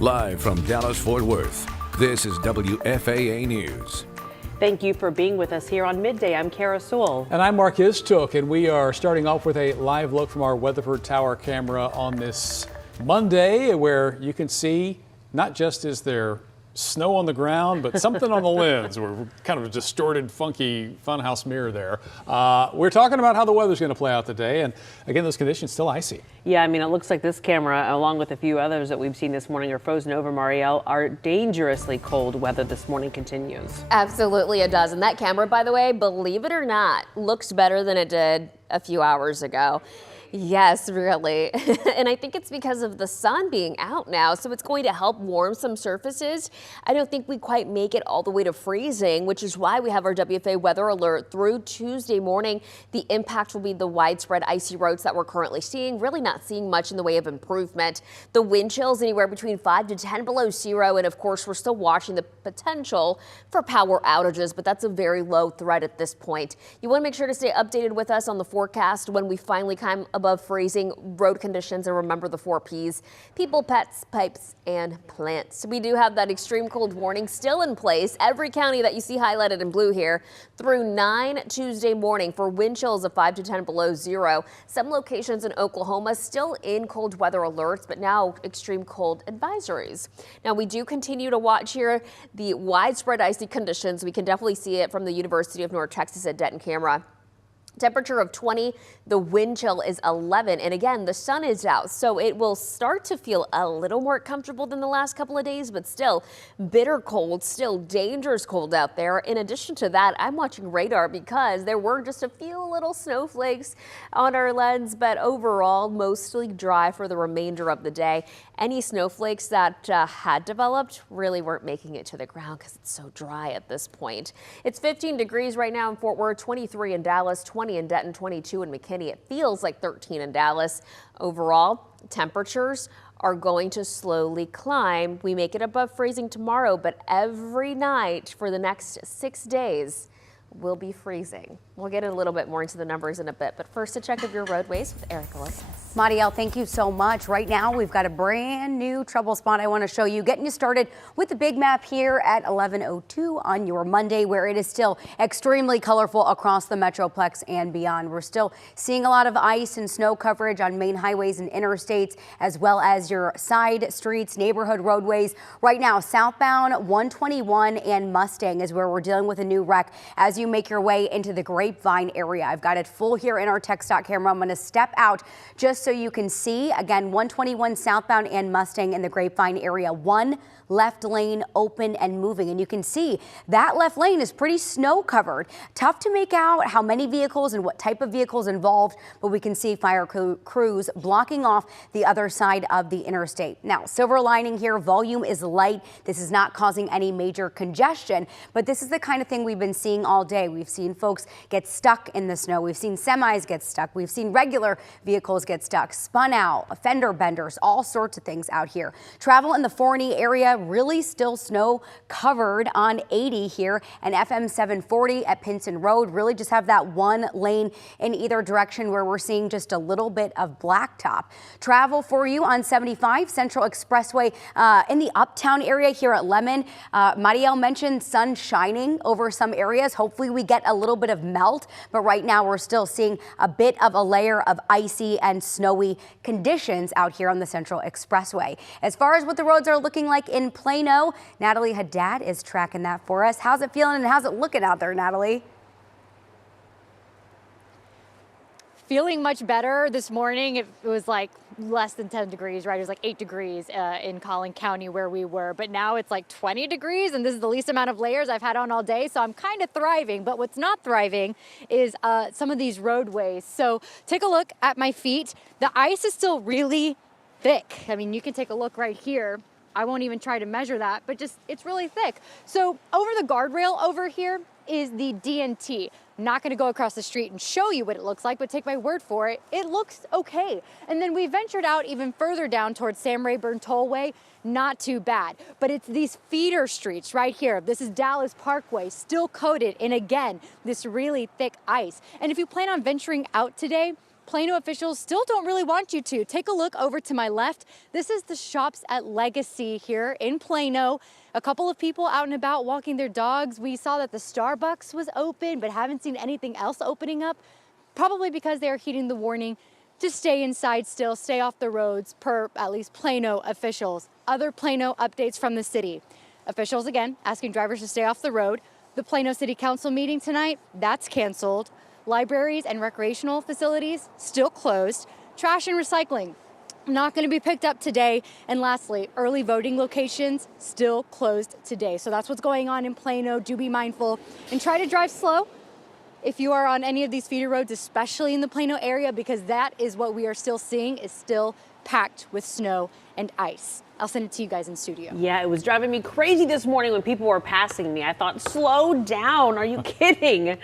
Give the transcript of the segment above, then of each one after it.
Live from Dallas-Fort Worth, this is WFAA News. Thank you for being with us here on Midday. I'm Kara Sewell. And I'm Mark Istook, and we are starting off with a live look from our Weatherford Tower camera on this Monday, where you can see not just is there snow on the ground, but something on the lens. We're kind of a distorted, funky funhouse mirror there. We're talking about how the weather's going to play out today, and again, those conditions still icy. Yeah, I mean, it looks like this camera, along with a few others that we've seen this morning, are frozen over. Marielle, our dangerously cold weather this morning continues. Absolutely, it does. And that camera, by the way, believe it or not, looks better than it did a few hours ago. Yes, really. And I think it's because of the sun being out now, so it's going to help warm some surfaces. I don't think we quite make it all the way to freezing, which is why we have our WFA weather alert through Tuesday morning. The impact will be the widespread icy roads that we're currently seeing, really not seeing much in the way of improvement. The wind chills anywhere between 5 to 10 below zero, and of course, we're still watching the potential for power outages, but that's a very low threat at this point. You want to make sure to stay updated with us on the forecast when we finally climb above freezing road conditions, and remember the 4 Ps: people, pets, pipes, and plants. We do have that extreme cold warning still in place. Every county that you see highlighted in blue here through 9 Tuesday morning for wind chills of 5 to 10 below zero. Some locations in Oklahoma still in cold weather alerts, but now extreme cold advisories. Now we do continue to watch here the widespread icy conditions. We can definitely see it from the University of North Texas at Denton camera. Temperature of 20, the wind chill is 11, and again, the sun is out, so it will start to feel a little more comfortable than the last couple of days, but still bitter cold, still dangerous cold out there. In addition to that, I'm watching radar because there were just a few little snowflakes on our lens, but overall, mostly dry for the remainder of the day. Any snowflakes that had developed really weren't making it to the ground because it's so dry at this point. It's 15 degrees right now in Fort Worth, 23 in Dallas, 20 in Denton, 22 in McKinney. It feels like 13 in Dallas. Overall, temperatures are going to slowly climb. We make it above freezing tomorrow, but every night for the next 6 days will be freezing. We'll get a little bit more into the numbers in a bit, but first a check of your roadways with Erica Lopez. Marielle, thank you so much. Right now, we've got a brand new trouble spot I want to show you, getting you started with the big map here at 11:02 on your Monday, where it is still extremely colorful across the Metroplex and beyond. We're still seeing a lot of ice and snow coverage on main highways and interstates, as well as your side streets, neighborhood roadways. Right now, southbound 121 and Mustang is where we're dealing with a new wreck as you make your way into the Grapevine area. I've got it full here in our tech stock camera. I'm going to step out just so you can see. Again, 121 southbound and Mustang in the Grapevine area. One left lane open and moving, and you can see that left lane is pretty snow covered. Tough to make out how many vehicles and what type of vehicles involved, but we can see fire crews blocking off the other side of the interstate. Now, silver lining here, volume is light. This is not causing any major congestion, but this is the kind of thing we've been seeing all day. We've seen folks get stuck in the snow. We've seen semis get stuck. We've seen regular vehicles get stuck, spun out, fender benders, all sorts of things out here. Travel in the Forney area, really still snow covered on 80 here, and FM 740 at Pinson Road really just have that one lane in either direction where we're seeing just a little bit of blacktop. Travel for you on 75 Central Expressway in the uptown area here at Lemon. Marielle mentioned sun shining over some areas. Hopefully we get a little bit of melt, but right now we're still seeing a bit of a layer of icy and snowy conditions out here on the Central Expressway. As far as what the roads are looking like in Plano, Natalie Haddad is tracking that for us. How's it feeling and how's it looking out there, Natalie? Feeling much better this morning. It was like less than 10 degrees, right? It was like 8 degrees in Collin County where we were, but now it's like 20 degrees, and this is the least amount of layers I've had on all day, so I'm kind of thriving. But what's not thriving is some of these roadways. So take a look at my feet. The ice is still really thick. I mean, you can take a look right here. I won't even try to measure that, but just it's really thick. So over the guardrail over here is the DNT. Not going to go across the street and show you what it looks like, but take my word for it, it looks okay. And then we ventured out even further down towards Sam Rayburn Tollway. Not too bad, but it's these feeder streets right here. This is Dallas Parkway, still coated in, again, this really thick ice. And if you plan on venturing out today, Plano officials still don't really want you to. Take a look over to my left. This is the Shops at Legacy here in Plano. A couple of people out and about walking their dogs. We saw that the Starbucks was open, but haven't seen anything else opening up, probably because they are heeding the warning to stay inside still, stay off the roads, per at least Plano officials. Other Plano updates from the city. Officials, again, asking drivers to stay off the road. The Plano City Council meeting tonight, that's canceled. Libraries and recreational facilities still closed. Trash and recycling not going to be picked up today. And lastly, early voting locations still closed today. So that's what's going on in Plano. Do be mindful and try to drive slow if you are on any of these feeder roads, especially in the Plano area, because that is what we are still seeing is still packed with snow and ice. I'll send it to you guys in studio. Yeah, it was driving me crazy this morning when people were passing me. I thought, slow down. Are you kidding?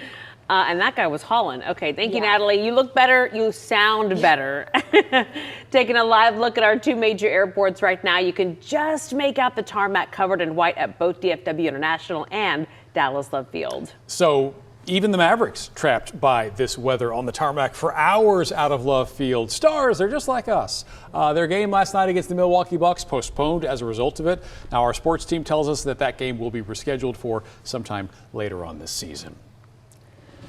And that guy was hauling. Okay, thank you, Natalie. You look better. You sound better. Taking a live look at our two major airports right now. You can just make out the tarmac covered in white at both DFW International and Dallas Love Field. So even the Mavericks trapped by this weather on the tarmac for hours out of Love Field. Stars, they're just like us. Their game last night against the Milwaukee Bucks postponed as a result of it. Now our sports team tells us that that game will be rescheduled for sometime later on this season.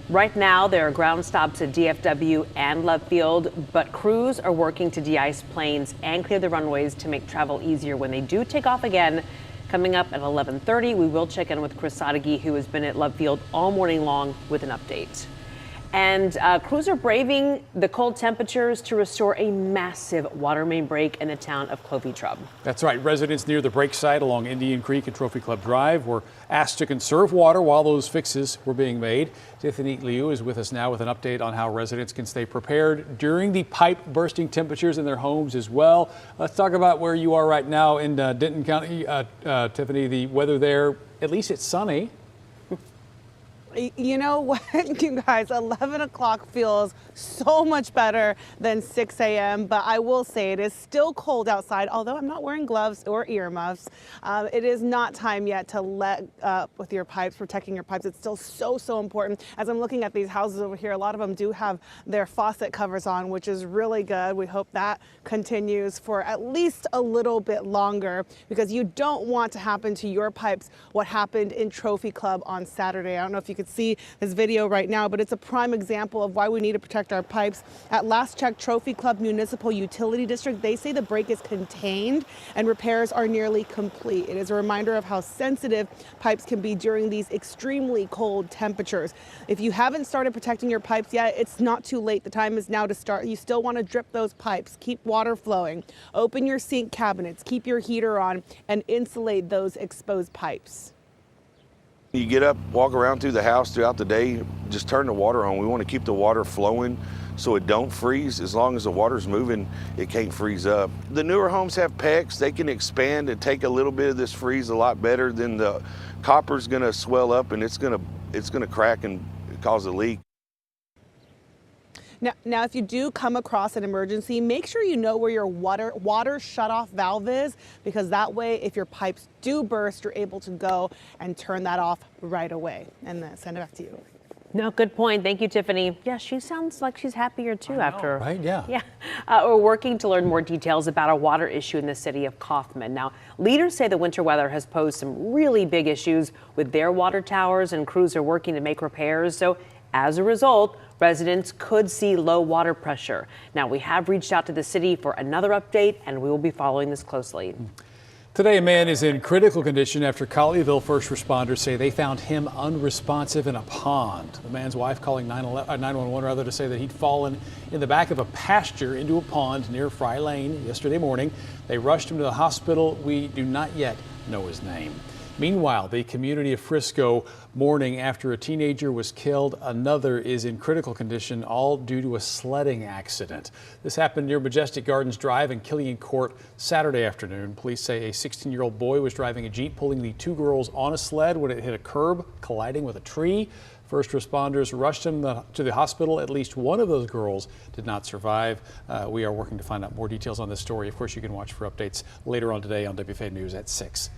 Right now, there are ground stops at DFW and Love Field, but crews are working to de-ice planes and clear the runways to make travel easier when they do take off again. Coming up at 11:30, we will check in with Chris Sadeghi, who has been at Love Field all morning long with an update. And crews are braving the cold temperatures to restore a massive water main break in the town of Clovey-Trub. That's right. Residents near the break site along Indian Creek and Trophy Club Drive were asked to conserve water while those fixes were being made. Tiffany Liu is with us now with an update on how residents can stay prepared during the pipe bursting temperatures in their homes as well. Let's talk about where you are right now in Denton County. Tiffany, the weather there, at least it's sunny. You know what, you guys, 11 o'clock feels so much better than 6 a.m., but I will say it is still cold outside, although I'm not wearing gloves or earmuffs. It is not time yet to let up with your pipes, protecting your pipes. It's still so important. As I'm looking at these houses over here, a lot of them do have their faucet covers on, which is really good. We hope that continues for at least a little bit longer, because you don't want to happen to your pipes what happened in Trophy Club on Saturday. I don't know if you could see this video right now, but it's a prime example of why we need to protect our pipes. At last check, Trophy Club Municipal Utility District, they say the break is contained and repairs are nearly complete. It is a reminder of how sensitive pipes can be during these extremely cold temperatures. If you haven't started protecting your pipes yet, it's not too late. The time is now to start. You still want to drip those pipes, keep water flowing, open your sink cabinets, keep your heater on, and insulate those exposed pipes. You get up, walk around through the house throughout the day, just turn the water on. We want to keep the water flowing so it don't freeze. As long as the water's moving, it can't freeze up. The newer homes have PEX. They can expand and take a little bit of this freeze a lot better than the copper's gonna swell up and it's gonna crack and cause a leak. Now, if you do come across an emergency, make sure you know where your water shutoff valve is, because that way, if your pipes do burst, you're able to go and turn that off right away. And then send it back to you. No, good point. Thank you, Tiffany. Yeah, she sounds like she's happier too after. Right? Yeah. Yeah. We're working to learn more details about a water issue in the city of Kaufman. Now, leaders say the winter weather has posed some really big issues with their water towers, and crews are working to make repairs. So as a result, residents could see low water pressure. Now, we have reached out to the city for another update, and we will be following this closely. Today, a man is in critical condition after Colleyville first responders say they found him unresponsive in a pond. The man's wife calling 911 to say that he'd fallen in the back of a pasture into a pond near Fry Lane yesterday morning. They rushed him to the hospital. We do not yet know his name. Meanwhile, the community of Frisco mourning after a teenager was killed. Another is in critical condition, all due to a sledding accident. This happened near Majestic Gardens Drive and Killian Court Saturday afternoon. Police say a 16-year-old boy was driving a Jeep, pulling the two girls on a sled when it hit a curb, colliding with a tree. First responders rushed him to the hospital. At least one of those girls did not survive. We are working to find out more details on this story. Of course, you can watch for updates later on today on WFA News at 6.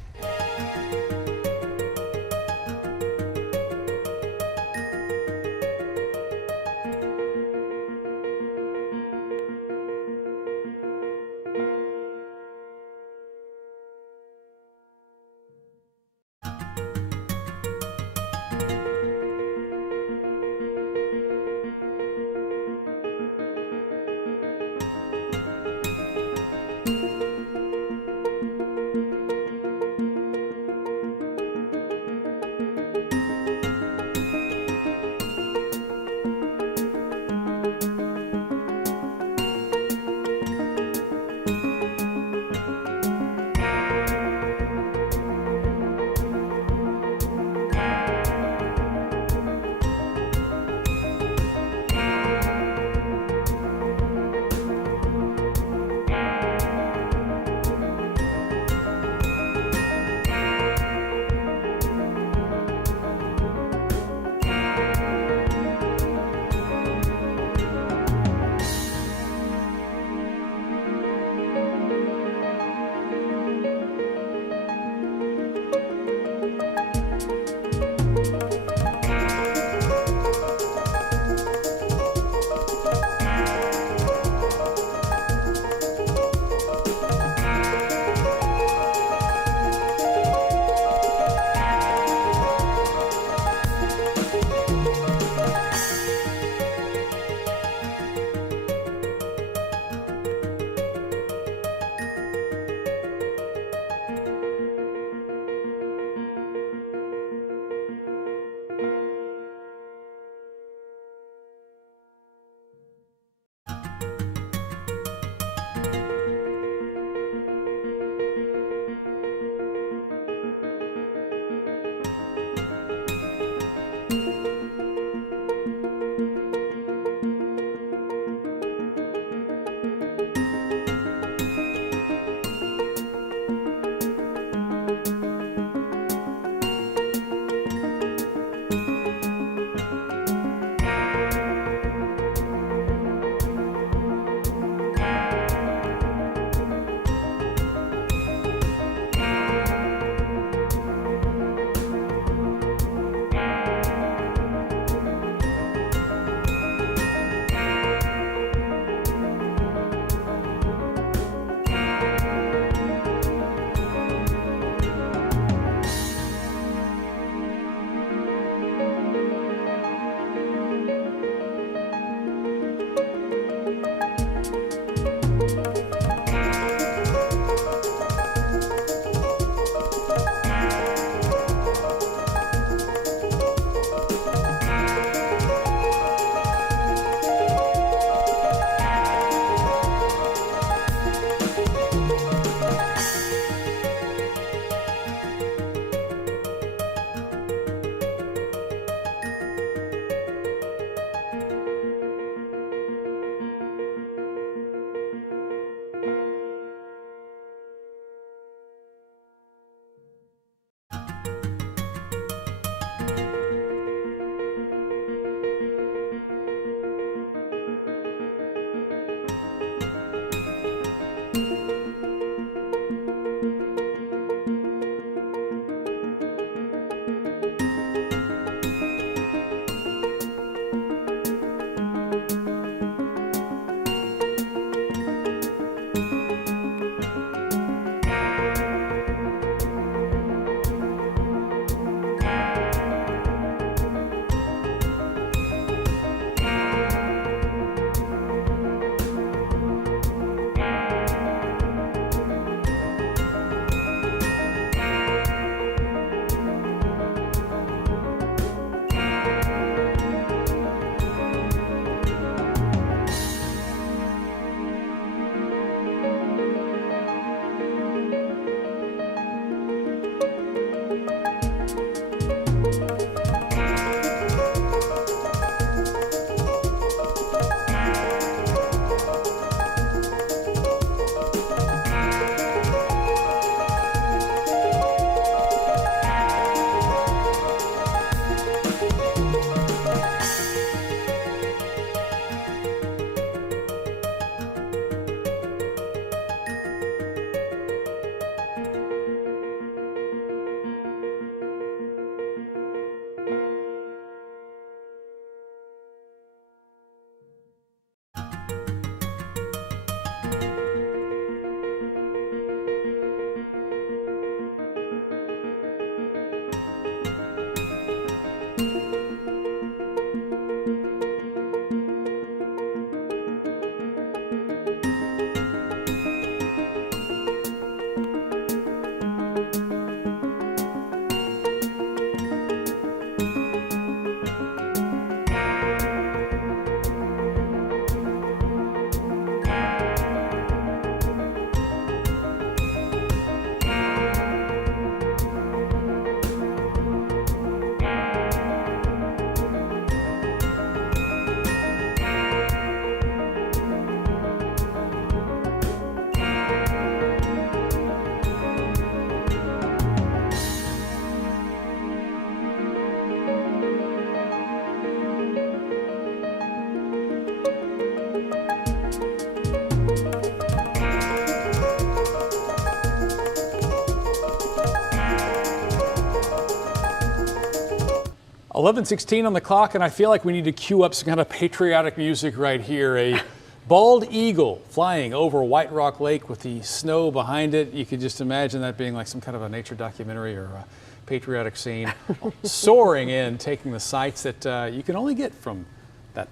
11:16 on the clock, and I feel like we need to cue up some kind of patriotic music right here. A bald eagle flying over White Rock Lake with the snow behind it. You could just imagine that being like some kind of a nature documentary or a patriotic scene. Soaring in, taking the sights that you can only get from that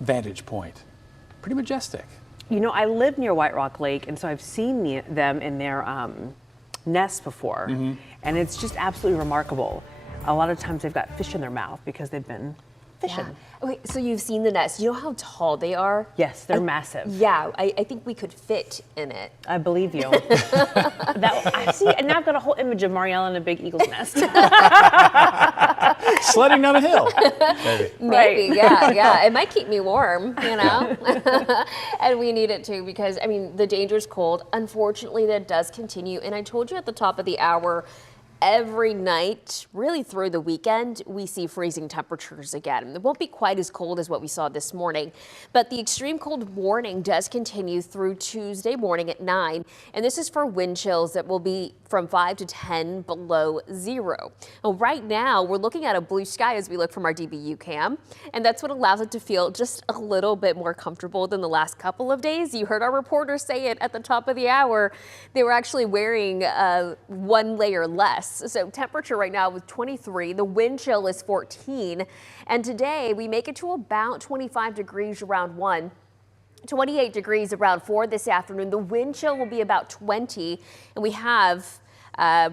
vantage point. Pretty majestic. You know, I live near White Rock Lake, and so I've seen them in their nests before, and it's just absolutely remarkable. A lot of times they've got fish in their mouth because they've been fishing. Yeah. Okay, so you've seen the nest. You know how tall they are? Yes, they're massive. Yeah, I think we could fit in it. I believe you. I see, and now I've got a whole image of Mariella in a big eagle's nest. Sledding down a hill. Maybe, yeah. It might keep me warm, you know? And we need it too because, I mean, the danger's cold. Unfortunately, that does continue. And I told you at the top of the hour, every night, really through the weekend, we see freezing temperatures again. It won't be quite as cold as what we saw this morning, but the extreme cold warning does continue through Tuesday morning at 9, and this is for wind chills that will be from 5 to 10 below zero. Well, right now, we're looking at a blue sky as we look from our DBU cam, and that's what allows it to feel just a little bit more comfortable than the last couple of days. You heard our reporters say it at the top of the hour. They were actually wearing one layer less. So temperature right now with 23, the wind chill is 14, and today we make it to about 25 degrees around 1. 28 degrees around 4 this afternoon. The wind chill will be about 20, and we have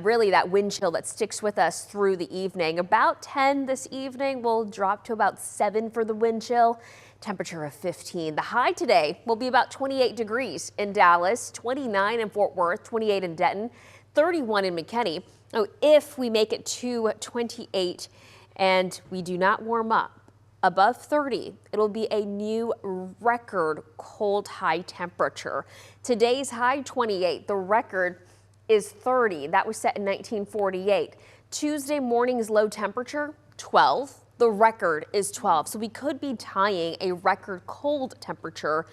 really that wind chill that sticks with us through the evening. About 10 this evening, we'll drop to about 7 for the wind chill. Temperature of 15. The high today will be about 28 degrees in Dallas, 29 in Fort Worth, 28 in Denton, 31 in McKinney. Oh, if we make it to 28 and we do not warm up above 30, it'll be a new record cold high temperature. Today's high 28, the record is 30. That was set in 1948. Tuesday morning's low temperature, 12. The record is 12, so we could be tying a record cold temperature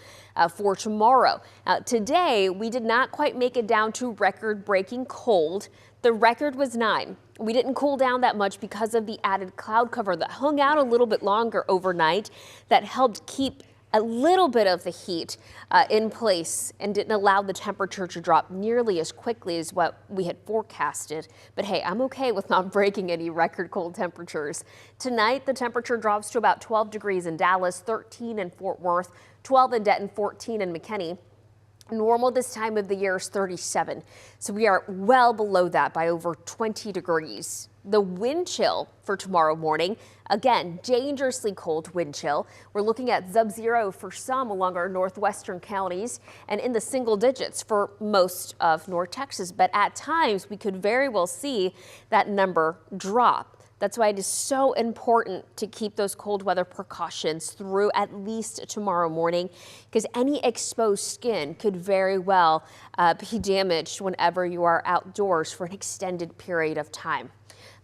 for tomorrow. Today, we did not quite make it down to record-breaking cold. The record was 9. We didn't cool down that much because of the added cloud cover that hung out a little bit longer overnight that helped keep a little bit of the heat in place and didn't allow the temperature to drop nearly as quickly as what we had forecasted. But hey, I'm okay with not breaking any record cold temperatures. Tonight, the temperature drops to about 12 degrees in Dallas, 13 in Fort Worth, 12 in Denton, 14 in McKinney. Normal this time of the year is 37, so we are well below that by over 20 degrees. The wind chill for tomorrow morning, again, dangerously cold wind chill. We're looking at sub-zero for some along our northwestern counties and in the single digits for most of North Texas, but at times we could very well see that number drop. That's why it is so important to keep those cold weather precautions through at least tomorrow morning, because any exposed skin could very well be damaged whenever you are outdoors for an extended period of time.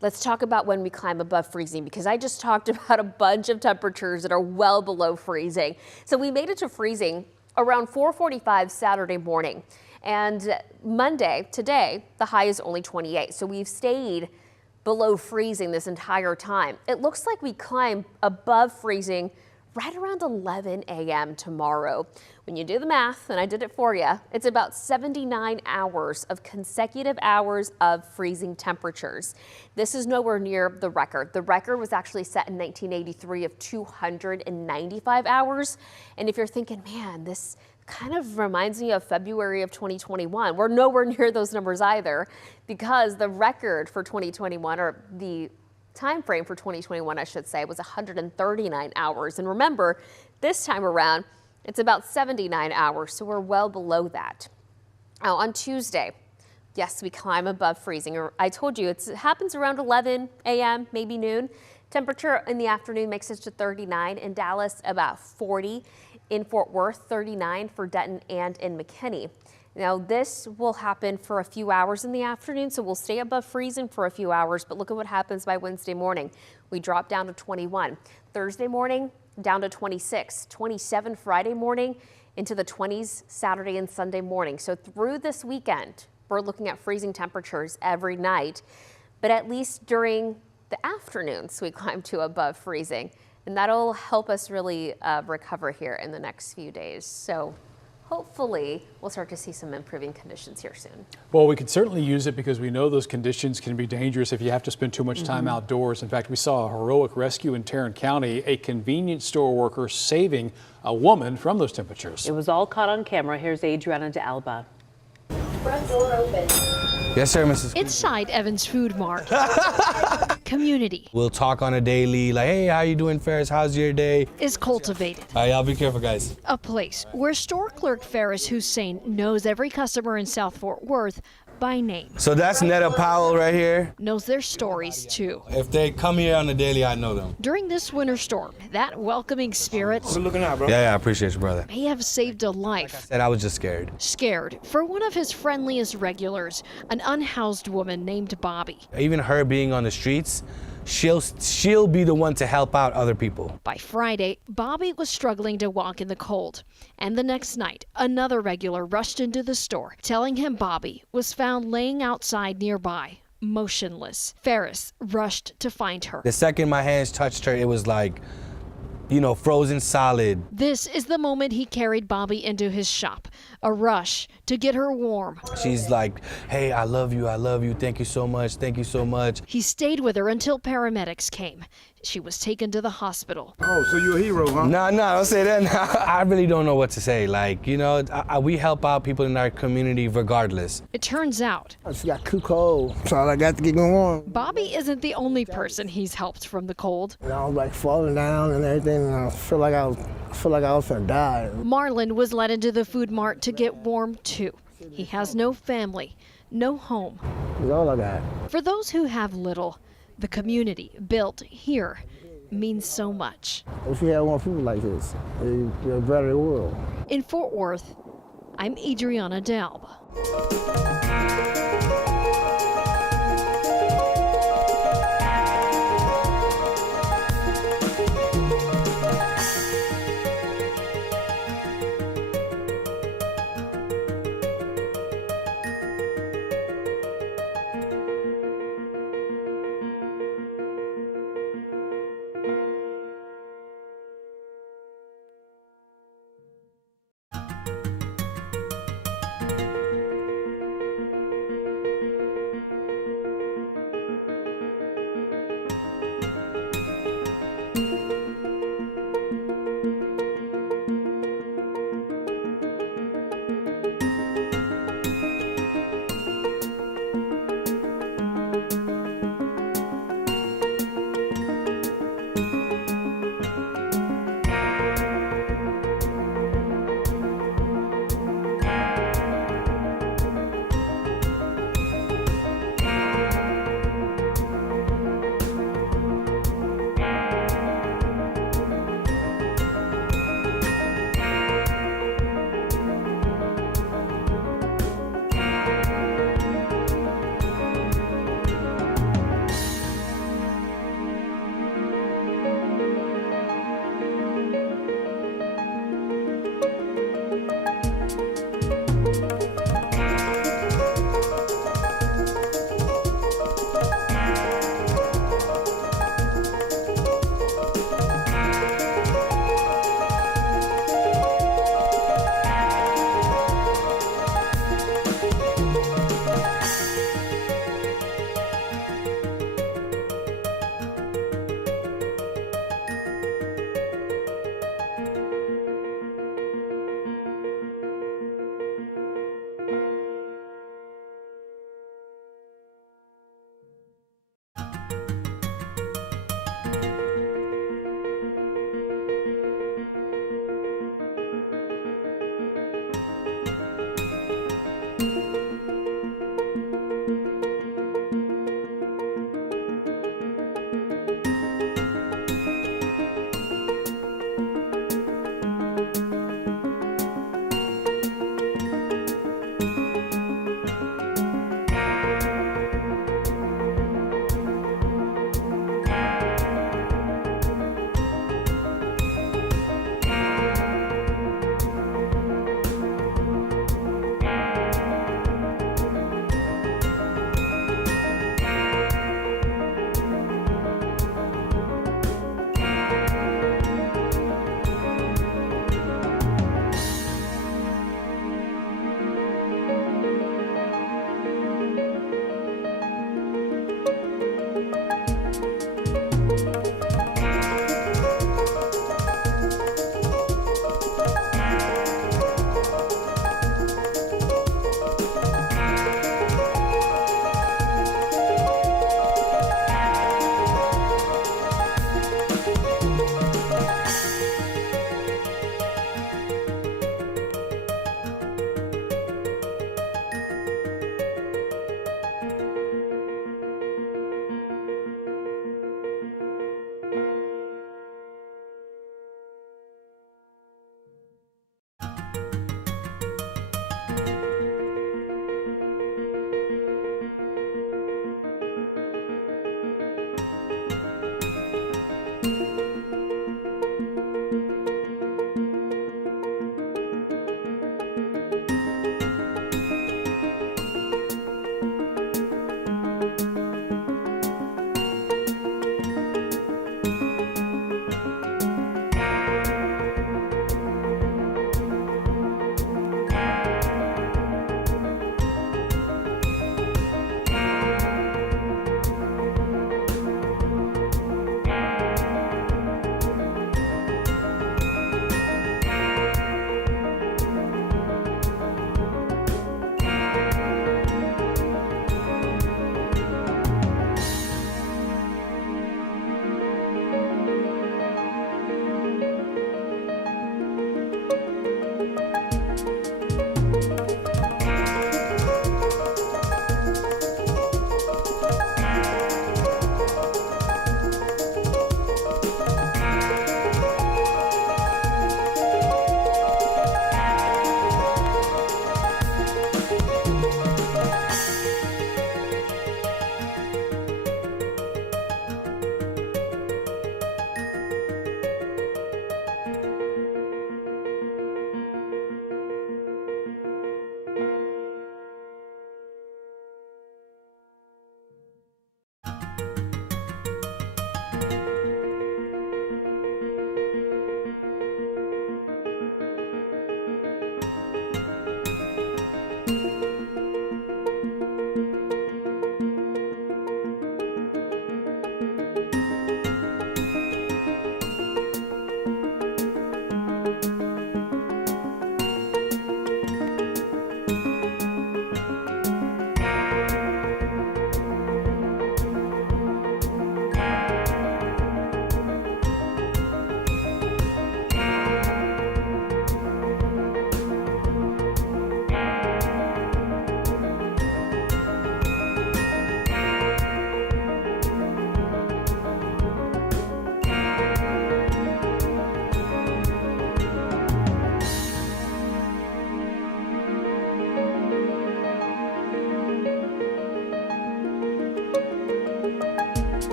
Let's talk about when we climb above freezing, because I just talked about a bunch of temperatures that are well below freezing. So we made it to freezing around 4:45 Saturday morning, and Monday, today, the high is only 28. So we've stayed below freezing this entire time. It looks like we climb above freezing right around 11 a.m. tomorrow. When you do the math, and I did it for you, it's about 79 hours of consecutive hours of freezing temperatures. This is nowhere near the record. The record was actually set in 1983 of 295 hours. And if you're thinking, man, this kind of reminds me of February of 2021. We're nowhere near those numbers either, because the record for 2021, or the time frame for 2021, I should say, was 139 hours. And remember, this time around, it's about 79 hours, so we're well below that. Now, on Tuesday, yes, we climb above freezing. I told you, it happens around 11 a.m., maybe noon. Temperature in the afternoon makes it to 39 in Dallas, about 40 in Fort Worth, 39 for Denton and in McKinney. Now, this will happen for a few hours in the afternoon, so we'll stay above freezing for a few hours, but look at what happens by Wednesday morning. We drop down to 21. Thursday morning, down to 26, 27 Friday morning, into the 20s Saturday and Sunday morning. So through this weekend, we're looking at freezing temperatures every night, but at least during the afternoons we climb to above freezing. And that'll help us really recover here in the next few days. So hopefully we'll start to see some improving conditions here soon. Well, we could certainly use it because we know those conditions can be dangerous if you have to spend too much time outdoors. In fact, we saw a heroic rescue in Tarrant County, a convenience store worker saving a woman from those temperatures. It was all caught on camera. Here's Adriana de Alba. Front door open. Yes, sir, Mrs. Inside Evans Food Mart. Community We'll talk on a daily, like, hey, how you doing, Ferris? How's your day? is cultivated. All right, y'all be careful, guys. A place where store clerk Ferris Hussein knows every customer in South Fort Worth by name. So that's Netta Powell right here. Knows their stories too. If they come here on a daily, I know them. During this winter storm, that welcoming spirit Looking out, bro. Yeah, I appreciate you, brother. may have saved a life. Said I was just scared. Scared for one of his friendliest regulars, an unhoused woman named Bobby. Even her being on the streets, she'll be the one to help out other people. By Friday, Bobby was struggling to walk in the cold. And the next night, another regular rushed into the store, telling him Bobby was found laying outside nearby, motionless. Ferris rushed to find her. The second my hands touched her, it was like, you know, frozen solid. This is the moment he carried Bobby into his shop, a rush to get her warm. She's like, hey, I love you, thank you so much, thank you so much. He stayed with her until paramedics came. She was taken to the hospital. Oh, so you're a hero, huh? No, don't say that. I really don't know what to say. Like, you know, we help out people in our community regardless. It turns out I just got too cold. That's all I got to keep me warm. Bobby isn't the only person he's helped from the cold. And I was like falling down and everything, and I feel like I was gonna die. Marlon was led into the food mart to get warm too. He has no family, no home. That's all I got. For those who have little, the community built here means so much. If we had more people like this, it'd be a better world. In Fort Worth, I'm Adriana Dalb.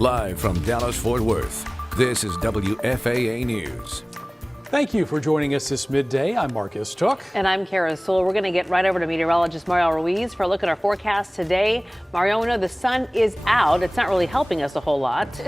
Live from Dallas-Fort Worth, this is WFAA News. Thank you for joining us this midday. I'm Marcus Took. And I'm Kara Sewell. We're going to get right over to meteorologist Mariel Ruiz for a look at our forecast today. Mariel, we know the sun is out. It's not really helping us a whole lot.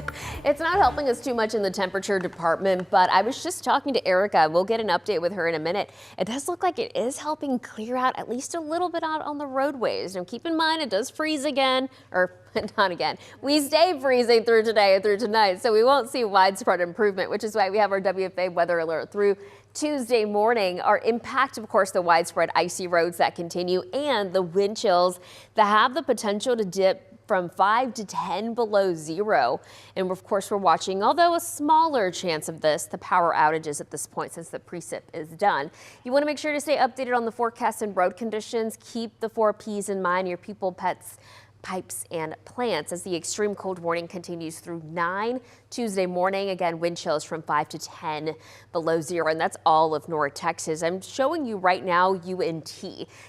It's not helping us too much in the temperature department, but I was just talking to Erica. We'll get an update with her in a minute. It does look like it is helping clear out at least a little bit out on the roadways. Now keep in mind it does freeze again, or not again. We stay freezing through today and through tonight, so we won't see widespread improvement, which is why we have our WFA weather alert through Tuesday morning. Our impact, of course, the widespread icy roads that continue and the wind chills that have the potential to dip from 5 to 10 below zero. And of course, we're watching, although a smaller chance of this, the power outages at this point since the precip is done. You want to make sure to stay updated on the forecast and road conditions. Keep the 4 P's in mind, your people, pets, pipes and plants, as the extreme cold warning continues through 9 Tuesday morning. Again, wind chills from 5 to 10 below zero, and that's all of North Texas. I'm showing you right now UNT.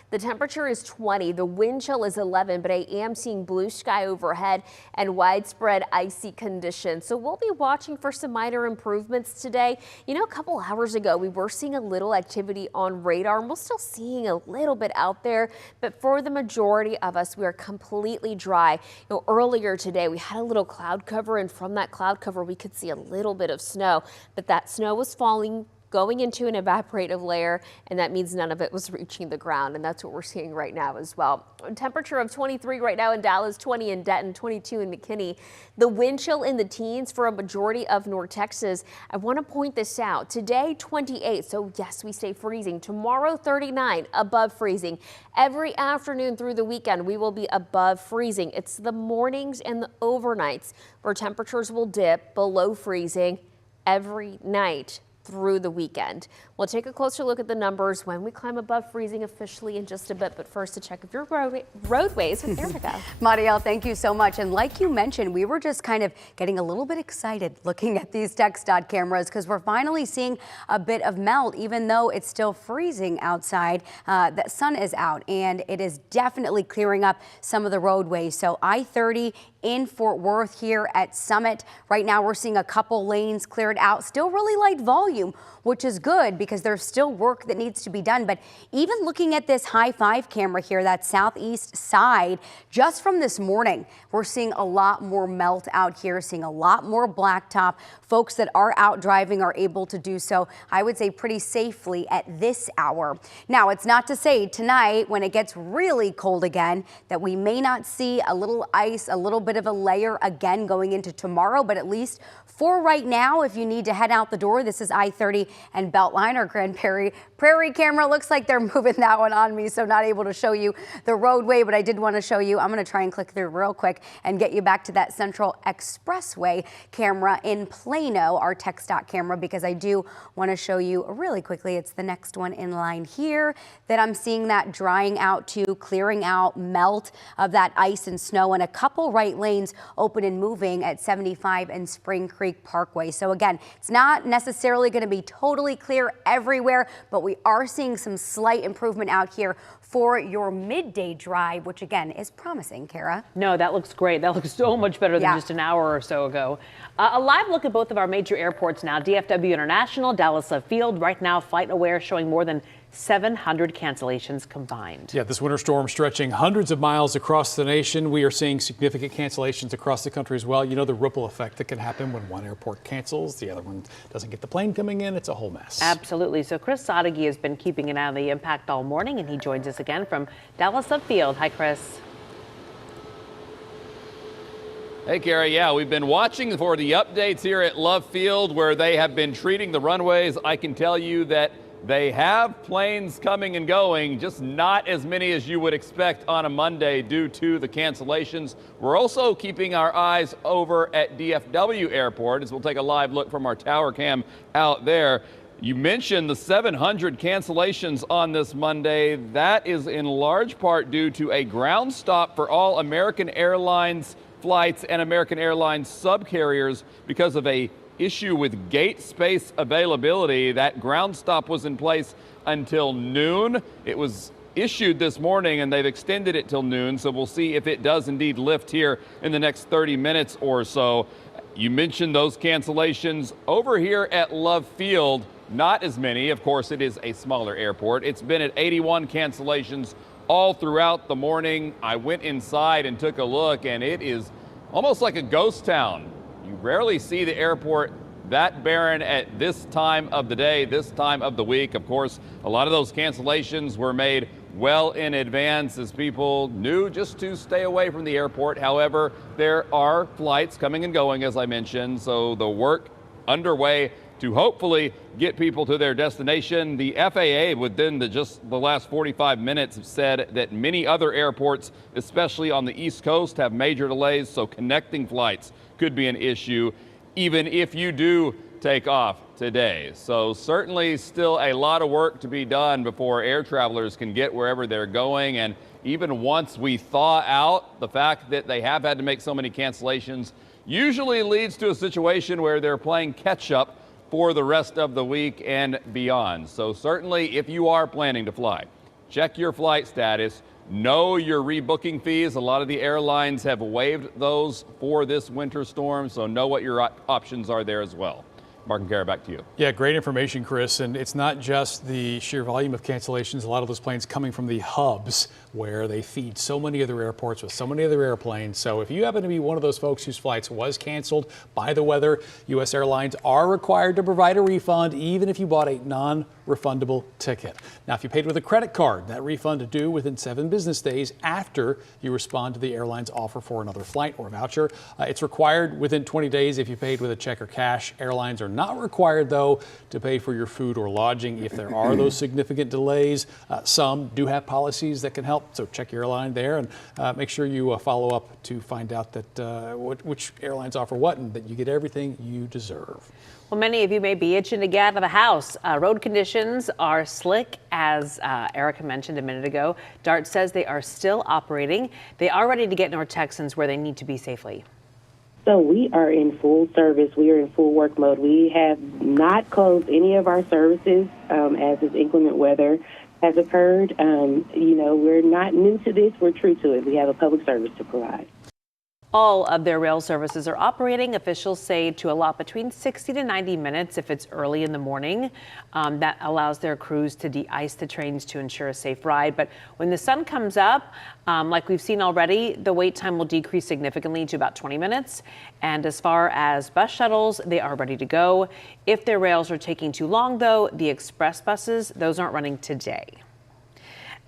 The temperature is 20, the wind chill is 11, but I am seeing blue sky overhead and widespread icy conditions. So we'll be watching for some minor improvements today. You know, a couple hours ago, we were seeing a little activity on radar, and we're still seeing a little bit out there, but for the majority of us, we are completely dry. You know, earlier today, we had a little cloud cover, and from that cloud cover, we could see a little bit of snow, but that snow was falling, going into an evaporative layer, and that means none of it was reaching the ground, and that's what we're seeing right now as well. A temperature of 23 right now in Dallas, 20 in Denton, 22 in McKinney. The wind chill in the teens for a majority of North Texas. I want to point this out. Today, 28, so yes, we stay freezing. Tomorrow, 39, above freezing. Every afternoon through the weekend, we will be above freezing. It's the mornings and the overnights where temperatures will dip below freezing every night through the weekend. We'll take a closer look at the numbers when we climb above freezing officially in just a bit, but first to check if your roadways with Erica. Mariel, thank you so much. And like you mentioned, we were just kind of getting a little bit excited looking at these TxDOT cameras because we're finally seeing a bit of melt, even though it's still freezing outside. The sun is out and it is definitely clearing up some of the roadways. So I-30 in Fort Worth here at Summit. Right now we're seeing a couple lanes cleared out, still really light volume, which is good because there's still work that needs to be done. But even looking at this high 5 camera here, that southeast side, just from this morning, we're seeing a lot more melt out here, seeing a lot more blacktop. Folks that are out driving are able to do so, I would say, pretty safely at this hour. Now, it's not to say tonight, when it gets really cold again, that we may not see a little ice, a little bit of a layer again going into tomorrow, but at least for right now, if you need to head out the door, this is I-30 and Beltline. Our Grand Prairie camera looks like they're moving that one on me, so not able to show you the roadway, but I did want to show you. I'm going to try and click through real quick and get you back to that Central Expressway camera in Plano, our TxDOT camera, because I do want to show you really quickly. It's the next one in line here that I'm seeing that drying out to, clearing out melt of that ice and snow, and a couple right lanes open and moving at 75 and Spring Creek Parkway. So again, it's not necessarily going to be totally clear everywhere, but we are seeing some slight improvement out here for your midday drive, which again is promising, Kara. No, that looks great. That looks so much better than just an hour or so ago. A live look at both of our major airports now. DFW International, Dallas Love Field, right now Flight Aware showing more than 700 cancellations combined. Yeah, this winter storm stretching hundreds of miles across the nation. We are seeing significant cancellations across the country as well. You know, the ripple effect that can happen when one airport cancels, the other one doesn't get the plane coming in. It's a whole mess. Absolutely. So Chris Sadeghi has been keeping an eye on the impact all morning, and he joins us again from Dallas Love Field. Hi, Chris. Hey, Kara. Yeah, we've been watching for the updates here at Love Field where they have been treating the runways. I can tell you that they have planes coming and going, just not as many as you would expect on a Monday due to the cancellations. We're also keeping our eyes over at DFW Airport as we'll take a live look from our tower cam out there. You mentioned the 700 cancellations on this Monday. That is in large part due to a ground stop for all American Airlines flights and American Airlines subcarriers because of a issue with gate space availability. That ground stop was in place until noon. It was issued this morning, and they've extended it till noon, so we'll see if it does indeed lift here in the next 30 minutes or so. You mentioned those cancellations over here at Love Field. Not as many. Of course, it is a smaller airport. It's been at 81 cancellations all throughout the morning. I went inside and took a look, and it is almost like a ghost town. You rarely see the airport that barren at this time of the day, this time of the week. Of course, a lot of those cancellations were made well in advance as people knew just to stay away from the airport. However, there are flights coming and going, as I mentioned, so the work underway to hopefully get people to their destination. The FAA, within just the last 45 minutes, have said that many other airports, especially on the East Coast, have major delays, so connecting flights could be an issue, even if you do take off today. So certainly still a lot of work to be done before air travelers can get wherever they're going. And even once we thaw out, the fact that they have had to make so many cancellations usually leads to a situation where they're playing catch up for the rest of the week and beyond. So certainly if you are planning to fly, check your flight status, know your rebooking fees. A lot of the airlines have waived those for this winter storm, so know what your options are there as well. Mark and Kara, back to you. Yeah, great information, Chris. And it's not just the sheer volume of cancellations. A lot of those planes coming from the hubs where they feed so many other airports with so many other airplanes. So if you happen to be one of those folks whose flights was canceled by the weather, U.S. airlines are required to provide a refund even if you bought a non-refundable ticket. Now, if you paid with a credit card, that refund is due within 7 business days after you respond to the airline's offer for another flight or voucher. It's required within 20 days if you paid with a check or cash. Airlines are not required, though, to pay for your food or lodging if there are those significant delays. Some do have policies that can help, so check your airline there and make sure you follow up to find out that which airlines offer what and that you get everything you deserve. Well, many of you may be itching to get out of the house. Road conditions are slick, as Erica mentioned a minute ago. DART says they are still operating. They are ready to get North Texans where they need to be safely. So we are in full service. We are in full work mode. We have not closed any of our services as this inclement weather has occurred. We're not new to this. We're true to it. We have a public service to provide. All of their rail services are operating. Officials say to allot between 60 to 90 minutes if it's early in the morning. That allows their crews to de-ice the trains to ensure a safe ride. But when the sun comes up, like we've seen already, the wait time will decrease significantly to about 20 minutes. And as far as bus shuttles, they are ready to go. If their rails are taking too long, though, the express buses, those aren't running today.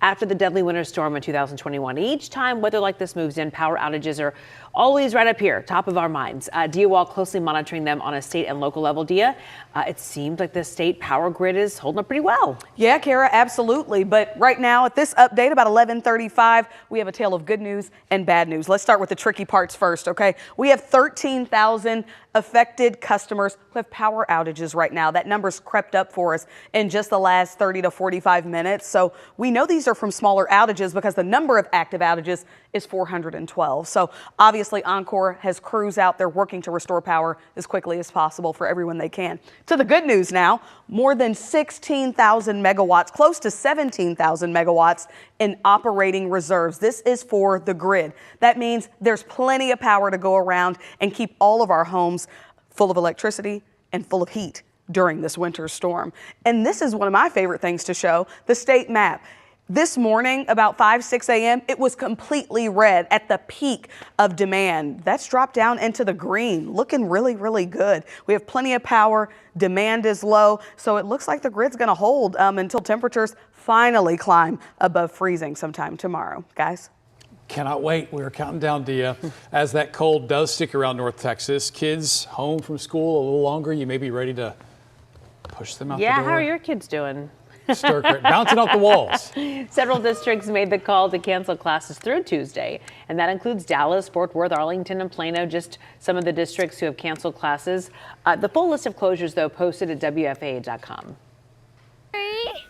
After the deadly winter storm in 2021, each time weather like this moves in, power outages are always right up here, top of our minds. DOWL closely monitoring them on a state and local level. Dia, it seems like the state power grid is holding up pretty well. Yeah, Kara, absolutely. But right now at this update, about 11:35, we have a tale of good news and bad news. Let's start with the tricky parts first, okay? We have 13,000 affected customers who have power outages right now. That number's crept up for us in just the last 30 to 45 minutes. So we know these are from smaller outages because the number of active outages is 412. So obviously Oncor has crews out there working to restore power as quickly as possible for everyone they can. To the good news now, more than 16,000 megawatts, close to 17,000 megawatts in operating reserves. This is for the grid. That means there's plenty of power to go around and keep all of our homes full of electricity and full of heat during this winter storm. And this is one of my favorite things to show, the state map. This morning, about 6 a.m., it was completely red at the peak of demand. That's dropped down into the green, looking really, really good. We have plenty of power. Demand is low, so it looks like the grid's going to hold until temperatures finally climb above freezing sometime tomorrow. Guys? Cannot wait. We're counting down, Dia. As that cold does stick around North Texas, kids home from school a little longer, you may be ready to push them out the door. Yeah, how are your kids doing? Bouncing off the walls. Several districts made the call to cancel classes through Tuesday, and that includes Dallas, Fort Worth, Arlington, and Plano, just some of the districts who have canceled classes. The full list of closures, though, posted at WFAA.com. 3,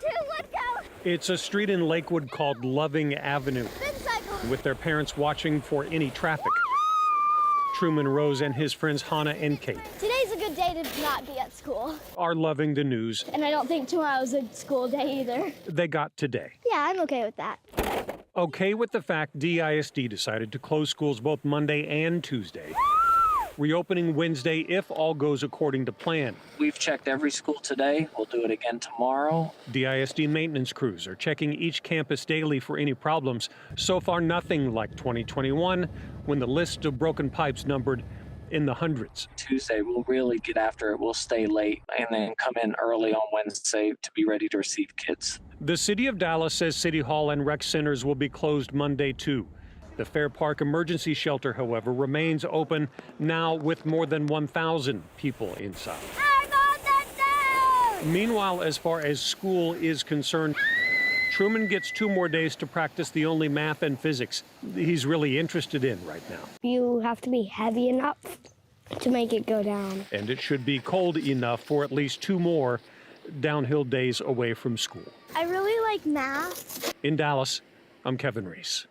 2, let's go. It's a street in Lakewood called Loving Avenue, with their parents watching for any traffic. Truman Rose and his friends Hannah and Kate. Today's a good good day to not be at school. are loving the news And I don't think tomorrow's a school day either. they got today. Yeah, I'm okay with that. Okay with the fact DISD decided to close schools both Monday and Tuesday. Reopening Wednesday if all goes according to plan. We've checked every school today. We'll do it again tomorrow. DISD maintenance crews are checking each campus daily for any problems. So far, nothing like 2021, when the list of broken pipes numbered in the hundreds. Tuesday, we'll really get after it. We'll stay late and then come in early on Wednesday to be ready to receive kids. The city of Dallas says City Hall and rec centers will be closed Monday, too. The Fair Park Emergency Shelter, however, remains open now with more than 1,000 people inside. Meanwhile, as far as school is concerned, Truman gets 2 more days to practice the only math and physics he's really interested in right now. You have to be heavy enough to make it go down. And it should be cold enough for at least 2 more downhill days away from school. I really like math. In Dallas, I'm Kevin Reese.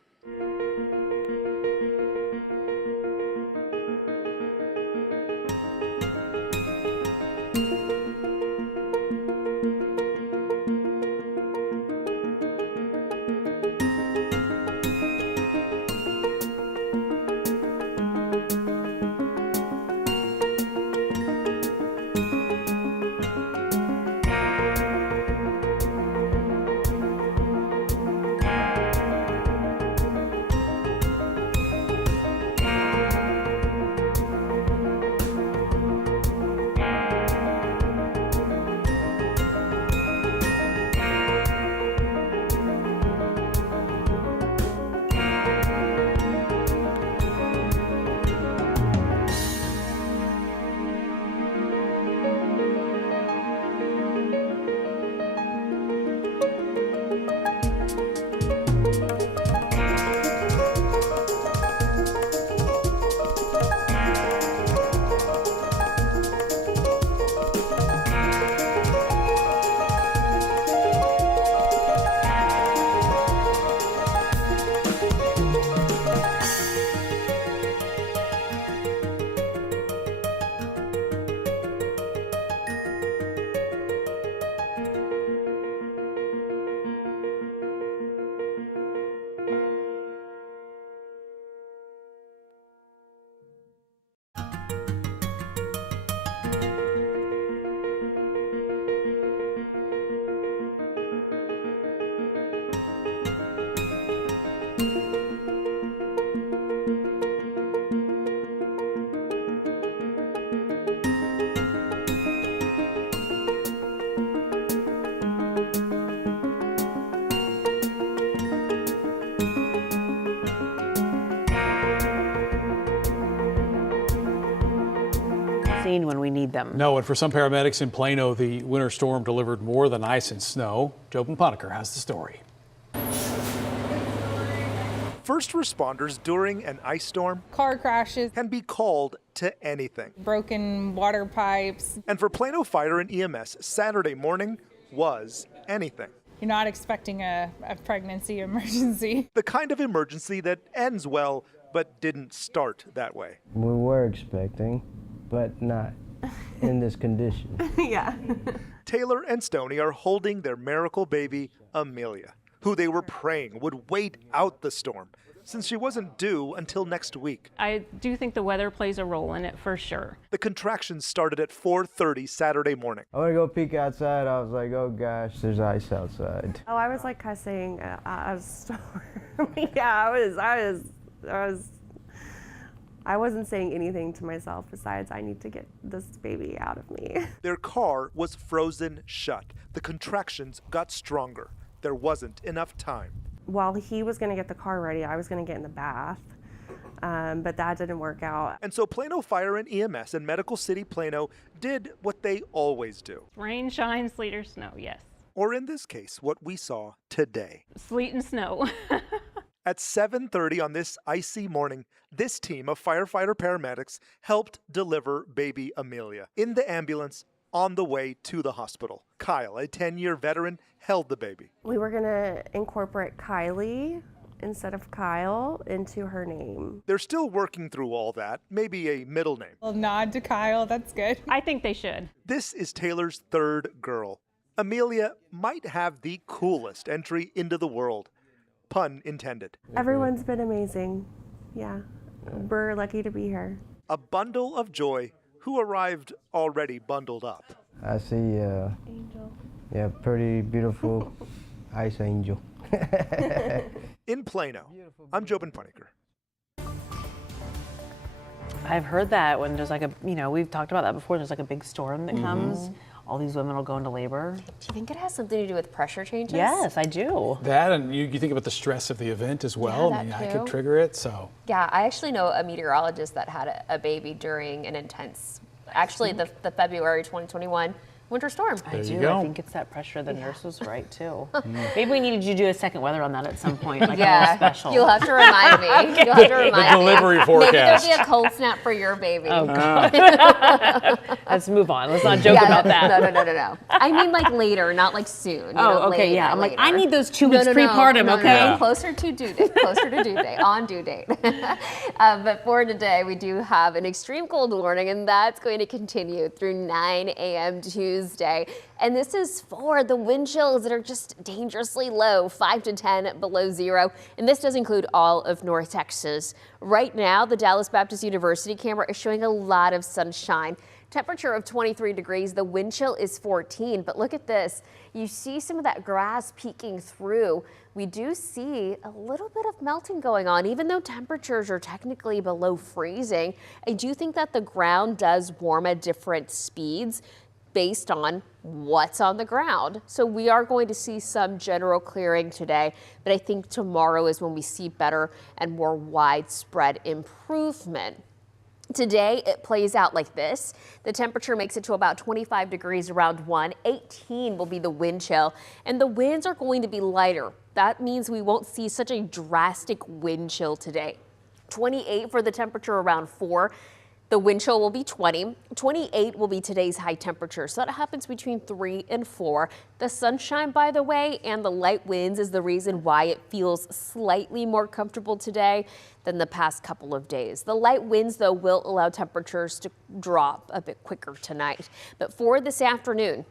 When we need them. No, and for some paramedics in Plano, the winter storm delivered more than ice and snow. Joe Ponecker has the story. First responders during an ice storm, car crashes, can be called to anything. Broken water pipes. And for Plano Fire and EMS, Saturday morning was anything. You're not expecting a pregnancy emergency. The kind of emergency that ends well, but didn't start that way. We were expecting, but not in this condition. Yeah. Taylor and Stoney are holding their miracle baby, Amelia, who they were praying would wait out the storm, since she wasn't due until next week. I do think the weather plays a role in it for sure. The contractions started at 4:30 Saturday morning. I went to go peek outside. I was like, oh gosh, there's ice outside. Oh, I was like cussing a storm. Yeah, I wasn't saying anything to myself besides I need to get this baby out of me. Their car was frozen shut. The contractions got stronger. There wasn't enough time. While he was going to get the car ready, I was going to get in the bath, but that didn't work out. And so Plano Fire and EMS and Medical City Plano did what they always do. Rain, shine, sleet, or snow, yes. Or in this case, what we saw today. Sleet and snow. At 7:30 on this icy morning, this team of firefighter paramedics helped deliver baby Amelia in the ambulance on the way to the hospital. Kyle, a 10-year veteran, held the baby. We were going to incorporate Kylie instead of Kyle into her name. They're still working through all that, maybe a middle name. Well, nod to Kyle, that's good. I think they should. This is Taylor's third girl. Amelia might have the coolest entry into the world. Pun intended. Everyone's been amazing. Yeah, we're lucky to be here. A bundle of joy who arrived already bundled up. I see angel. Yeah, pretty beautiful ice angel. In Plano, I'm Jobin Puniker. I've heard that when there's like a, we've talked about that before, there's like a big storm that comes, all these women will go into labor. Do you think it has something to do with pressure changes? Yes, I do. That, and you think about the stress of the event as well. Yeah, I mean, that I could too. trigger it, so. Yeah, I actually know a meteorologist that had a baby during an intense, actually the February 2021 winter storm. I do. I think it's that pressure. The nurse was right too. Maybe we needed you to do a second weather on that at some point, like a little special. You'll have to remind me. Okay. You'll have to remind me. The delivery forecast. Maybe there'll be a cold snap for your baby. Oh God. Let's move on. Let's not joke about that. No. I mean like later, not like soon. Oh, okay, later, yeah. I'm like, later. I need those 2 weeks prepartum, okay? No. Closer to due date, on due date. But for today, we do have an extreme cold warning, and that's going to continue through 9 a.m. Tuesday. And this is for the wind chills that are just dangerously low, 5 to 10 below zero. And this does include all of North Texas. Right now, the Dallas Baptist University camera is showing a lot of sunshine. Temperature of 23 degrees, the wind chill is 14, but look at this. You see some of that grass peeking through. We do see a little bit of melting going on, even though temperatures are technically below freezing. I do think that the ground does warm at different speeds based on what's on the ground. So we are going to see some general clearing today, but I think tomorrow is when we see better and more widespread improvement. Today, it plays out like this. The temperature makes it to about 25 degrees around 1. 18 will be the wind chill, and the winds are going to be lighter. That means we won't see such a drastic wind chill today. 28 for the temperature around 4. The wind chill will be 20. 28 will be today's high temperature. So that happens between 3 and 4. The sunshine, by the way, and the light winds is the reason why it feels slightly more comfortable today than the past couple of days. The light winds, though, will allow temperatures to drop a bit quicker tonight. But for this afternoon,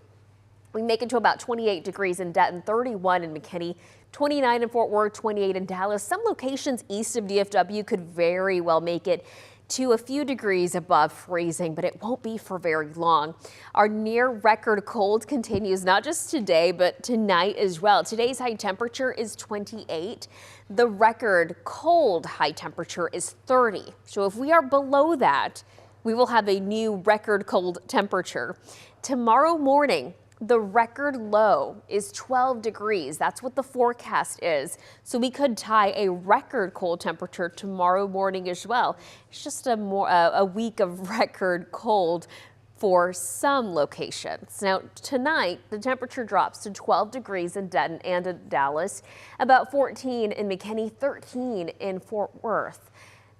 we make it to about 28 degrees in Denton, 31 in McKinney, 29 in Fort Worth, 28 in Dallas. Some locations east of DFW could very well make it to a few degrees above freezing, but it won't be for very long. Our near record cold continues not just today, but tonight as well. Today's high temperature is 28. The record cold high temperature is 30. So if we are below that, we will have a new record cold temperature. Tomorrow morning, the record low is 12 degrees. That's what the forecast is. So we could tie a record cold temperature tomorrow morning as well. It's just a week of record cold for some locations. Now tonight, the temperature drops to 12 degrees in Denton and in Dallas, about 14 in McKinney, 13 in Fort Worth.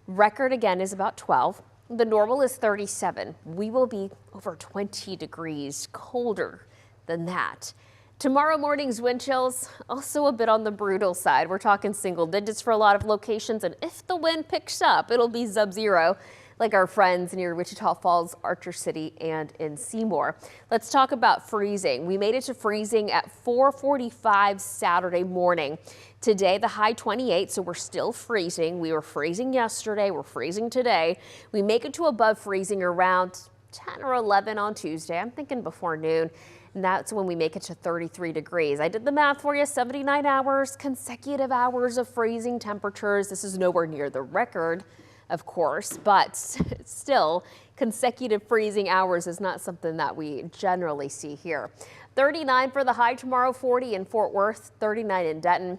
Record again is about 12. The normal is 37. We will be over 20 degrees colder than that. Tomorrow morning's wind chills also a bit on the brutal side. We're talking single digits for a lot of locations, and if the wind picks up, it'll be sub-zero, like our friends near Wichita Falls, Archer City, and in Seymour. Let's talk about freezing. We made it to freezing at 4:45 Saturday morning. Today, the high 28, so we're still freezing. We were freezing yesterday, we're freezing today. We make it to above freezing around 10 or 11 on Tuesday. I'm thinking before noon. And that's when we make it to 33 degrees. I did the math for you, 79 hours, consecutive hours of freezing temperatures. This is nowhere near the record, of course, but still, consecutive freezing hours is not something that we generally see here. 39 for the high tomorrow, 40 in Fort Worth, 39 in Denton.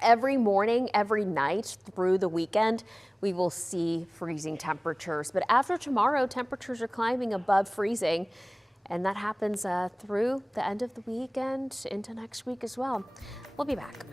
Every morning, every night through the weekend, we will see freezing temperatures. But after tomorrow, temperatures are climbing above freezing. And that happens through the end of the weekend into next week as well. We'll be back.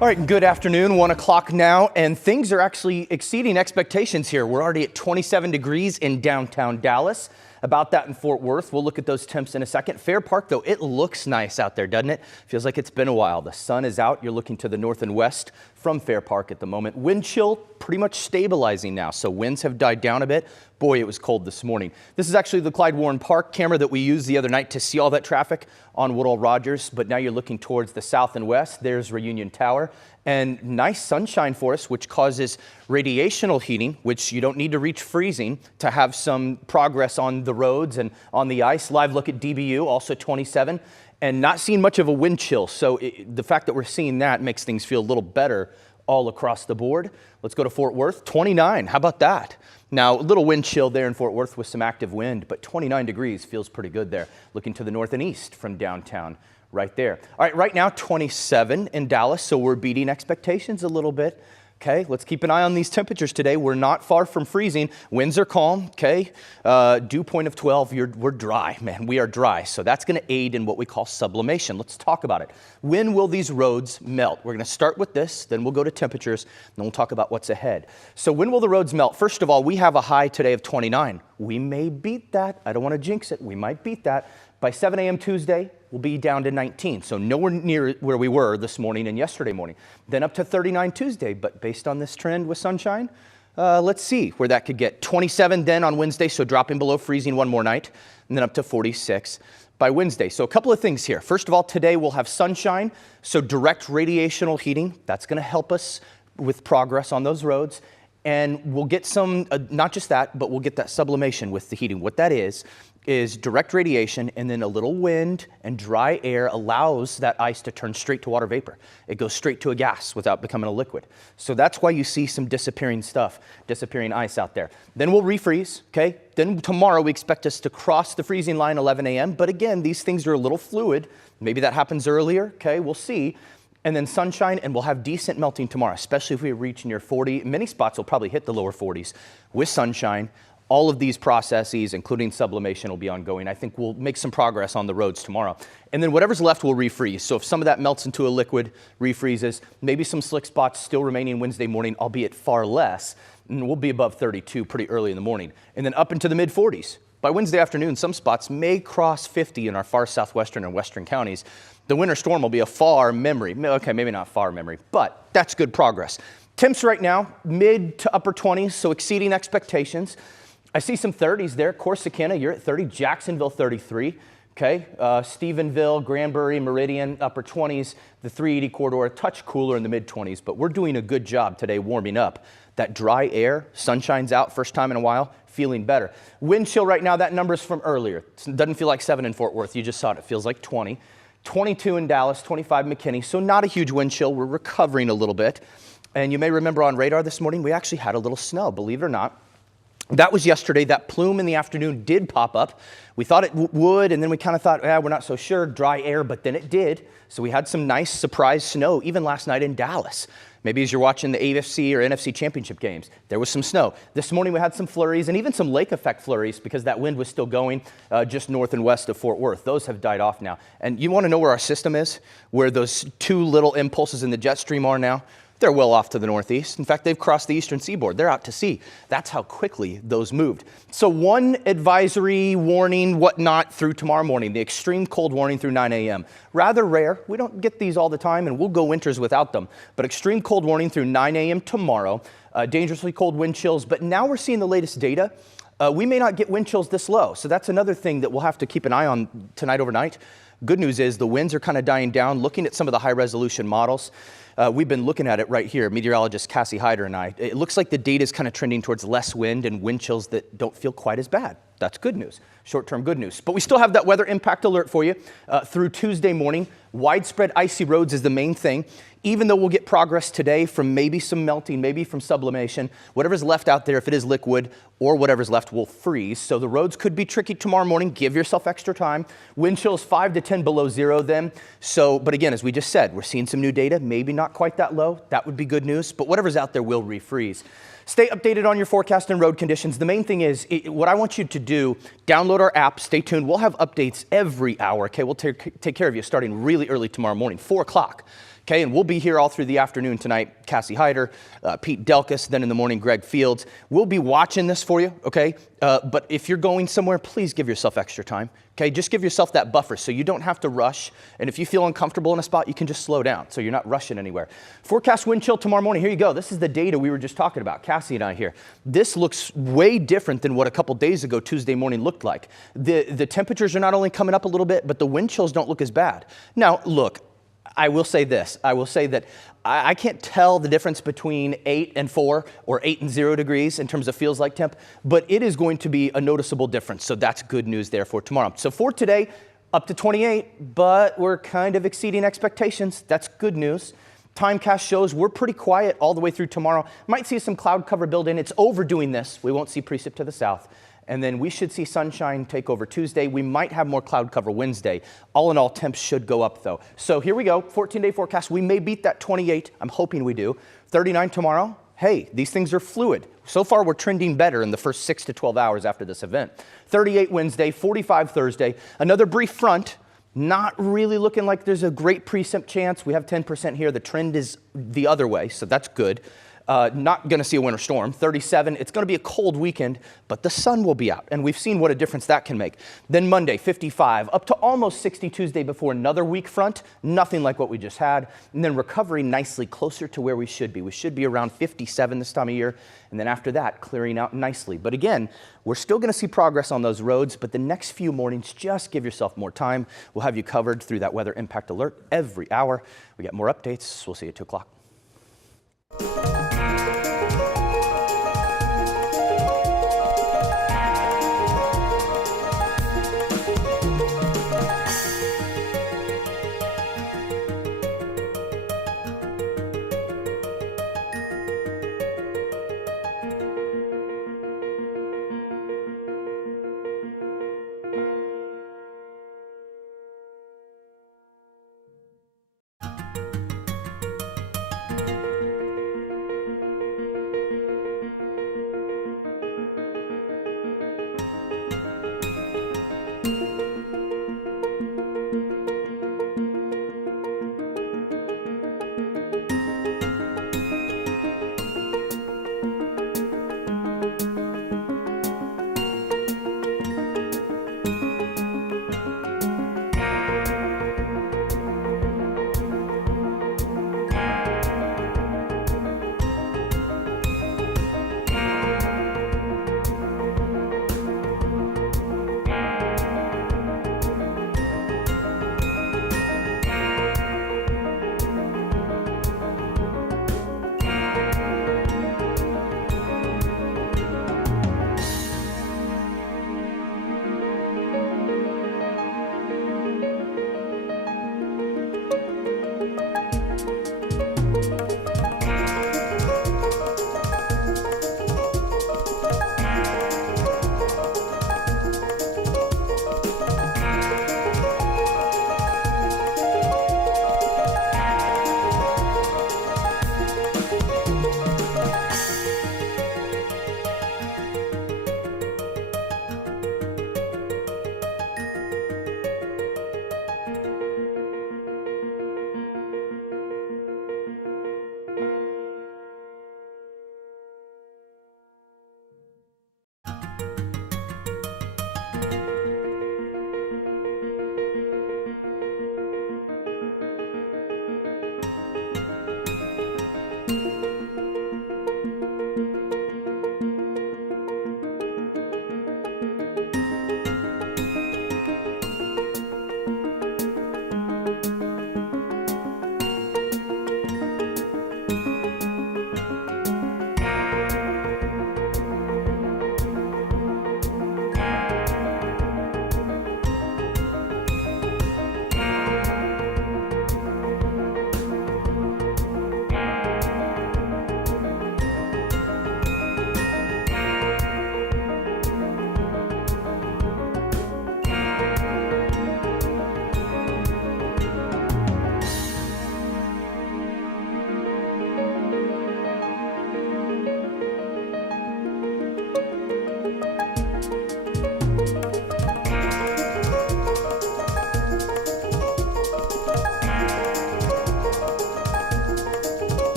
All right, good afternoon, 1 o'clock now, and things are actually exceeding expectations here. We're already at 27 degrees in downtown Dallas. About that in Fort Worth. We'll look at those temps in a second. Fair Park, though, it looks nice out there, doesn't it? Feels like it's been a while. The sun is out. You're looking to the north and west from Fair Park at the moment. Wind chill pretty much stabilizing now, so winds have died down a bit. Boy, it was cold this morning. This is actually the Clyde Warren Park camera that we used the other night to see all that traffic on Woodall Rogers, but now you're looking towards the south and west. There's Reunion Tower. And nice sunshine for us, which causes radiational heating, which you don't need to reach freezing to have some progress on the roads and on the ice. Live look at DBU, also 27, and not seeing much of a wind chill. So the fact that we're seeing that makes things feel a little better all across the board. Let's go to Fort Worth, 29. How about that? Now, a little wind chill there in Fort Worth with some active wind, but 29 degrees feels pretty good there. Looking to the north and east from downtown. Right there. All right, right now 27 in Dallas, so we're beating expectations a little bit. Okay, let's keep an eye on these temperatures today. We're not far from freezing. Winds are calm, okay? Dew point of 12, we're dry, man. We are dry, so that's going to aid in what we call sublimation. Let's talk about it. When will these roads melt? We're going to start with this, then we'll go to temperatures, then we'll talk about what's ahead. So when will the roads melt? First of all, we have a high today of 29. We may beat that. I don't want to jinx it. We might beat that. By 7 a.m. Tuesday, we'll be down to 19, so nowhere near where we were this morning and yesterday morning. Then up to 39 Tuesday, but based on this trend with sunshine, let's see where that could get. 27 then on Wednesday, so dropping below freezing one more night, and then up to 46 by Wednesday. So a couple of things here. First of all, today we'll have sunshine, so direct radiational heating. That's going to help us with progress on those roads. And we'll get some, not just that, but we'll get that sublimation with the heating. What that is direct radiation, and then a little wind and dry air allows that ice to turn straight to water vapor. It goes straight to a gas without becoming a liquid. So that's why you see some disappearing ice out there. Then we'll refreeze, okay? Then tomorrow we expect us to cross the freezing line 11 a.m. But again, these things are a little fluid. Maybe that happens earlier, okay? We'll see. And then sunshine, and we'll have decent melting tomorrow, especially if we reach near 40. Many spots will probably hit the lower 40s with sunshine. All of these processes, including sublimation, will be ongoing. I think we'll make some progress on the roads tomorrow. And then whatever's left will refreeze. So if some of that melts into a liquid, refreezes, maybe some slick spots still remaining Wednesday morning, albeit far less, and we'll be above 32 pretty early in the morning. And then up into the mid 40s. By Wednesday afternoon, some spots may cross 50 in our far southwestern and western counties. The winter storm will be a far memory. Okay, maybe not far memory, but that's good progress. Temps right now, mid to upper 20s, so exceeding expectations. I see some 30s there. Corsicana, you're at 30. Jacksonville, 33. Okay, Stephenville, Granbury, Meridian, upper 20s. The 380 corridor, a touch cooler in the mid 20s, but we're doing a good job today warming up. That dry air, sunshine's out, first time in a while, feeling better. Wind chill right now, that number's from earlier. It doesn't feel like 7 in Fort Worth. You just saw it. It feels like 20. 22 in Dallas, 25 McKinney, so not a huge wind chill. We're recovering a little bit. And you may remember on radar this morning, we actually had a little snow, believe it or not. That was yesterday. That plume in the afternoon did pop up. We thought it would, and then we kind of thought, we're not so sure, dry air, but then it did. So we had some nice surprise snow, even last night in Dallas. Maybe as you're watching the AFC or NFC championship games, there was some snow. This morning we had some flurries and even some lake effect flurries because that wind was still going just north and west of Fort Worth. Those have died off now. And you want to know where our system is, where those two little impulses in the jet stream are now? They're well off to the northeast. In fact, they've crossed the eastern seaboard. They're out to sea. That's how quickly those moved. So one advisory, warning, whatnot through tomorrow morning, the extreme cold warning through 9 a.m. Rather rare. We don't get these all the time, and we'll go winters without them. But extreme cold warning through 9 a.m. tomorrow. Dangerously cold wind chills. But now we're seeing the latest data. We may not get wind chills this low. So that's another thing that we'll have to keep an eye on tonight overnight. Good news is the winds are kind of dying down. Looking at some of the high resolution models, we've been looking at it right here, meteorologist Cassie Hyder and I. It looks like the data is kind of trending towards less wind and wind chills that don't feel quite as bad. That's good news, short-term good news. But we still have that weather impact alert for you through Tuesday morning. Widespread icy roads is the main thing. Even though we'll get progress today from maybe some melting, maybe from sublimation, whatever's left out there, if it is liquid or whatever's left will freeze. So the roads could be tricky tomorrow morning. Give yourself extra time. Wind chills 5 to 10 below zero then. So, but again, as we just said, we're seeing some new data, maybe not quite that low. That would be good news, but whatever's out there will refreeze. Stay updated on your forecast and road conditions. The main thing is, what I want you to do, download our app, stay tuned. We'll have updates every hour, okay? We'll take care of you starting really early tomorrow morning, 4 o'clock. Okay, and we'll be here all through the afternoon tonight. Cassie Hyder, Pete Delkus, then in the morning, Greg Fields. We'll be watching this for you, okay? But if you're going somewhere, please give yourself extra time, okay? Just give yourself that buffer so you don't have to rush. And if you feel uncomfortable in a spot, you can just slow down so you're not rushing anywhere. Forecast wind chill tomorrow morning. Here you go. This is the data we were just talking about, Cassie and I here. This looks way different than what a couple days ago, Tuesday morning, looked like. The temperatures are not only coming up a little bit, but the wind chills don't look as bad. Now, look, I will say this. I will say that I can't tell the difference between 8 and 4 or 8 and 0 degrees in terms of feels like temp, but it is going to be a noticeable difference. So that's good news there for tomorrow. So for today, up to 28, but we're kind of exceeding expectations. That's good news. Timecast shows we're pretty quiet all the way through tomorrow. Might see some cloud cover build in. It's overdoing this. We won't see precip to the south. And then we should see sunshine take over Tuesday. We might have more cloud cover Wednesday. All in all, temps should go up, though. So here we go, 14-day forecast. We may beat that 28. I'm hoping we do. 39 tomorrow. Hey, these things are fluid. So far, we're trending better in the first 6 to 12 hours after this event. 38 Wednesday, 45 Thursday. Another brief front. Not really looking like there's a great precip chance. We have 10% here. The trend is the other way, so that's good. Not going to see a winter storm. 37, it's going to be a cold weekend, but the sun will be out, and we've seen what a difference that can make. Then Monday, 55, up to almost 60 Tuesday before another weak front. Nothing like what we just had. And then recovery nicely closer to where we should be. We should be around 57 this time of year, and then after that, clearing out nicely. But again, we're still going to see progress on those roads, but the next few mornings, just give yourself more time. We'll have you covered through that weather impact alert every hour. We get more updates. We'll see you at 2 o'clock.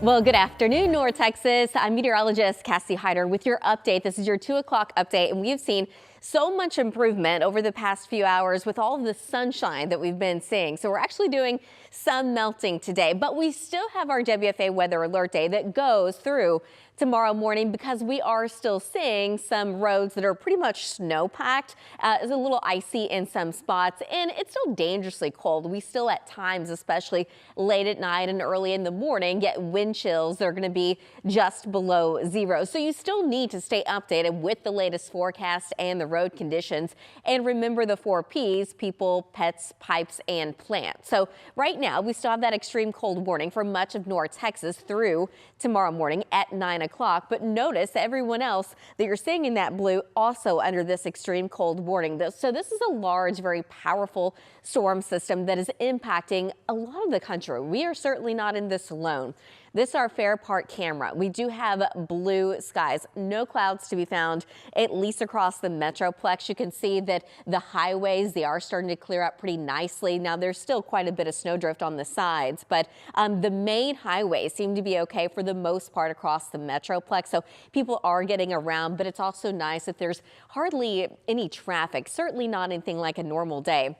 Well, good afternoon, North Texas. I'm meteorologist Cassie Hyder with your update. This is your 2 o'clock update, and we have seen so much improvement over the past few hours with all of the sunshine that we've been seeing. So we're actually doing some melting today, but we still have our WFA weather alert day that goes through tomorrow morning because we are still seeing some roads that are pretty much snow packed. It's a little icy in some spots, and it's still dangerously cold. We still at times, especially late at night and early in the morning, get wind chills that are going to be just below zero. So you still need to stay updated with the latest forecast and the road conditions. And remember the 4 Ps: people, pets, pipes, and plants. So right now we still have that extreme cold warning for much of North Texas through tomorrow morning at 9 o'clock. But notice everyone else that you're seeing in that blue also under this extreme cold warning. So this is a large, very powerful storm system that is impacting a lot of the country. We are certainly not in this alone. This is our Fair Park camera. We do have blue skies, no clouds to be found, at least across the Metroplex. You can see that the highways, they are starting to clear up pretty nicely. Now, there's still quite a bit of snowdrift on the sides, but the main highways seem to be okay for the most part across the Metroplex. So people are getting around, but it's also nice that there's hardly any traffic, certainly not anything like a normal day.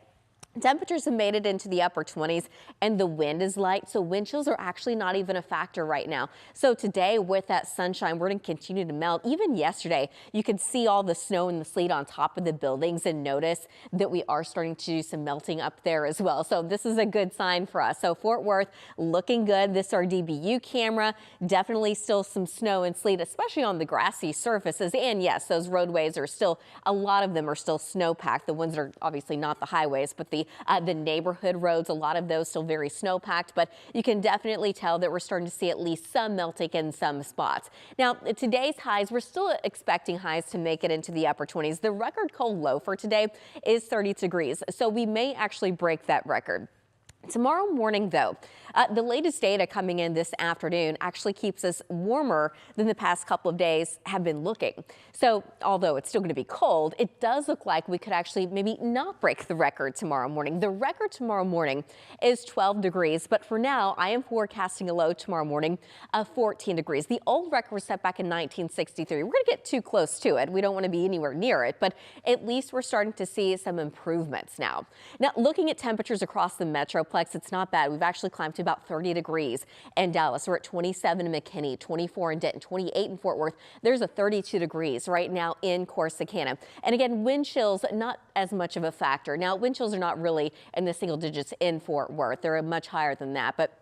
Temperatures have made it into the upper 20s and the wind is light, so wind chills are actually not even a factor right now. So today with that sunshine, we're going to continue to melt. Even yesterday, you could see all the snow and the sleet on top of the buildings and notice that we are starting to do some melting up there as well. So this is a good sign for us. So Fort Worth looking good. This is our DBU camera. Definitely still some snow and sleet, especially on the grassy surfaces. And yes, those roadways are still, a lot of them are still snow packed. The ones that are obviously not the highways, but the neighborhood roads, a lot of those still very snow packed, but you can definitely tell that we're starting to see at least some melting in some spots. Now, today's highs, we're still expecting highs to make it into the upper 20s. The record cold low for today is 30 degrees, so we may actually break that record. Tomorrow morning, though, the latest data coming in this afternoon actually keeps us warmer than the past couple of days have been looking. So although it's still going to be cold, it does look like we could actually maybe not break the record tomorrow morning. The record tomorrow morning is 12 degrees, but for now, I am forecasting a low tomorrow morning of 14 degrees. The old record was set back in 1963. We're going to get too close to it. We don't want to be anywhere near it, but at least we're starting to see some improvements now. Now, looking at temperatures across the Metroplex, it's not bad. We've actually climbed to about 30 degrees in Dallas. We're at 27 in McKinney, 24 in Denton, 28 in Fort Worth. There's a 32 degrees right now in Corsicana. And again, wind chills, not as much of a factor. Now, wind chills are not really in the single digits in Fort Worth. They're much higher than that, but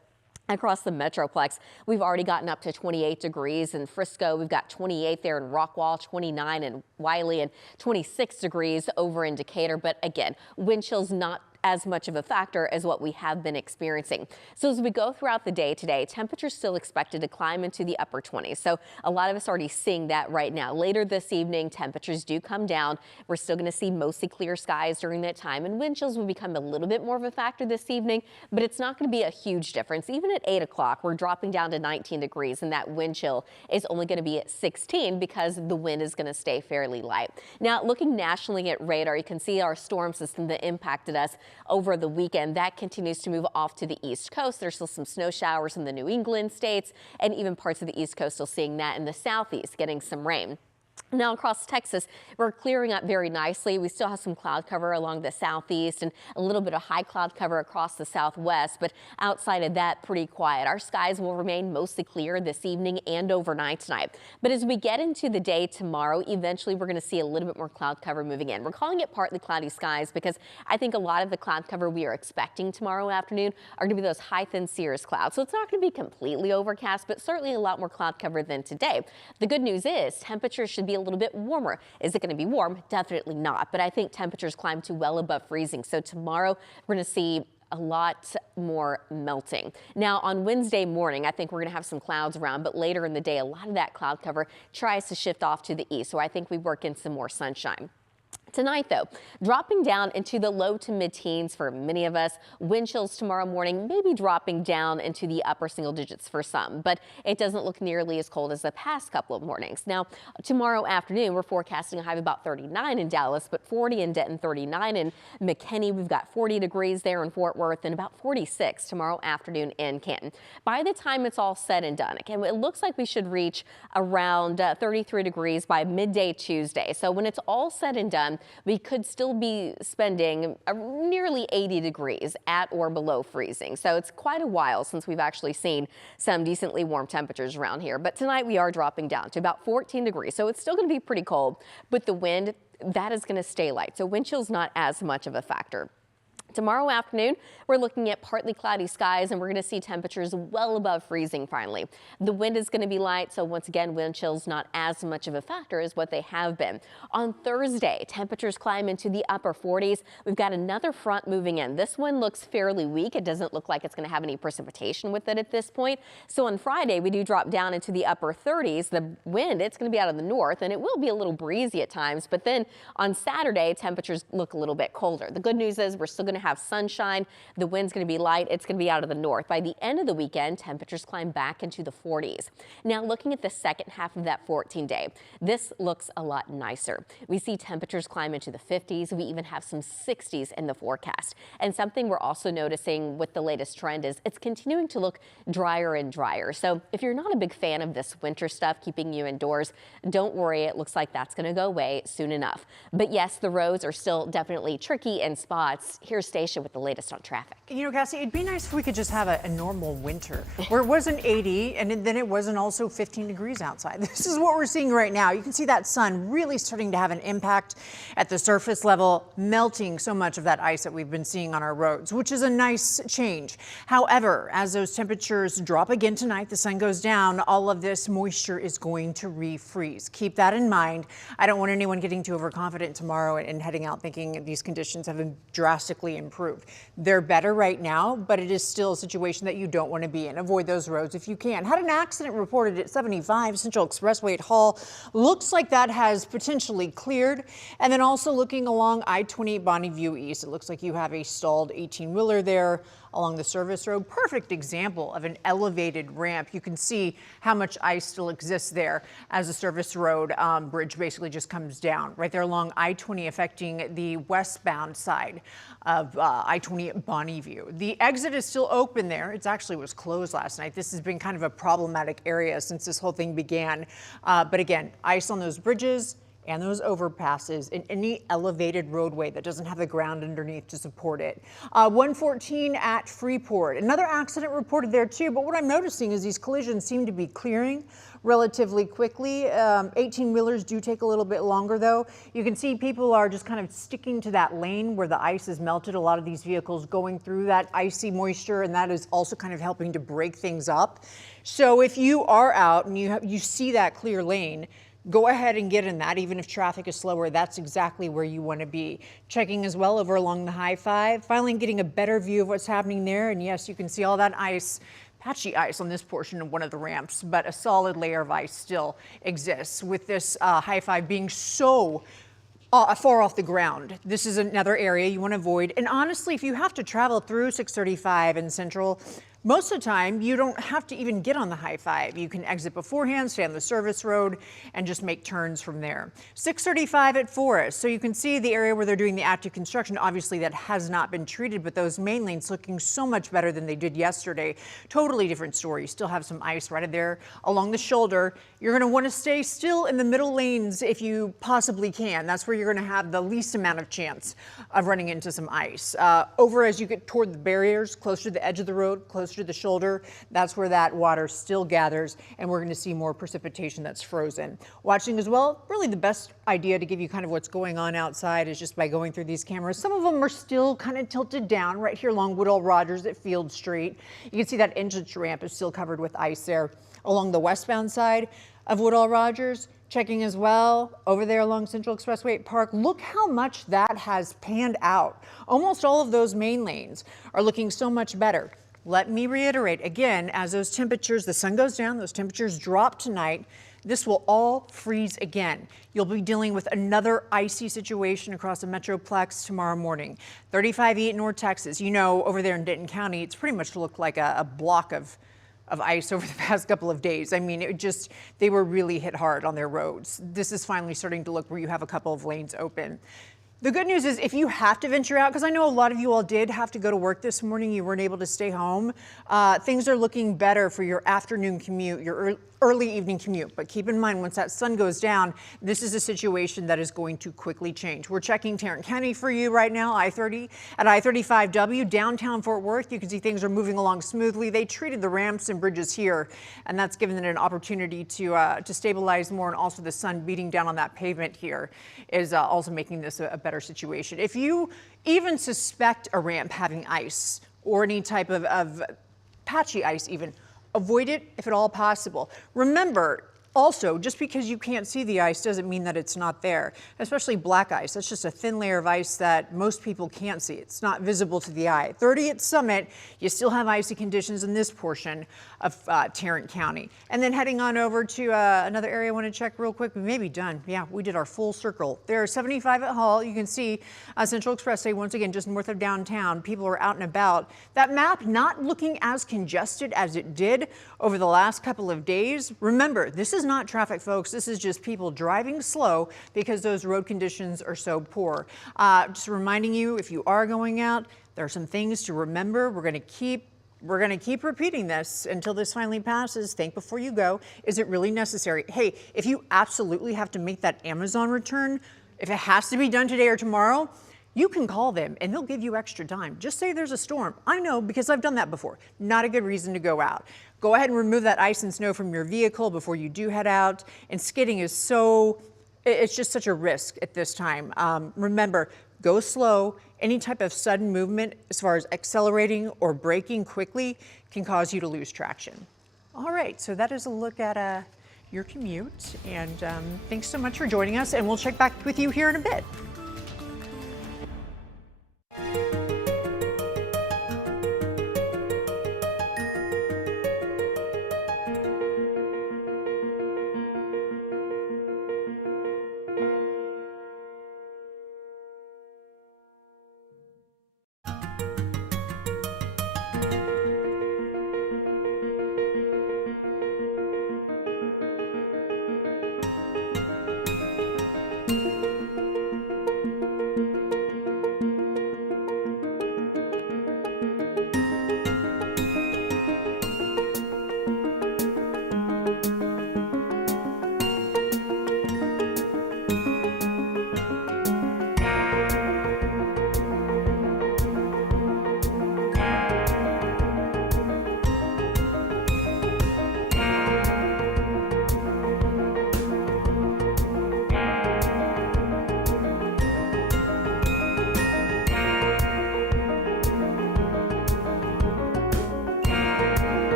across the Metroplex, we've already gotten up to 28 degrees in Frisco. We've got 28 there in Rockwall, 29 in Wiley, and 26 degrees over in Decatur. But again, wind chills not as much of a factor as what we have been experiencing. So as we go throughout the day today, temperatures still expected to climb into the upper 20s. So a lot of us already seeing that right now. Later this evening, temperatures do come down. We're still going to see mostly clear skies during that time, and wind chills will become a little bit more of a factor this evening, but it's not going to be a huge difference. Even at 8 o'clock, we're dropping down to 19 degrees, and that wind chill is only going to be at 16 because the wind is going to stay fairly light. Now, looking nationally at radar, you can see our storm system that impacted us over the weekend. That continues to move off to the East Coast. There's still some snow showers in the New England states, and even parts of the East Coast still seeing that, in the Southeast getting some rain. Now across Texas, we're clearing up very nicely. We still have some cloud cover along the southeast and a little bit of high cloud cover across the southwest, but outside of that, pretty quiet. Our skies will remain mostly clear this evening and overnight tonight. But as we get into the day tomorrow, eventually we're going to see a little bit more cloud cover moving in. We're calling it partly cloudy skies because I think a lot of the cloud cover we are expecting tomorrow afternoon are going to be those high thin cirrus clouds. So it's not going to be completely overcast, but certainly a lot more cloud cover than today. The good news is temperatures should be a little bit warmer. Is it going to be warm? Definitely not. But I think temperatures climb to well above freezing. So tomorrow we're going to see a lot more melting. Now on Wednesday morning, I think we're going to have some clouds around, but later in the day, a lot of that cloud cover tries to shift off to the east. So I think we work in some more sunshine. Tonight, though, dropping down into the low to mid-teens for many of us. Wind chills tomorrow morning, maybe dropping down into the upper single digits for some, but it doesn't look nearly as cold as the past couple of mornings. Now, tomorrow afternoon, we're forecasting a high of about 39 in Dallas, but 40 in Denton, 39 in McKinney. We've got 40 degrees there in Fort Worth and about 46 tomorrow afternoon in Canton. By the time it's all said and done, again, it looks like we should reach around 33 degrees by midday Tuesday. So when it's all said and done, we could still be spending nearly 80 degrees at or below freezing. So it's quite a while since we've actually seen some decently warm temperatures around here. But tonight we are dropping down to about 14 degrees. So it's still going to be pretty cold, but the wind, that is going to stay light. So wind chill's not as much of a factor. Tomorrow afternoon, we're looking at partly cloudy skies, and we're going to see temperatures well above freezing finally. The wind is going to be light, so once again, wind chills not as much of a factor as what they have been. On Thursday, temperatures climb into the upper 40s. We've got another front moving in. This one looks fairly weak. It doesn't look like it's going to have any precipitation with it at this point. So on Friday, we do drop down into the upper 30s. The wind, it's going to be out of the north, and it will be a little breezy at times. But then on Saturday, temperatures look a little bit colder. The good news is we're still going to have sunshine. The wind's going to be light. It's going to be out of the north. By the end of the weekend, temperatures climb back into the 40s. Now looking at the second half of that 14-day, this looks a lot nicer. We see temperatures climb into the 50s. We even have some 60s in the forecast. And something we're also noticing with the latest trend is it's continuing to look drier and drier. So if you're not a big fan of this winter stuff keeping you indoors, don't worry. It looks like that's going to go away soon enough. But yes, the roads are still definitely tricky in spots. Here's Station with the latest on traffic. You know, Cassie, it'd be nice if we could just have a normal winter where it wasn't 80 and then it wasn't also 15 degrees outside. This is what we're seeing right now. You can see that sun really starting to have an impact at the surface level, melting so much of that ice that we've been seeing on our roads, which is a nice change. However, as those temperatures drop again tonight, the sun goes down, all of this moisture is going to refreeze. Keep that in mind. I don't want anyone getting too overconfident tomorrow and heading out thinking these conditions have drastically improved. They're better right now, but it is still a situation that you don't want to be in. Avoid those roads if you can. Had an accident reported at 75 Central Expressway at Hall. Looks like that has potentially cleared. And then also looking along I-28 Bonnie View East, it looks like you have a stalled 18-wheeler there along the service road. Perfect example of an elevated ramp. You can see how much ice still exists there as the service road bridge basically just comes down right there along I-20, affecting the westbound side of I-20 at Bonnie View. The exit is still open there. It actually was closed last night. This has been kind of a problematic area since this whole thing began. But again, ice on those bridges and those overpasses in any elevated roadway that doesn't have the ground underneath to support it. 114 at Freeport. Another accident reported there too, but what I'm noticing is these collisions seem to be clearing relatively quickly. 18-wheelers do take a little bit longer though. You can see people are just kind of sticking to that lane where the ice is melted. A lot of these vehicles going through that icy moisture, and that is also kind of helping to break things up. So if you are out and you see that clear lane, go ahead and get in that. Even if traffic is slower, that's exactly where you want to be. Checking as well over along the High-5, finally getting a better view of what's happening there. And yes, you can see all that ice, patchy ice on this portion of one of the ramps, but a solid layer of ice still exists with this High-5 being so far off the ground. This is another area you want to avoid. And honestly, if you have to travel through 635 and Central, most of the time, you don't have to even get on the High-5. You can exit beforehand, stay on the service road, and just make turns from there. 635 at Forest. So you can see the area where they're doing the active construction. Obviously, that has not been treated, but those main lanes looking so much better than they did yesterday. Totally different story. You still have some ice right there along the shoulder. You're going to want to stay still in the middle lanes if you possibly can. That's where you're going to have the least amount of chance of running into some ice. Over as you get toward the barriers, closer to the edge of the road, closer to the shoulder, that's where that water still gathers, and we're going to see more precipitation that's frozen. Watching as well, really the best idea to give you kind of what's going on outside is just by going through these cameras. Some of them are still kind of tilted down right here along Woodall Rogers at Field Street. You can see that entrance ramp is still covered with ice there along the westbound side of Woodall Rogers. Checking as well over there along Central Expressway Park. Look how much that has panned out. Almost all of those main lanes are looking so much better. Let me reiterate again, as those temperatures, the sun goes down, those temperatures drop tonight, this will all freeze again. You'll be dealing with another icy situation across the Metroplex tomorrow morning. 35 East North Texas, you know, over there in Denton County, it's pretty much looked like a block of ice over the past couple of days. I mean, they were really hit hard on their roads. This is finally starting to look where you have a couple of lanes open. The good news is if you have to venture out, because I know a lot of you all did have to go to work this morning, you weren't able to stay home, things are looking better for your afternoon commute, your early evening commute. But keep in mind, once that sun goes down, this is a situation that is going to quickly change. We're checking Tarrant County for you right now, I-30 at I-35W, downtown Fort Worth. You can see things are moving along smoothly. They treated the ramps and bridges here, and that's given it an opportunity to stabilize more, and also the sun beating down on that pavement here is also making this a better situation. If you even suspect a ramp having ice or any type of patchy ice even, avoid it if at all possible. Remember, also, just because you can't see the ice doesn't mean that it's not there, especially black ice. That's just a thin layer of ice that most people can't see. It's not visible to the eye. 30th Summit, you still have icy conditions in this portion of Tarrant County. And then heading on over to another area I want to check real quick. We may be done. Yeah, we did our full circle. There are 75 at Hall. You can see Central Expressway, once again, just north of downtown. People are out and about. That map not looking as congested as it did over the last couple of days. Remember, this is not traffic, folks. This is just people driving slow because those road conditions are so poor. Just reminding you, if you are going out, there are some things to remember. We're going to keep repeating this until this finally passes. Think before you go. Is it really necessary? Hey, if you absolutely have to make that Amazon return, if it has to be done today or tomorrow, you can call them and they'll give you extra time. Just say there's a storm. I know because I've done that before. Not a good reason to go out. Go ahead and remove that ice and snow from your vehicle before you do head out. And skidding is it's just such a risk at this time. Remember, go slow. Any type of sudden movement as far as accelerating or braking quickly can cause you to lose traction. All right, so that is a look at your commute. And thanks so much for joining us, and we'll check back with you here in a bit.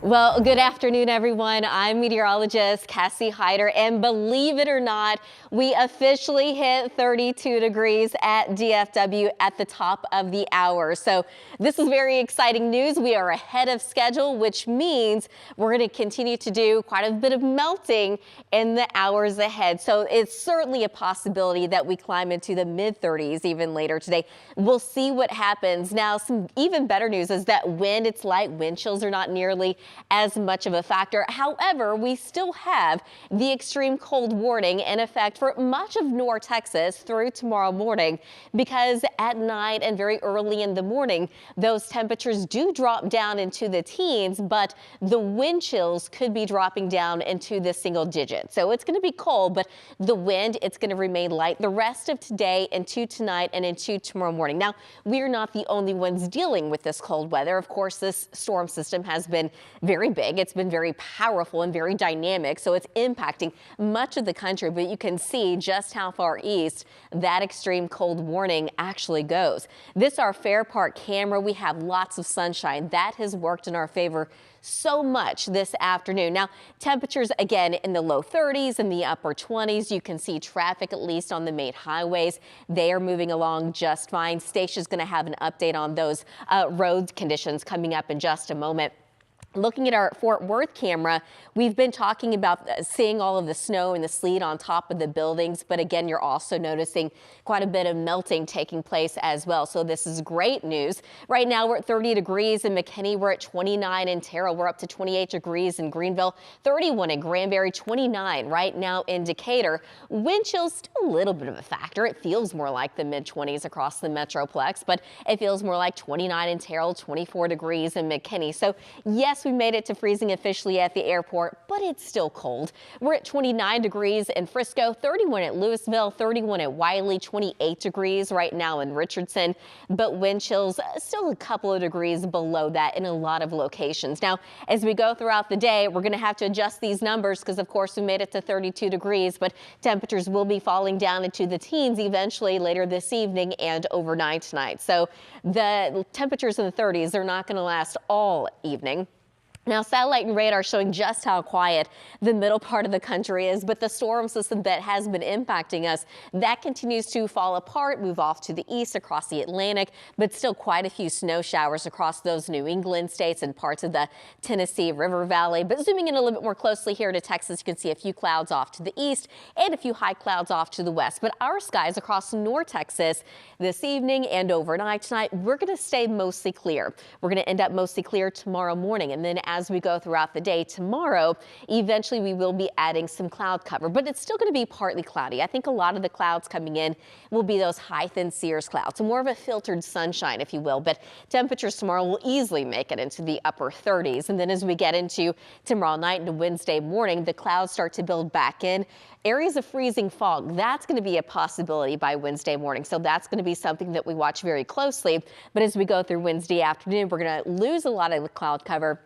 Well, good afternoon, everyone. I'm meteorologist Cassie Hyder, and believe it or not, we officially hit 32 degrees at DFW at the top of the hour. So this is very exciting news. We are ahead of schedule, which means we're going to continue to do quite a bit of melting in the hours ahead. So it's certainly a possibility that we climb into the mid-30s even later today. We'll see what happens. Now, some even better news is that wind, it's light. Wind chills are not nearly as much of a factor. However, we still have the extreme cold warning in effect for much of North Texas through tomorrow morning, because at night and very early in the morning, those temperatures do drop down into the teens, but the wind chills could be dropping down into the single digits. So it's going to be cold, but the wind, it's going to remain light the rest of today, into tonight, and into tomorrow morning. Now, we're not the only ones dealing with this cold weather. Of course, this storm system has been very big. It's been very powerful and very dynamic, so it's impacting much of the country, but you can see just how far east that extreme cold warning actually goes. This our Fair Park camera. We have lots of sunshine. That has worked in our favor so much this afternoon. Now, temperatures again in the low 30s and the upper 20s. You can see traffic, at least on the main highways. They are moving along just fine. Stacia's going to have an update on those road conditions coming up in just a moment. Looking at our Fort Worth camera, we've been talking about seeing all of the snow and the sleet on top of the buildings, but again, you're also noticing quite a bit of melting taking place as well. So this is great news. Right now, we're at 30 degrees in McKinney. We're at 29 in Terrell. We're up to 28 degrees in Greenville, 31 in Granbury, 29 right now in Decatur. Wind chills still a little bit of a factor. It feels more like the mid-20s across the Metroplex, but it feels more like 29 in Terrell, 24 degrees in McKinney. So yes, we made it to freezing officially at the airport, but it's still cold. We're at 29 degrees in Frisco, 31 at Louisville, 31 at Wiley, 28 degrees right now in Richardson, but wind chills still a couple of degrees below that in a lot of locations. Now, as we go throughout the day, we're going to have to adjust these numbers because, of course, we made it to 32 degrees, but temperatures will be falling down into the teens eventually later this evening and overnight tonight. So the temperatures in the 30s are not going to last all evening. Now, satellite and radar showing just how quiet the middle part of the country is, but the storm system that has been impacting us, that continues to fall apart, move off to the east across the Atlantic, but still quite a few snow showers across those New England states and parts of the Tennessee River Valley. But zooming in a little bit more closely here to Texas, you can see a few clouds off to the east and a few high clouds off to the west. But our skies across North Texas this evening and overnight tonight, we're going to stay mostly clear. We're going to end up mostly clear tomorrow morning, and then as we go throughout the day tomorrow, eventually we will be adding some cloud cover, but it's still going to be partly cloudy. I think a lot of the clouds coming in will be those high thin cirrus clouds, so more of a filtered sunshine, if you will, but temperatures tomorrow will easily make it into the upper 30s. And then as we get into tomorrow night into Wednesday morning, the clouds start to build back in. Areas of freezing fog, that's going to be a possibility by Wednesday morning. So that's going to be something that we watch very closely. But as we go through Wednesday afternoon, we're going to lose a lot of the cloud cover.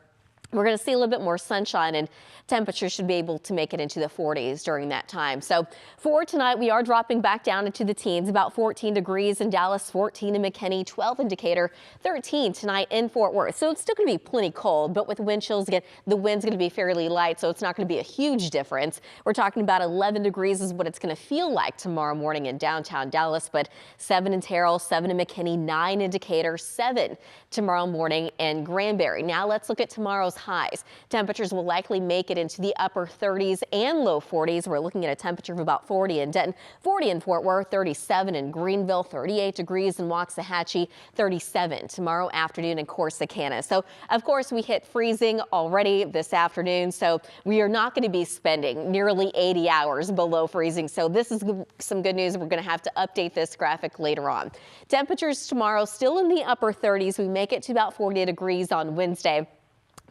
We're going to see a little bit more sunshine, and temperatures should be able to make it into the 40s during that time. So for tonight, we are dropping back down into the teens, about 14 degrees in Dallas, 14 in McKinney, 12 in Decatur, 13 tonight in Fort Worth. So it's still going to be plenty cold, but with wind chills, again, the wind's going to be fairly light, so it's not going to be a huge difference. We're talking about 11 degrees is what it's going to feel like tomorrow morning in downtown Dallas, but 7 in Terrell, 7 in McKinney, 9 in Decatur, 7 tomorrow morning in Granbury. Now let's look at tomorrow's highs. Temperatures will likely make it into the upper 30s and low 40s. We're looking at a temperature of about 40 in Denton, 40 in Fort Worth, 37 in Greenville, 38 degrees in Waxahachie, 37 tomorrow afternoon in Corsicana. So, of course, we hit freezing already this afternoon, so we are not going to be spending nearly 80 hours below freezing. So this is some good news. We're going to have to update this graphic later on. Temperatures tomorrow still in the upper 30s. We make it to about 40 degrees on Wednesday.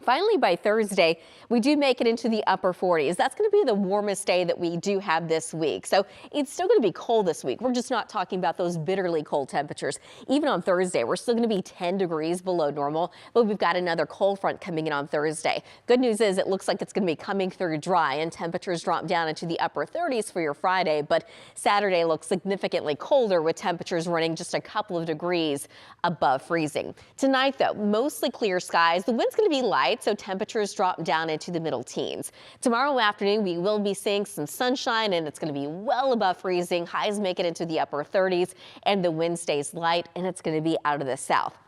Finally, by Thursday, we do make it into the upper 40s. That's going to be the warmest day that we do have this week. So it's still going to be cold this week. We're just not talking about those bitterly cold temperatures. Even on Thursday, we're still going to be 10 degrees below normal, but we've got another cold front coming in on Thursday. Good news is it looks like it's going to be coming through dry, and temperatures drop down into the upper 30s for your Friday, but Saturday looks significantly colder with temperatures running just a couple of degrees above freezing. Tonight, though, mostly clear skies. The wind's going to be light. night, so temperatures drop down into the middle teens. Tomorrow afternoon, we will be seeing some sunshine, and it's going to be well above freezing. Highs make it into the upper 30s, and the wind stays light, and it's going to be out of the south.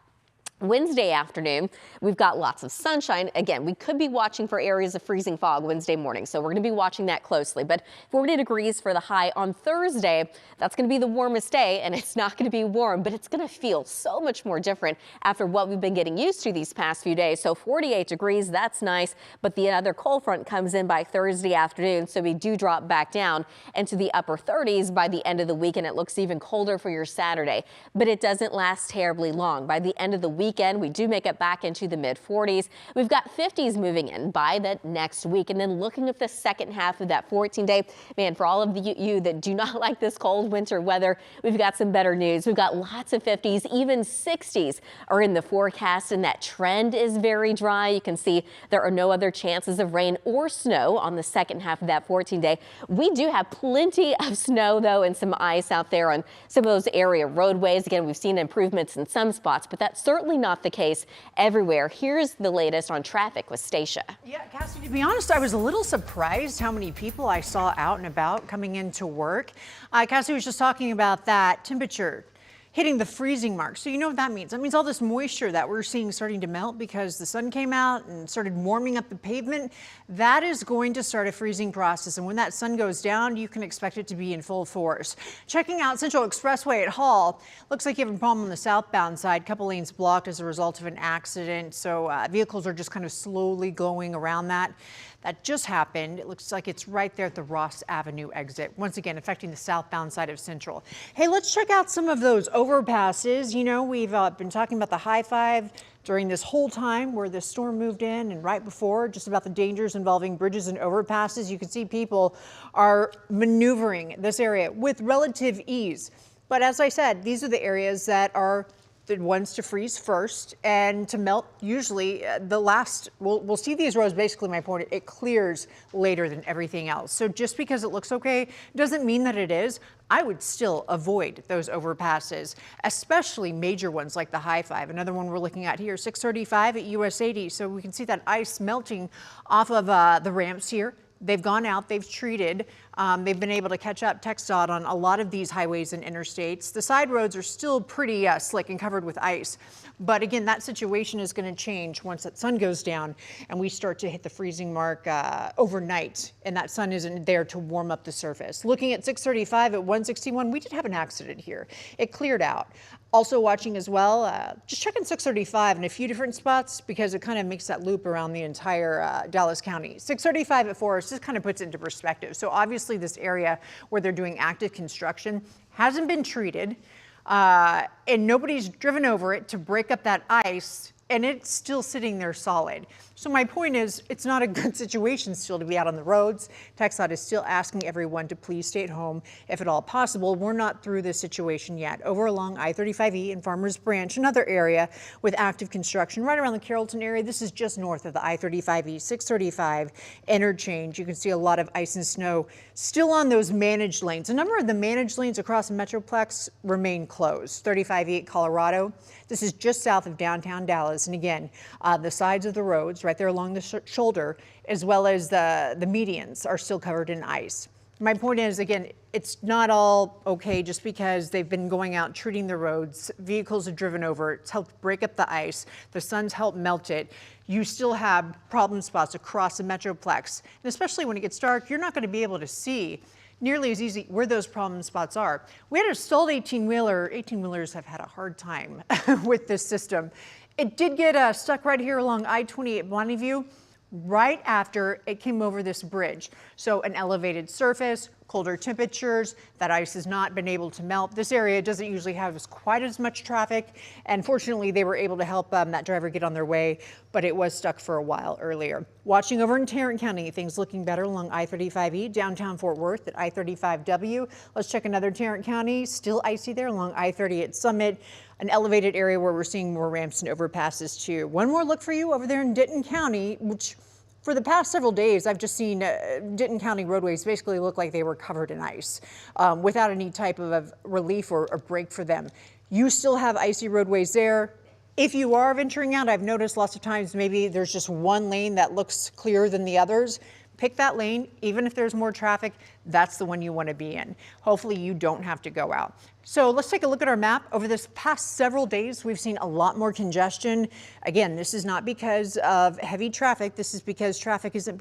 Wednesday afternoon, we've got lots of sunshine. Again, we could be watching for areas of freezing fog Wednesday morning, so we're going to be watching that closely. But 40 degrees for the high on Thursday. That's going to be the warmest day, and it's not going to be warm, but it's going to feel so much more different after what we've been getting used to these past few days. So 48 degrees, that's nice, but the other cold front comes in by Thursday afternoon, so we do drop back down into the upper 30s by the end of the week, and it looks even colder for your Saturday. But it doesn't last terribly long. By the end of the weekend, we do make it back into the mid 40s. We've got 50s moving in by that next week. And then looking at the second half of that 14-day, man, for all of you that do not like this cold winter weather, we've got some better news. We've got lots of 50s, even 60s are in the forecast, and that trend is very dry. You can see there are no other chances of rain or snow on the second half of that 14-day. We do have plenty of snow, though, and some ice out there on some of those area roadways. Again, we've seen improvements in some spots, but that's certainly not the case everywhere. Here's the latest on traffic with Stacia. Yeah, Cassie, to be honest, I was a little surprised how many people I saw out and about coming into work. Cassie was just talking about that temperature hitting the freezing mark. So you know what that means. That means all this moisture that we're seeing starting to melt because the sun came out and started warming up the pavement, that is going to start a freezing process. And when that sun goes down, you can expect it to be in full force. Checking out Central Expressway at Hall, looks like you have a problem on the southbound side. Couple lanes blocked as a result of an accident. So vehicles are just kind of slowly going around that. That just happened. It looks like it's right there at the Ross Avenue exit, once again affecting the southbound side of Central. Hey, let's check out some of those overpasses. You know, we've been talking about the high five during this whole time where the storm moved in, and right before, just about the dangers involving bridges and overpasses. You can see people are maneuvering this area with relative ease. But as I said, these are the areas that are the ones to freeze first and to melt usually the last. We'll see these roads, basically my point, it clears later than everything else. So just because it looks okay doesn't mean that it is. I would still avoid those overpasses, especially major ones like the high five. Another one we're looking at here, 635 at US 80. So we can see that ice melting off of the ramps here. They've gone out, they've treated, they've been able to catch up TxDOT on a lot of these highways and interstates. The side roads are still pretty slick and covered with ice. But again, that situation is going to change once that sun goes down and we start to hit the freezing mark overnight, and that sun isn't there to warm up the surface. Looking at 635 at 161, we did have an accident here. It cleared out. Also watching as well, just checking 635 in a few different spots because it kind of makes that loop around the entire Dallas County. 635 at Forest just kind of puts it into perspective. So obviously this area where they're doing active construction hasn't been treated, and nobody's driven over it to break up that ice, and it's still sitting there solid. So my point is, it's not a good situation still to be out on the roads. TxDOT is still asking everyone to please stay at home if at all possible. We're not through this situation yet. Over along I-35E and Farmers Branch, another area with active construction right around the Carrollton area. This is just north of the I-35E, 635 interchange. You can see a lot of ice and snow still on those managed lanes. A number of the managed lanes across the Metroplex remain closed. 35E at Colorado. This is just south of downtown Dallas. And again, the sides of the roads right there along the shoulder, as well as the medians, are still covered in ice. My point is, again, it's not all okay just because they've been going out treating the roads. Vehicles are driven over. It's helped break up the ice. The sun's helped melt it. You still have problem spots across the Metroplex. And especially when it gets dark, you're not going to be able to see nearly as easy where those problem spots are. We had a stalled 18-wheeler. 18-wheelers have had a hard time with this system. It did get stuck right here along I-28 Bonneview right after it came over this bridge. So an elevated surface, colder temperatures, that ice has not been able to melt. This area doesn't usually have quite as much traffic, and fortunately they were able to help that driver get on their way, but it was stuck for a while earlier. Watching over in Tarrant County, things looking better along I-35E, downtown Fort Worth at I-35W. Let's check another Tarrant County, still icy there along I-30 at Summit, an elevated area where we're seeing more ramps and overpasses too. One more look for you over there in Denton County, which for the past several days, I've just seen Denton County roadways basically look like they were covered in ice without any type of relief or break for them. You still have icy roadways there. If you are venturing out, I've noticed lots of times maybe there's just one lane that looks clearer than the others. Pick that lane, even if there's more traffic, that's the one you want to be in. Hopefully you don't have to go out. So let's take a look at our map. Over this past several days, we've seen a lot more congestion. Again, this is not because of heavy traffic. This is because traffic isn't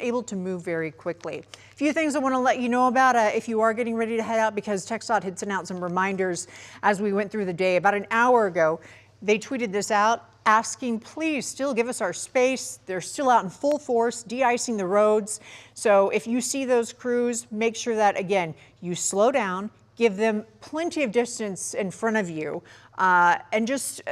able to move very quickly. A few things I want to let you know about if you are getting ready to head out, because TxDOT had sent out some reminders as we went through the day. About an hour ago, they tweeted this out, asking, please still give us our space. They're still out in full force, de-icing the roads. So if you see those crews, make sure that, again, you slow down, give them plenty of distance in front of you. And just,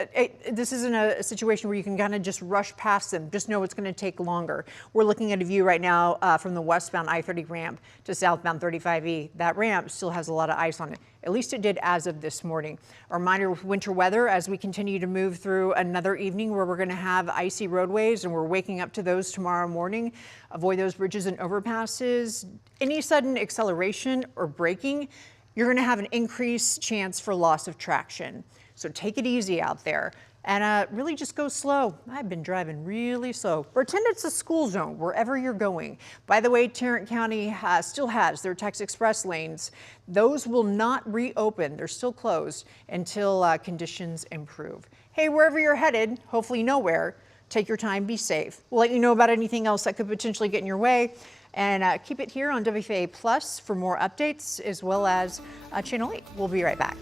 this isn't a situation where you can kind of just rush past them. Just know it's going to take longer. We're looking at a view right now from the westbound I-30 ramp to southbound 35E. That ramp still has a lot of ice on it. At least it did as of this morning. A reminder with winter weather as we continue to move through another evening where we're going to have icy roadways, and we're waking up to those tomorrow morning. Avoid those bridges and overpasses. Any sudden acceleration or braking, you're going to have an increased chance for loss of traction. So take it easy out there and really just go slow. I've been driving really slow. Pretend it's a school zone wherever you're going. By the way, Tarrant County still has their Tex Express lanes. Those will not reopen. They're still closed until conditions improve. Hey, wherever you're headed, hopefully nowhere, take your time, be safe. We'll let you know about anything else that could potentially get in your way. And keep it here on WFAA Plus for more updates, as well as Channel 8. We'll be right back.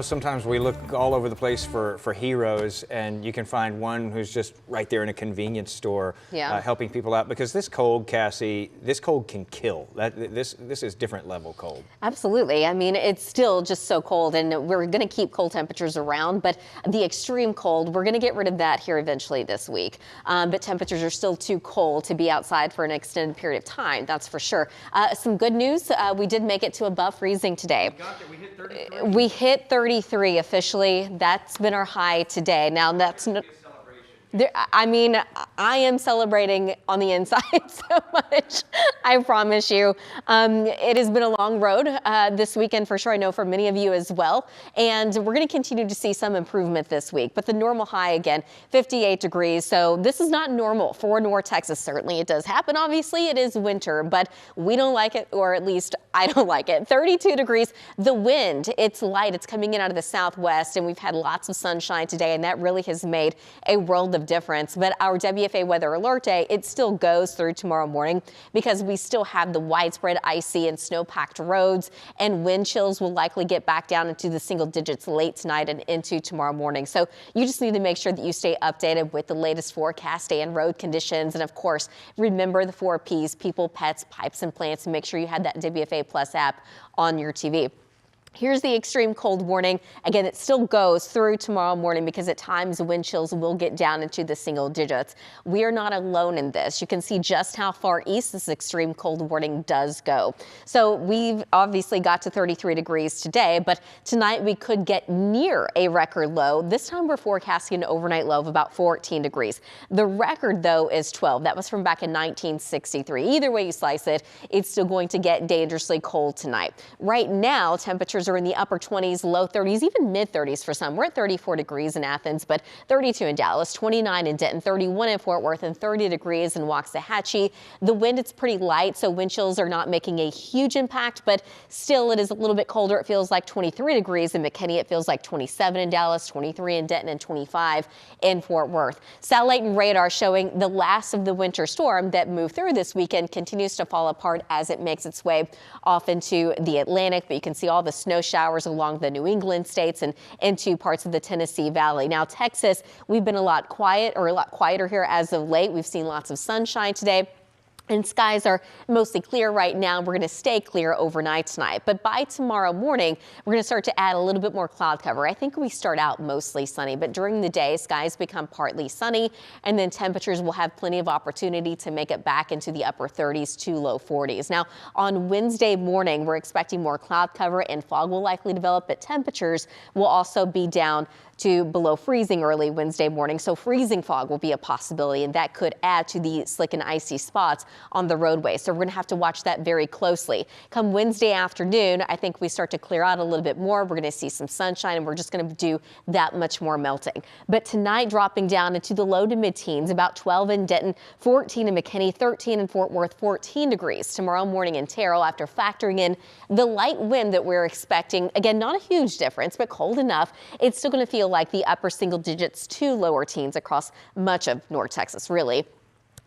know sometimes we look all over the place for heroes, and you can find one who's just right there in a convenience store helping people out, because this cold, Cassie, this cold can kill. This is different level cold. Absolutely. I mean, it's still just so cold, and we're going to keep cold temperatures around, but the extreme cold, we're going to get rid of that here eventually this week. But temperatures are still too cold to be outside for an extended period of time, that's for sure. Some good news, we did make it to above freezing today. We hit 33 officially. That's been our high today. Now that's I mean, I am celebrating on the inside so much, I promise you. It has been a long road this weekend for sure. I know for many of you as well. And we're going to continue to see some improvement this week. But the normal high again, 58 degrees. So this is not normal for North Texas. Certainly it does happen. Obviously it is winter, but we don't like it, or at least I don't like it. 32 degrees. The wind, it's light. It's coming in out of the southwest, and we've had lots of sunshine today, and that really has made a world of difference. But our WFA weather alert day, it still goes through tomorrow morning, because we still have the widespread icy and snow-packed roads, and wind chills will likely get back down into the single digits late tonight and into tomorrow morning. So you just need to make sure that you stay updated with the latest forecast and road conditions. And of course, remember the 4 Ps: people, pets, pipes, and plants, and make sure you have that WFA Plus app on your TV. Here's the extreme cold warning. Again, it still goes through tomorrow morning, because at times wind chills will get down into the single digits. We are not alone in this. You can see just how far east this extreme cold warning does go. So we've obviously got to 33 degrees today, but tonight we could get near a record low. This time we're forecasting an overnight low of about 14 degrees. The record though is 12. That was from back in 1963. Either way you slice it, it's still going to get dangerously cold tonight. Right now, temperatures are in the upper 20s, low 30s, even mid 30s for some. We're at 34 degrees in Athens, but 32 in Dallas, 29 in Denton, 31 in Fort Worth, and 30 degrees in Waxahachie. The wind, it's pretty light, so wind chills are not making a huge impact, but still it is a little bit colder. It feels like 23 degrees in McKinney. It feels like 27 in Dallas, 23 in Denton, and 25 in Fort Worth. Satellite and radar showing the last of the winter storm that moved through this weekend continues to fall apart as it makes its way off into the Atlantic, but you can see all the snow showers along the New England states and into parts of the Tennessee Valley. Now, Texas, we've been a lot quieter here as of late. We've seen lots of sunshine today, and skies are mostly clear right now. We're going to stay clear overnight tonight. But by tomorrow morning, we're going to start to add a little bit more cloud cover. I think we start out mostly sunny, but during the day, skies become partly sunny, and then temperatures will have plenty of opportunity to make it back into the upper 30s to low 40s. Now, on Wednesday morning, we're expecting more cloud cover, and fog will likely develop, but temperatures will also be down to below freezing early Wednesday morning. So freezing fog will be a possibility, and that could add to the slick and icy spots on the roadway. So we're going to have to watch that very closely. Come Wednesday afternoon, I think we start to clear out a little bit more. We're going to see some sunshine, and we're just going to do that much more melting. But tonight, dropping down into the low to mid-teens, about 12 in Denton, 14 in McKinney, 13 in Fort Worth, 14 degrees tomorrow morning in Terrell, after factoring in the light wind that we're expecting. Again, not a huge difference, but cold enough. It's still going to feel like the upper single digits to lower teens across much of North Texas, really.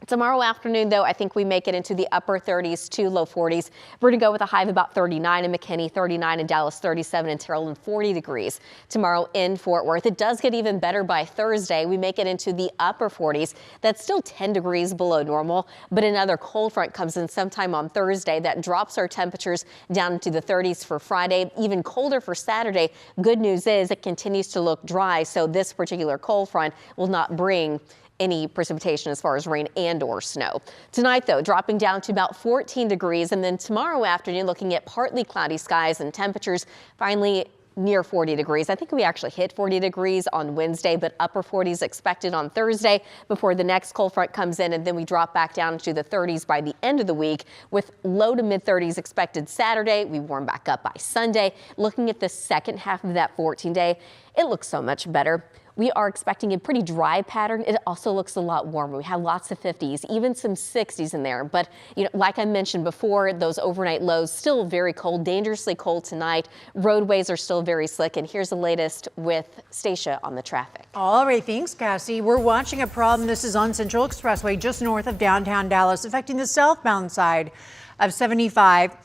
Tomorrow afternoon, though, I think we make it into the upper 30s to low 40s. We're going to go with a high of about 39 in McKinney, 39 in Dallas, 37 in Terrell, and 40 degrees tomorrow in Fort Worth. It does get even better by Thursday. We make it into the upper 40s. That's still 10 degrees below normal, but another cold front comes in sometime on Thursday that drops our temperatures down into the 30s for Friday, even colder for Saturday. Good news is it continues to look dry, so this particular cold front will not bring any precipitation as far as rain and or snow. Tonight, though, dropping down to about 14 degrees, and then tomorrow afternoon looking at partly cloudy skies and temperatures finally near 40 degrees. I think we actually hit 40 degrees on Wednesday, but upper 40s expected on Thursday before the next cold front comes in, and then we drop back down to the 30s by the end of the week, with low to mid 30s expected Saturday. We warm back up by Sunday. Looking at the second half of that 14-day, it looks so much better. We are expecting a pretty dry pattern. It also looks a lot warmer. We have lots of 50s, even some 60s in there. But, you know, like I mentioned before, those overnight lows still very cold, dangerously cold tonight. Roadways are still very slick. And here's the latest with Stacia on the traffic. All right, thanks, Cassie. We're watching a problem. This is on Central Expressway, just north of downtown Dallas, affecting the southbound side of 75.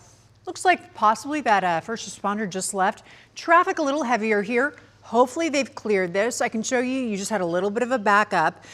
Looks like possibly that first responder just left. Traffic a little heavier here. Hopefully they've cleared this. I can show you, you just had a little bit of a backup.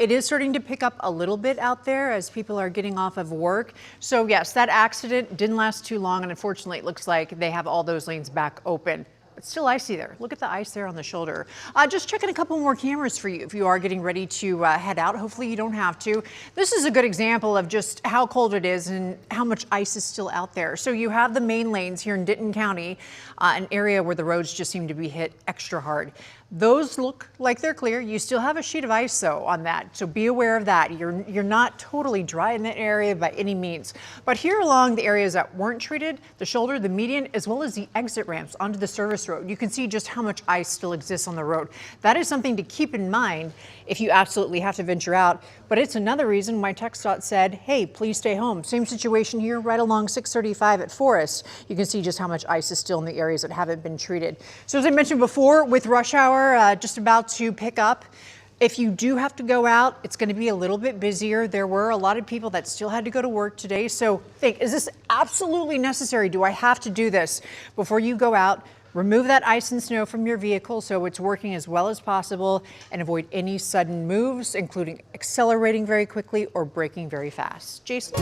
It is starting to pick up a little bit out there as people are getting off of work. So yes, that accident didn't last too long, and unfortunately it looks like they have all those lanes back open. It's still icy there. Look at the ice there on the shoulder. Just checking a couple more cameras for you if you are getting ready to head out. Hopefully you don't have to. This is a good example of just how cold it is and how much ice is still out there. So you have the main lanes here in Denton County, an area where the roads just seem to be hit extra hard. Those look like they're clear. You still have a sheet of ice though on that, so be aware of that. You're not totally dry in that area by any means. But here along the areas that weren't treated, the shoulder, the median, as well as the exit ramps onto the service road, you can see just how much ice still exists on the road. That is something to keep in mind if you absolutely have to venture out. But it's another reason why TxDOT said, hey, please stay home. Same situation here right along 635 at Forest. You can see just how much ice is still in the areas that haven't been treated. So as I mentioned before, with rush hour just about to pick up, if you do have to go out, it's going to be a little bit busier. There were a lot of people that still had to go to work today. So think, is this absolutely necessary? Do I have to do this? Before you go out, remove that ice and snow from your vehicle so it's working as well as possible, and avoid any sudden moves, including accelerating very quickly or braking very fast. Jason.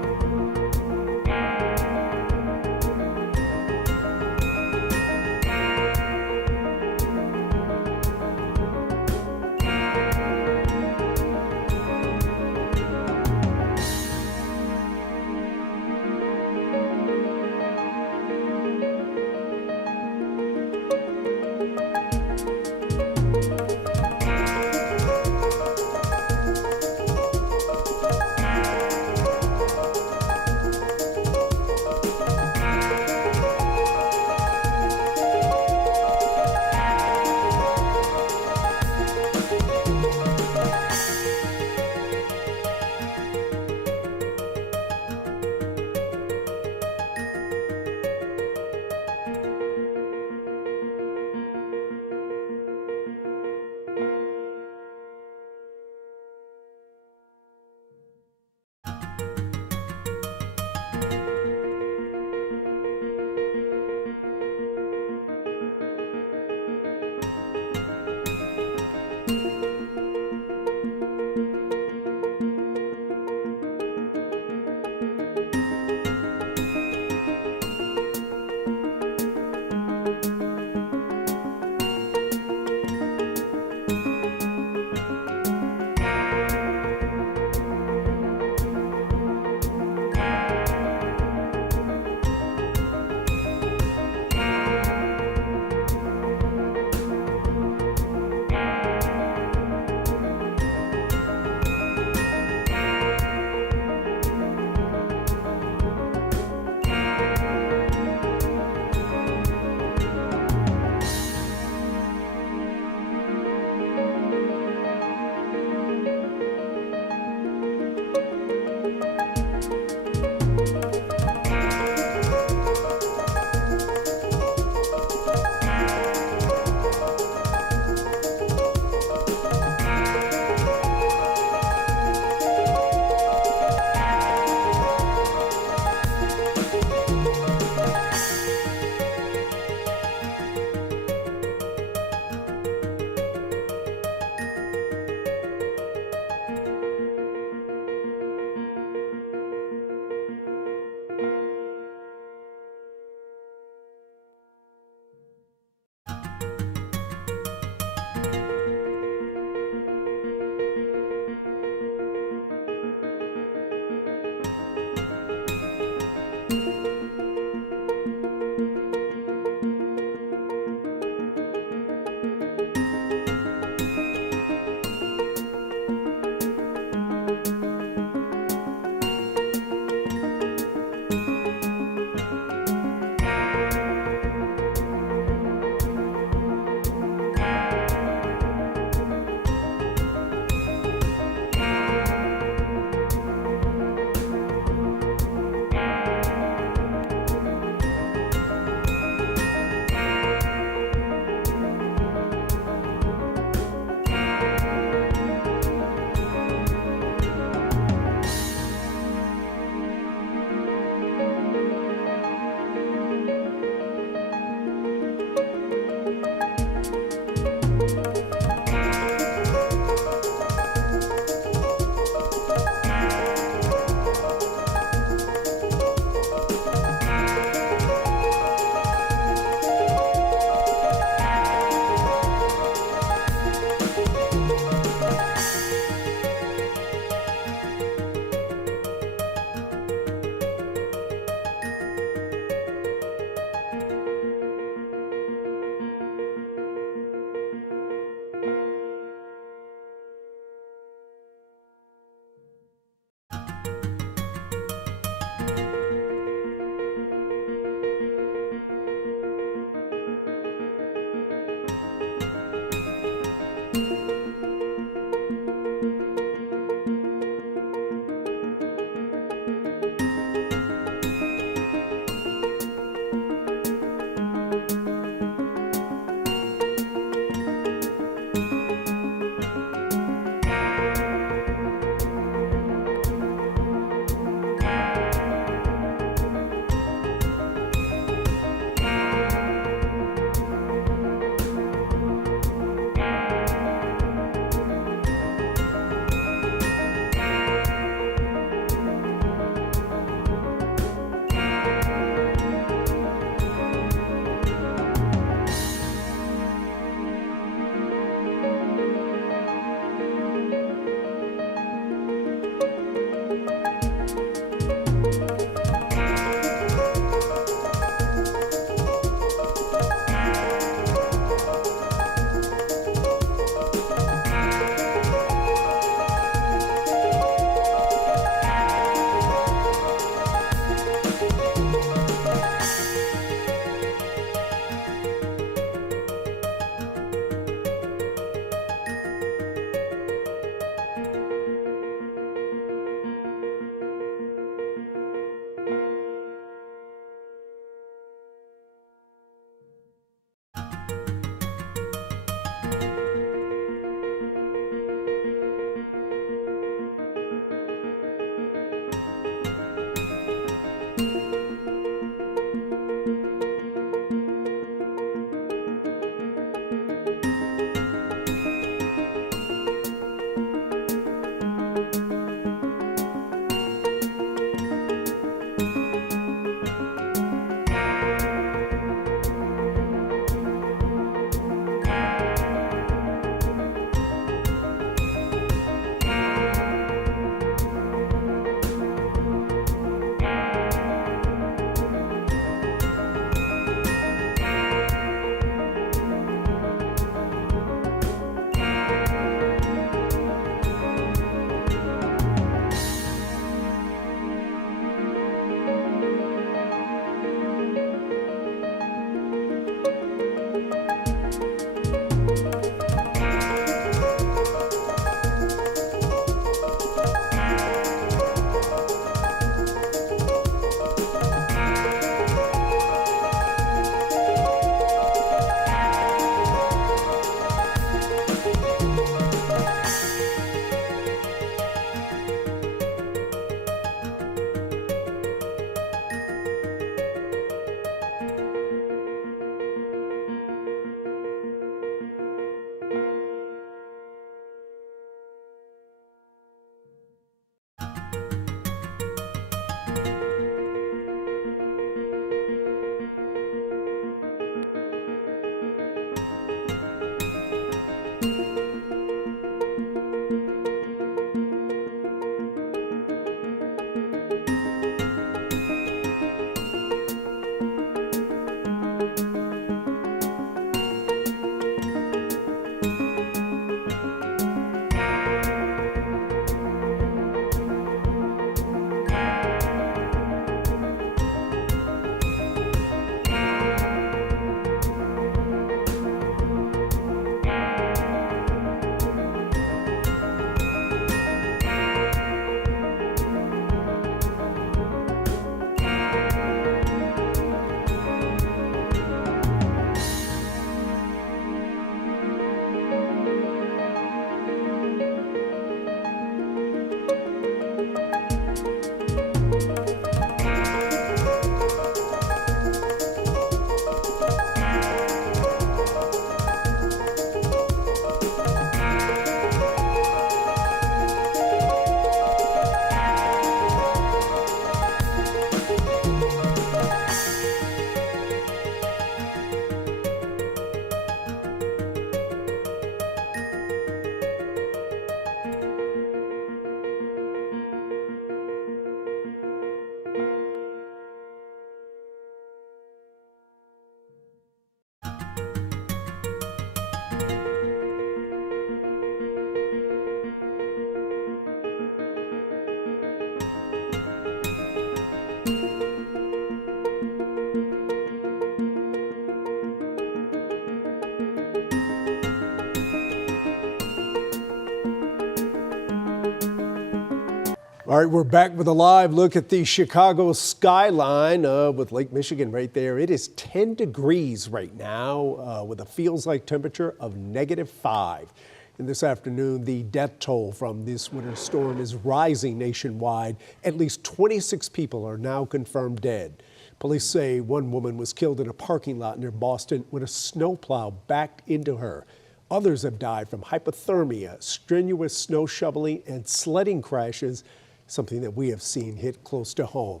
All right, we're back with a live look at the Chicago skyline with Lake Michigan right there. It is 10 degrees right now with a feels-like temperature of -5. And this afternoon, the death toll from this winter storm is rising nationwide. At least 26 people are now confirmed dead. Police say one woman was killed in a parking lot near Boston when a snowplow backed into her. Others have died from hypothermia, strenuous snow shoveling, and sledding crashes, something that we have seen hit close to home.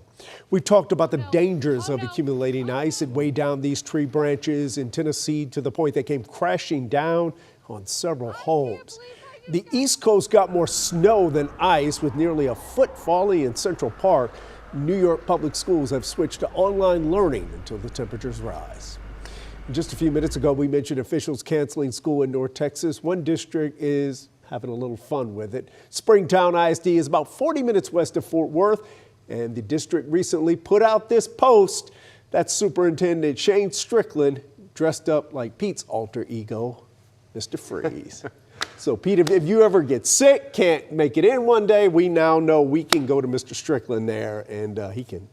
We've talked about the dangers of accumulating ice. It weighed down these tree branches in Tennessee to the point they came crashing down on several homes. The East Coast got more snow than ice, with nearly a foot falling in Central Park. New York public schools have switched to online learning until the temperatures rise. Just a few minutes ago, we mentioned officials canceling school in North Texas. One district is having a little fun with it. Springtown ISD is about 40 minutes west of Fort Worth, and the district recently put out this post. That's Superintendent Shane Strickland dressed up like Pete's alter ego, Mr. Freeze. So Pete, if you ever get sick, can't make it in one day, we now know we can go to Mr. Strickland there, and he can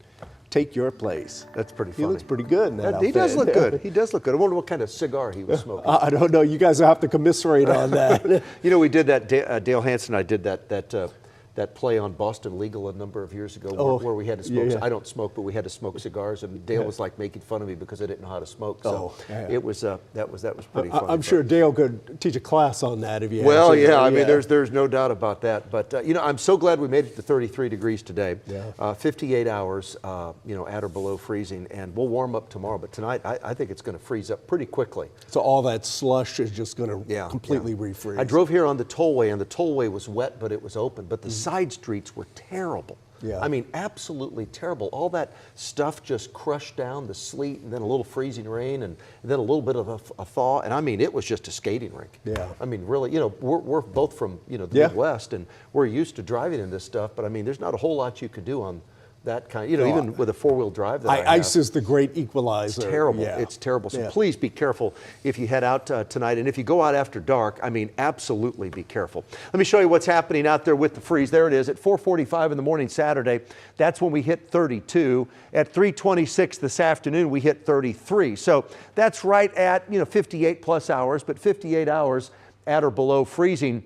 take your place. That's pretty funny. He looks pretty good in that outfit. He does look good. He does look good. I wonder what kind of cigar he was smoking. I don't know. You guys will have to commiserate on that. You know, we did that. Dale Hansen and I did that play on Boston Legal a number of years ago where we had to smoke. Yeah. I don't smoke, but we had to smoke cigars, and Dale was like making fun of me because I didn't know how to smoke. So it was that was pretty funny. I'm sure Dale could teach a class on that if you had well, to. yeah, I mean, there's no doubt about that. But, you know, I'm so glad we made it to 33 degrees today. Yeah. 58 hours, you know, at or below freezing, and we'll warm up tomorrow. But tonight, I think it's going to freeze up pretty quickly. So all that slush is just going to completely refreeze. I drove here on the tollway, and the tollway was wet, but it was open. But the side streets were terrible. Yeah. I mean, absolutely terrible. All that stuff just crushed down, the sleet, and then a little freezing rain, and then a little bit of a thaw. And I mean, it was just a skating rink. Yeah. I mean, really, you know, we're both from, you know, the Midwest, and we're used to driving in this stuff. But I mean, there's not a whole lot you could do on that kind, you know, even with a four-wheel drive that I have. Ice is the great equalizer. It's terrible. Yeah. It's terrible. So please be careful if you head out tonight. And if you go out after dark, I mean, absolutely be careful. Let me show you what's happening out there with the freeze. There it is at 4:45 in the morning Saturday. That's when we hit 32. At 3:26 this afternoon, we hit 33. So that's right at, you know, 58 plus hours, but 58 hours at or below freezing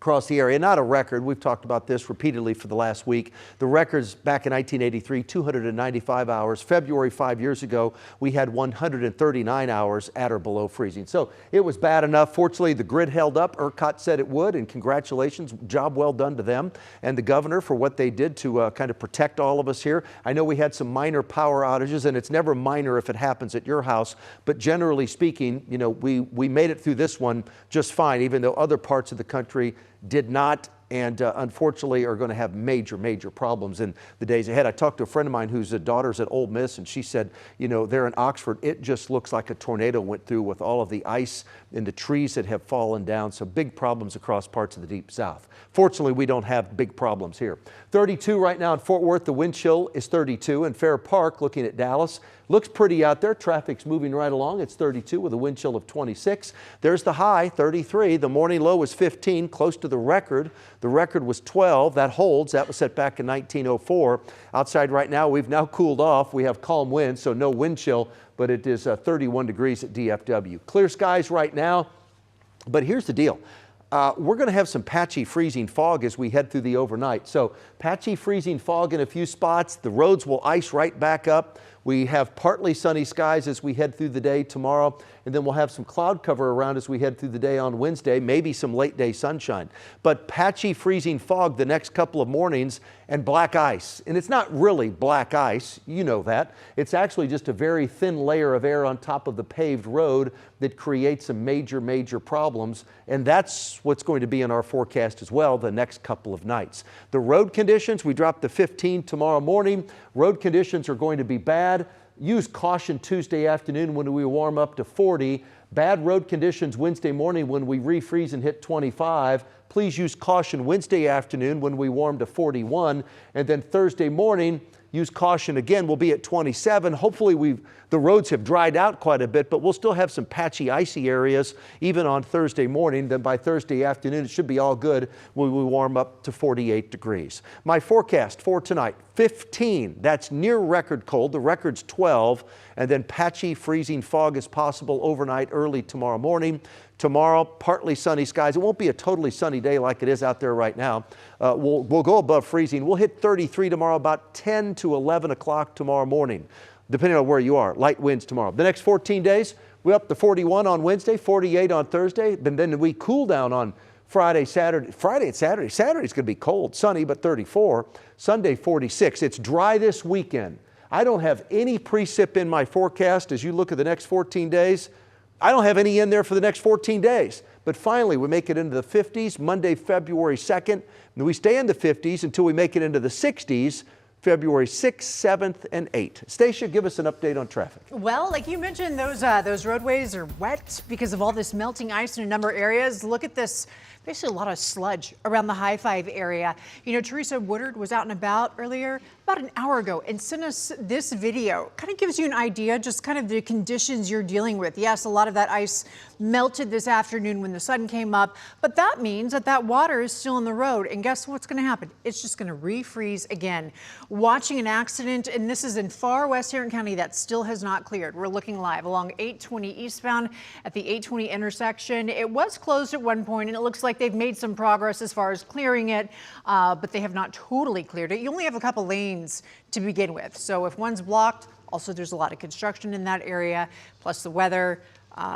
across the area. Not a record. We've talked about this repeatedly for the last week. The record's back in 1983, 295 hours. February 5 years ago, we had 139 hours at or below freezing. So it was bad enough. Fortunately, the grid held up. ERCOT said it would, and congratulations. Job well done to them and the governor for what they did to kind of protect all of us here. I know we had some minor power outages, and it's never minor if it happens at your house, but generally speaking, you know, we made it through this one just fine, even though other parts of the country did not, and unfortunately are going to have major problems in the days ahead. I talked to a friend of mine whose daughter's at Ole Miss, and she said, you know, there in Oxford, it just looks like a tornado went through with all of the ice and the trees that have fallen down. So big problems across parts of the Deep South. Fortunately, we don't have big problems here. 32 right now in Fort Worth. The wind chill is 32. In Fair Park, looking at Dallas, looks pretty out there. Traffic's moving right along. It's 32 with a wind chill of 26. There's the high, 33. The morning low was 15, close to the record. The record was 12. That holds. That was set back in 1904. Outside right now, we've now cooled off. We have calm winds, so no wind chill, but it is 31 degrees at DFW. Clear skies right now, but here's the deal. We're going to have some patchy freezing fog as we head through the overnight. So patchy freezing fog in a few spots. The roads will ice right back up. We have partly sunny skies as we head through the day tomorrow, and then we'll have some cloud cover around as we head through the day on Wednesday, maybe some late day sunshine. But patchy freezing fog the next couple of mornings and black ice. And it's not really black ice, you know that. It's actually just a very thin layer of air on top of the paved road that creates some major problems. And that's what's going to be in our forecast as well the next couple of nights. The road conditions, we drop to 15 tomorrow morning. Road conditions are going to be bad. Use caution Tuesday afternoon when we warm up to 40. Bad road conditions Wednesday morning when we refreeze and hit 25. Please use caution Wednesday afternoon when we warm to 41. And then Thursday morning, use caution again. We'll be at 27. Hopefully The roads have dried out quite a bit, but we'll still have some patchy, icy areas even on Thursday morning. Then by Thursday afternoon, it should be all good. We will warm up to 48 degrees. My forecast for tonight, 15. That's near record cold. The record's 12. And then patchy, freezing fog is possible overnight, early tomorrow morning. Tomorrow, partly sunny skies. It won't be a totally sunny day like it is out there right now. We'll go above freezing. We'll hit 33 tomorrow, about 10 to 11 o'clock tomorrow morning, depending on where you are. Light winds tomorrow. The next 14 days, we're up to 41 on Wednesday, 48 on Thursday. Then we cool down on Friday, Saturday. Friday and Saturday. Saturday's going to be cold, sunny, but 34. Sunday, 46. It's dry this weekend. I don't have any precip in my forecast as you look at the next 14 days. I don't have any in there for the next 14 days. But finally, we make it into the 50s, Monday, February 2nd. And we stay in the 50s until we make it into the 60s, February 6th, 7th, and 8th. Stacia, give us an update on traffic. Well, like you mentioned, those roadways are wet because of all this melting ice in a number of areas. Look at this. Basically a lot of sludge around the High 5 area. You know, Teresa Woodard was out and about earlier, about an hour ago, and sent us this video. Kind of gives you an idea, just kind of the conditions you're dealing with. Yes, a lot of that ice melted this afternoon when the sun came up, but that means that water is still in the road. And guess what's going to happen? It's just going to refreeze again. Watching an accident, and this is in far west Tarrant County, that still has not cleared. We're looking live along 820 eastbound at the 820 intersection. It was closed at one point, and it looks like they've made some progress as far as clearing it, but they have not totally cleared it. You only have a couple lanes to begin with. So if one's blocked, also there's a lot of construction in that area, plus the weather.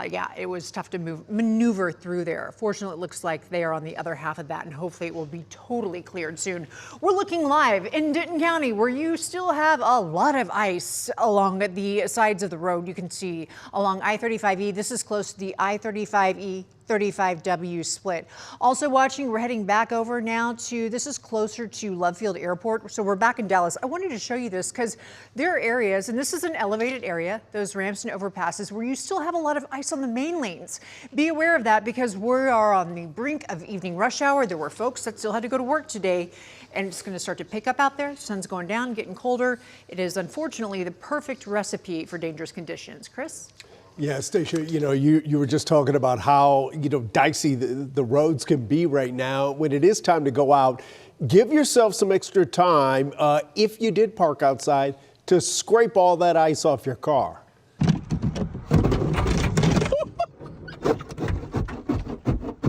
Yeah, it was tough to maneuver through there. Fortunately, it looks like they are on the other half of that, and hopefully it will be totally cleared soon. We're looking live in Denton County, where you still have a lot of ice along the sides of the road. You can see along I-35E. This is close to the I-35E 35W split. Also watching, we're heading back over now to, this is closer to Love Field Airport. So we're back in Dallas. I wanted to show you this because there are areas, and this is an elevated area, those ramps and overpasses, where you still have a lot of ice on the main lanes. Be aware of that because we are on the brink of evening rush hour. There were folks that still had to go to work today, and it's going to start to pick up out there. Sun's going down, getting colder. It is unfortunately the perfect recipe for dangerous conditions. Chris? Yeah, Stacia, you know, you were just talking about how, you know, dicey the roads can be right now. When it is time to go out, give yourself some extra time, if you did park outside, to scrape all that ice off your car.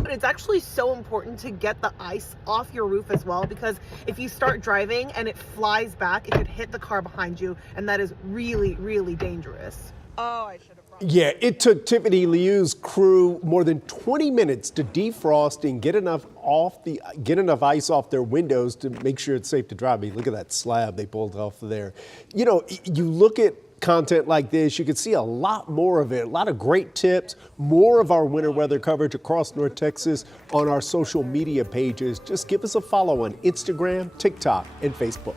It's actually so important to get the ice off your roof as well, because if you start driving and it flies back, it could hit the car behind you, and that is really, really dangerous. Oh, I should have. Yeah, it took Tiffany Liu's crew more than 20 minutes to defrost and get enough ice off their windows to make sure it's safe to drive. I mean, look at that slab they pulled off of there. You know, you look at content like this, you can see a lot more of it, a lot of great tips, more of our winter weather coverage across North Texas on our social media pages. Just give us a follow on Instagram, TikTok, and Facebook.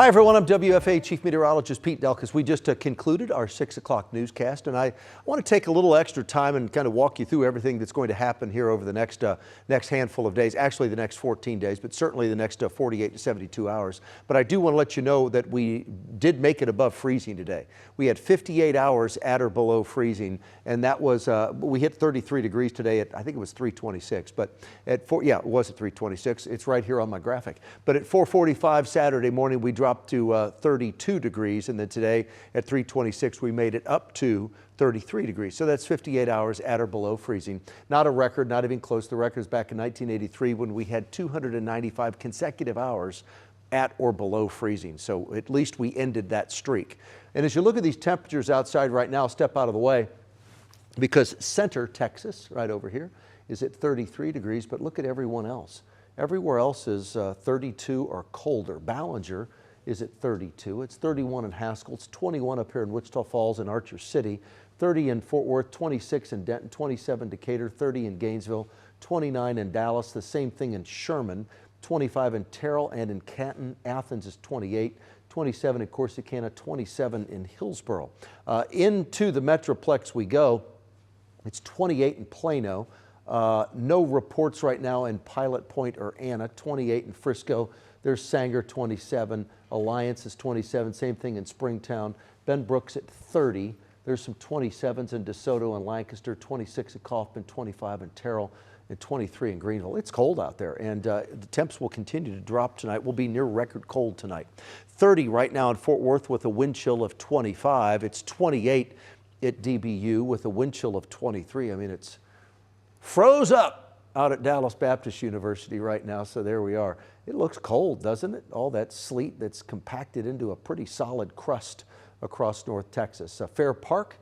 Hi everyone, I'm WFA Chief Meteorologist Pete Delkus. We just concluded our 6 o'clock newscast, and I want to take a little extra time and kind of walk you through everything that's going to happen here over the next handful of days, actually the next 14 days, but certainly the next 48 to 72 hours. But I do want to let you know that we did make it above freezing today. We had 58 hours at or below freezing, and that was, we hit 33 degrees today at, I think it was 326, but at it was at 326. It's right here on my graphic. But at 4:45 Saturday morning, we dropped to 32 degrees, and then today at 3:26 we made it up to 33 degrees. So that's 58 hours at or below freezing. Not a record, not even close. The record is back in 1983 when we had 295 consecutive hours at or below freezing. So at least we ended that streak. And as you look at these temperatures outside right now, step out of the way, because Center, Texas, right over here, is at 33 degrees, but look at everyone else. Everywhere else is 32 or colder. Ballinger is at 32. It's 31 in Haskell. It's 21 up here in Wichita Falls and Archer City. 30 in Fort Worth, 26 in Denton, 27 Decatur, 30 in Gainesville, 29 in Dallas. The same thing in Sherman, 25 in Terrell and in Canton. Athens is 28. 27 in Corsicana, 27 in Hillsboro. Into the Metroplex we go. It's 28 in Plano. No reports right now in Pilot Point or Anna. 28 in Frisco. There's Sanger, 27. Alliance is 27. Same thing in Springtown. Ben Brooks at 30. There's some 27s in DeSoto and Lancaster. 26 at Kaufman. 25 in Terrell. And 23 in Greenville. It's cold out there, and the temps will continue to drop tonight. We'll be near record cold tonight. 30 right now in Fort Worth with a wind chill of 25. It's 28 at DBU with a wind chill of 23. I mean, it's froze up out at Dallas Baptist University right now, so there we are. It looks cold, doesn't it? All that sleet that's compacted into a pretty solid crust across North Texas. Fair Park,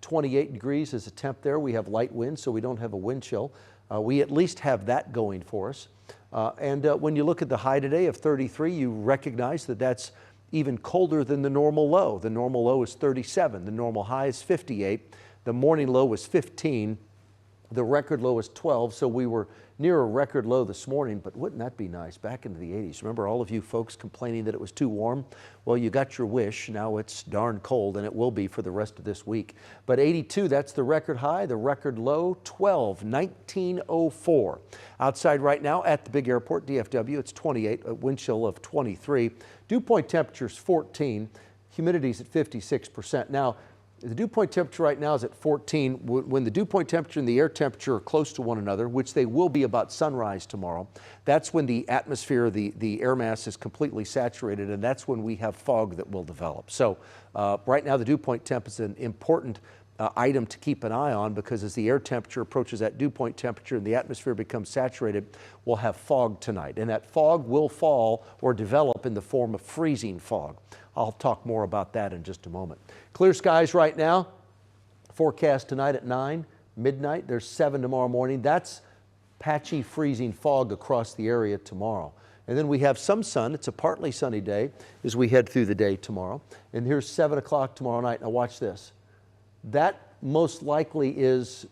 28 degrees is a temp there. We have light winds, so we don't have a wind chill. We at least have that going for us. When you look at the high today of 33, you recognize that that's even colder than the normal low. The normal low is 37. The normal high is 58. The morning low was 15. The record low is 12, so we were near a record low this morning, but wouldn't that be nice? Back into the 80s. Remember all of you folks complaining that it was too warm? Well, you got your wish. Now it's darn cold, and it will be for the rest of this week. But 82, that's the record high. The record low, 12, 1904. Outside right now at the big airport, DFW, it's 28, a wind chill of 23. Dew point temperature's 14. Humidity's at 56%. Now, the dew point temperature right now is at 14. When the dew point temperature and the air temperature are close to one another, which they will be about sunrise tomorrow, that's when the atmosphere, the air mass is completely saturated, and that's when we have fog that will develop. So right now the dew point temp is an important item to keep an eye on, because as the air temperature approaches that dew point temperature and the atmosphere becomes saturated, we'll have fog tonight. And that fog will fall or develop in the form of freezing fog. I'll talk more about that in just a moment. Clear skies right now. Forecast tonight at 9, midnight. There's 7 tomorrow morning. That's patchy freezing fog across the area tomorrow. And then we have some sun. It's a partly sunny day as we head through the day tomorrow. And here's 7 o'clock tomorrow night. Now watch this. That most likely is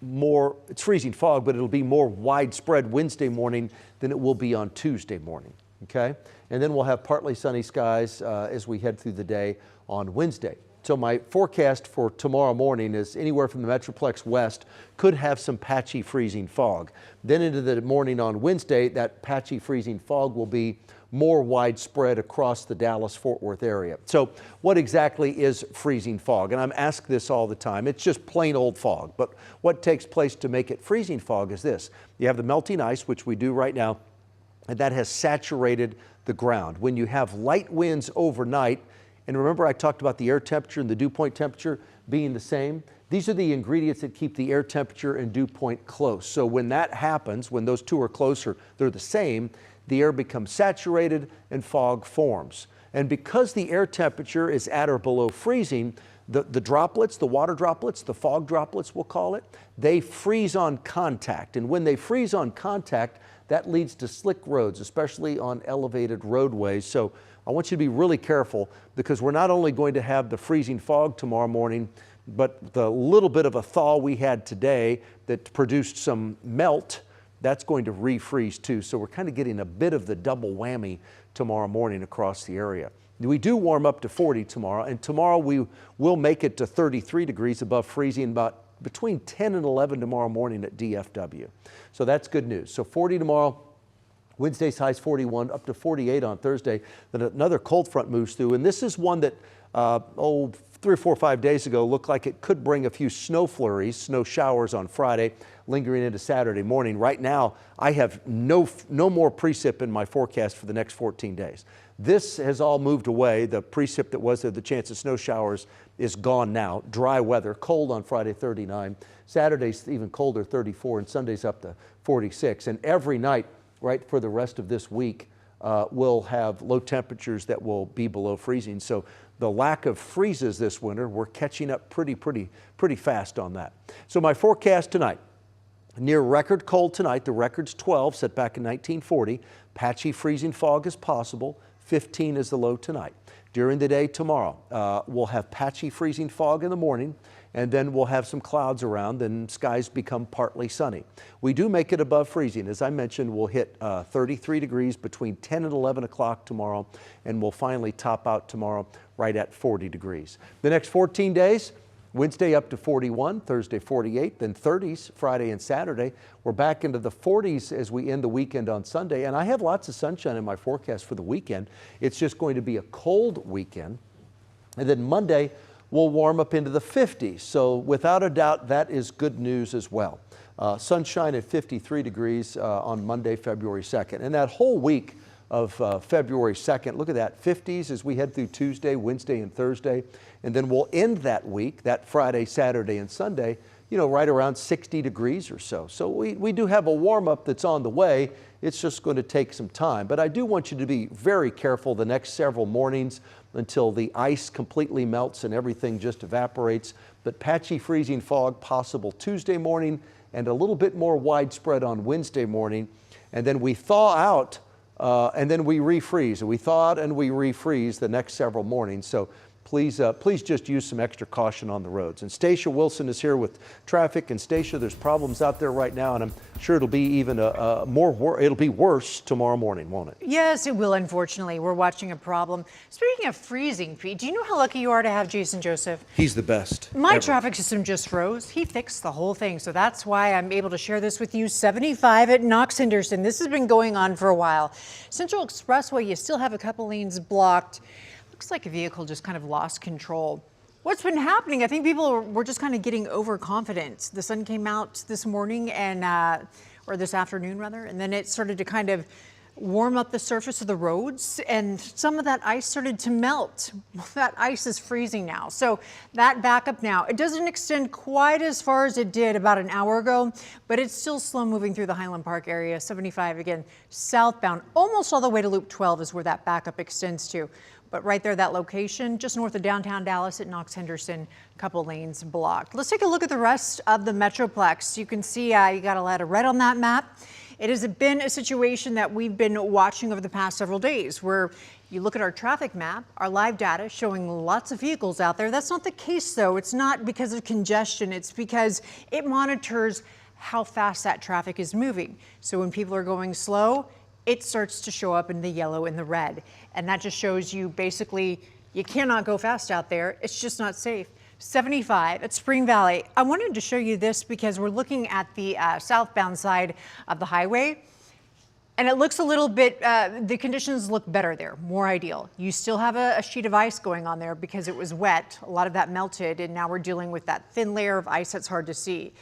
more, it's freezing fog, but it'll be more widespread Wednesday morning than it will be on Tuesday morning. Okay? And then we'll have partly sunny skies as we head through the day on Wednesday. So my forecast for tomorrow morning is anywhere from the Metroplex west could have some patchy freezing fog. Then into the morning on Wednesday, that patchy freezing fog will be more widespread across the Dallas-Fort Worth area. So what exactly is freezing fog? And I'm asked this all the time. It's just plain old fog. But what takes place to make it freezing fog is this. You have the melting ice, which we do right now, and that has saturated the ground. When you have light winds overnight, and remember I talked about the air temperature and the dew point temperature being the same, these are the ingredients that keep the air temperature and dew point close. So when that happens, when those two are closer, they're the same, the air becomes saturated and fog forms. And because the air temperature is at or below freezing, the droplets, the water droplets, the fog droplets we'll call it, they freeze on contact. And when they freeze on contact, that leads to slick roads, especially on elevated roadways. So I want you to be really careful, because we're not only going to have the freezing fog tomorrow morning, but the little bit of a thaw we had today that produced some melt that's going to refreeze too. So we're kind of getting a bit of the double whammy tomorrow morning across the area. We do warm up to 40 tomorrow, and tomorrow we will make it to 33 degrees above freezing, about between 10 and 11 tomorrow morning at DFW. So that's good news. So 40 tomorrow. Wednesday's highs 41, up to 48 on Thursday. Then another cold front moves through, and this is one that 3 or 4 or 5 days ago looked like it could bring a few snow flurries, snow showers on Friday, lingering into Saturday morning. Right now, I have no more precip in my forecast for the next 14 days. This has all moved away. The precip that was there, the chance of snow showers, is gone now. Dry weather, cold on Friday, 39. Saturday's even colder, 34, and Sunday's up to 46. And every night, right, for the rest of this week, we'll have low temperatures that will be below freezing. So the lack of freezes this winter, we're catching up pretty fast on that. So my forecast tonight, near record cold tonight. The record's 12, set back in 1940. Patchy freezing fog is possible. 15 is the low tonight. During the day tomorrow, we'll have patchy freezing fog in the morning, and then we'll have some clouds around and skies become partly sunny. We do make it above freezing. As I mentioned, we'll hit 33 degrees between 10 and 11 o'clock tomorrow, and we'll finally top out tomorrow right at 40 degrees. The next 14 days, Wednesday up to 41, Thursday 48, then 30s Friday and Saturday. We're back into the 40s as we end the weekend on Sunday, and I have lots of sunshine in my forecast for the weekend. It's just going to be a cold weekend. And then Monday, we'll warm up into the 50s. So without a doubt, that is good news as well. Sunshine at 53 degrees on Monday, February 2nd. And that whole week of February 2nd, look at that, 50s as we head through Tuesday, Wednesday, and Thursday. And then we'll end that week, that Friday, Saturday, and Sunday, you know, right around 60 degrees or so. So we do have a warm-up that's on the way. It's just going to take some time. But I do want you to be very careful the next several mornings until the ice completely melts and everything just evaporates. But patchy freezing fog possible Tuesday morning and a little bit more widespread on Wednesday morning. And then we thaw out and then we refreeze. And we thaw out and we refreeze the next several mornings. So please just use some extra caution on the roads. And Stacia Wilson is here with traffic. And Stacia, there's problems out there right now, and I'm sure it'll be even it'll be worse tomorrow morning, won't it? Yes, it will. Unfortunately, we're watching a problem. Speaking of freezing, Pete, do you know how lucky you are to have Jason Joseph? He's the best. My traffic system just froze. He fixed the whole thing, so that's why I'm able to share this with you. 75 at Knox Henderson. This has been going on for a while. Central Expressway, you still have a couple lanes blocked. Looks like a vehicle just kind of lost control. What's been happening? I think people were just kind of getting overconfident. The sun came out this morning or this afternoon rather, and then it started to kind of warm up the surface of the roads, and some of that ice started to melt. Well, that ice is freezing now. So that backup now, it doesn't extend quite as far as it did about an hour ago, but it's still slow moving through the Highland Park area. 75 again, southbound, almost all the way to Loop 12 is where that backup extends to. But right there, that location, just north of downtown Dallas at Knox Henderson, a couple lanes blocked. Let's take a look at the rest of the Metroplex. You can see you got a lot of red on that map. It has been a situation that we've been watching over the past several days where you look at our traffic map, our live data showing lots of vehicles out there. That's not the case, though. It's not because of congestion. It's because it monitors how fast that traffic is moving. So when people are going slow, it starts to show up in the yellow and the red. And that just shows you basically you cannot go fast out there. It's just not safe. 75 at Spring Valley. I wanted to show you this because we're looking at the southbound side of the highway. And it looks a little bit, the conditions look better there, more ideal. You still have a sheet of ice going on there because it was wet. A lot of that melted, and now we're dealing with that thin layer of ice that's hard to see.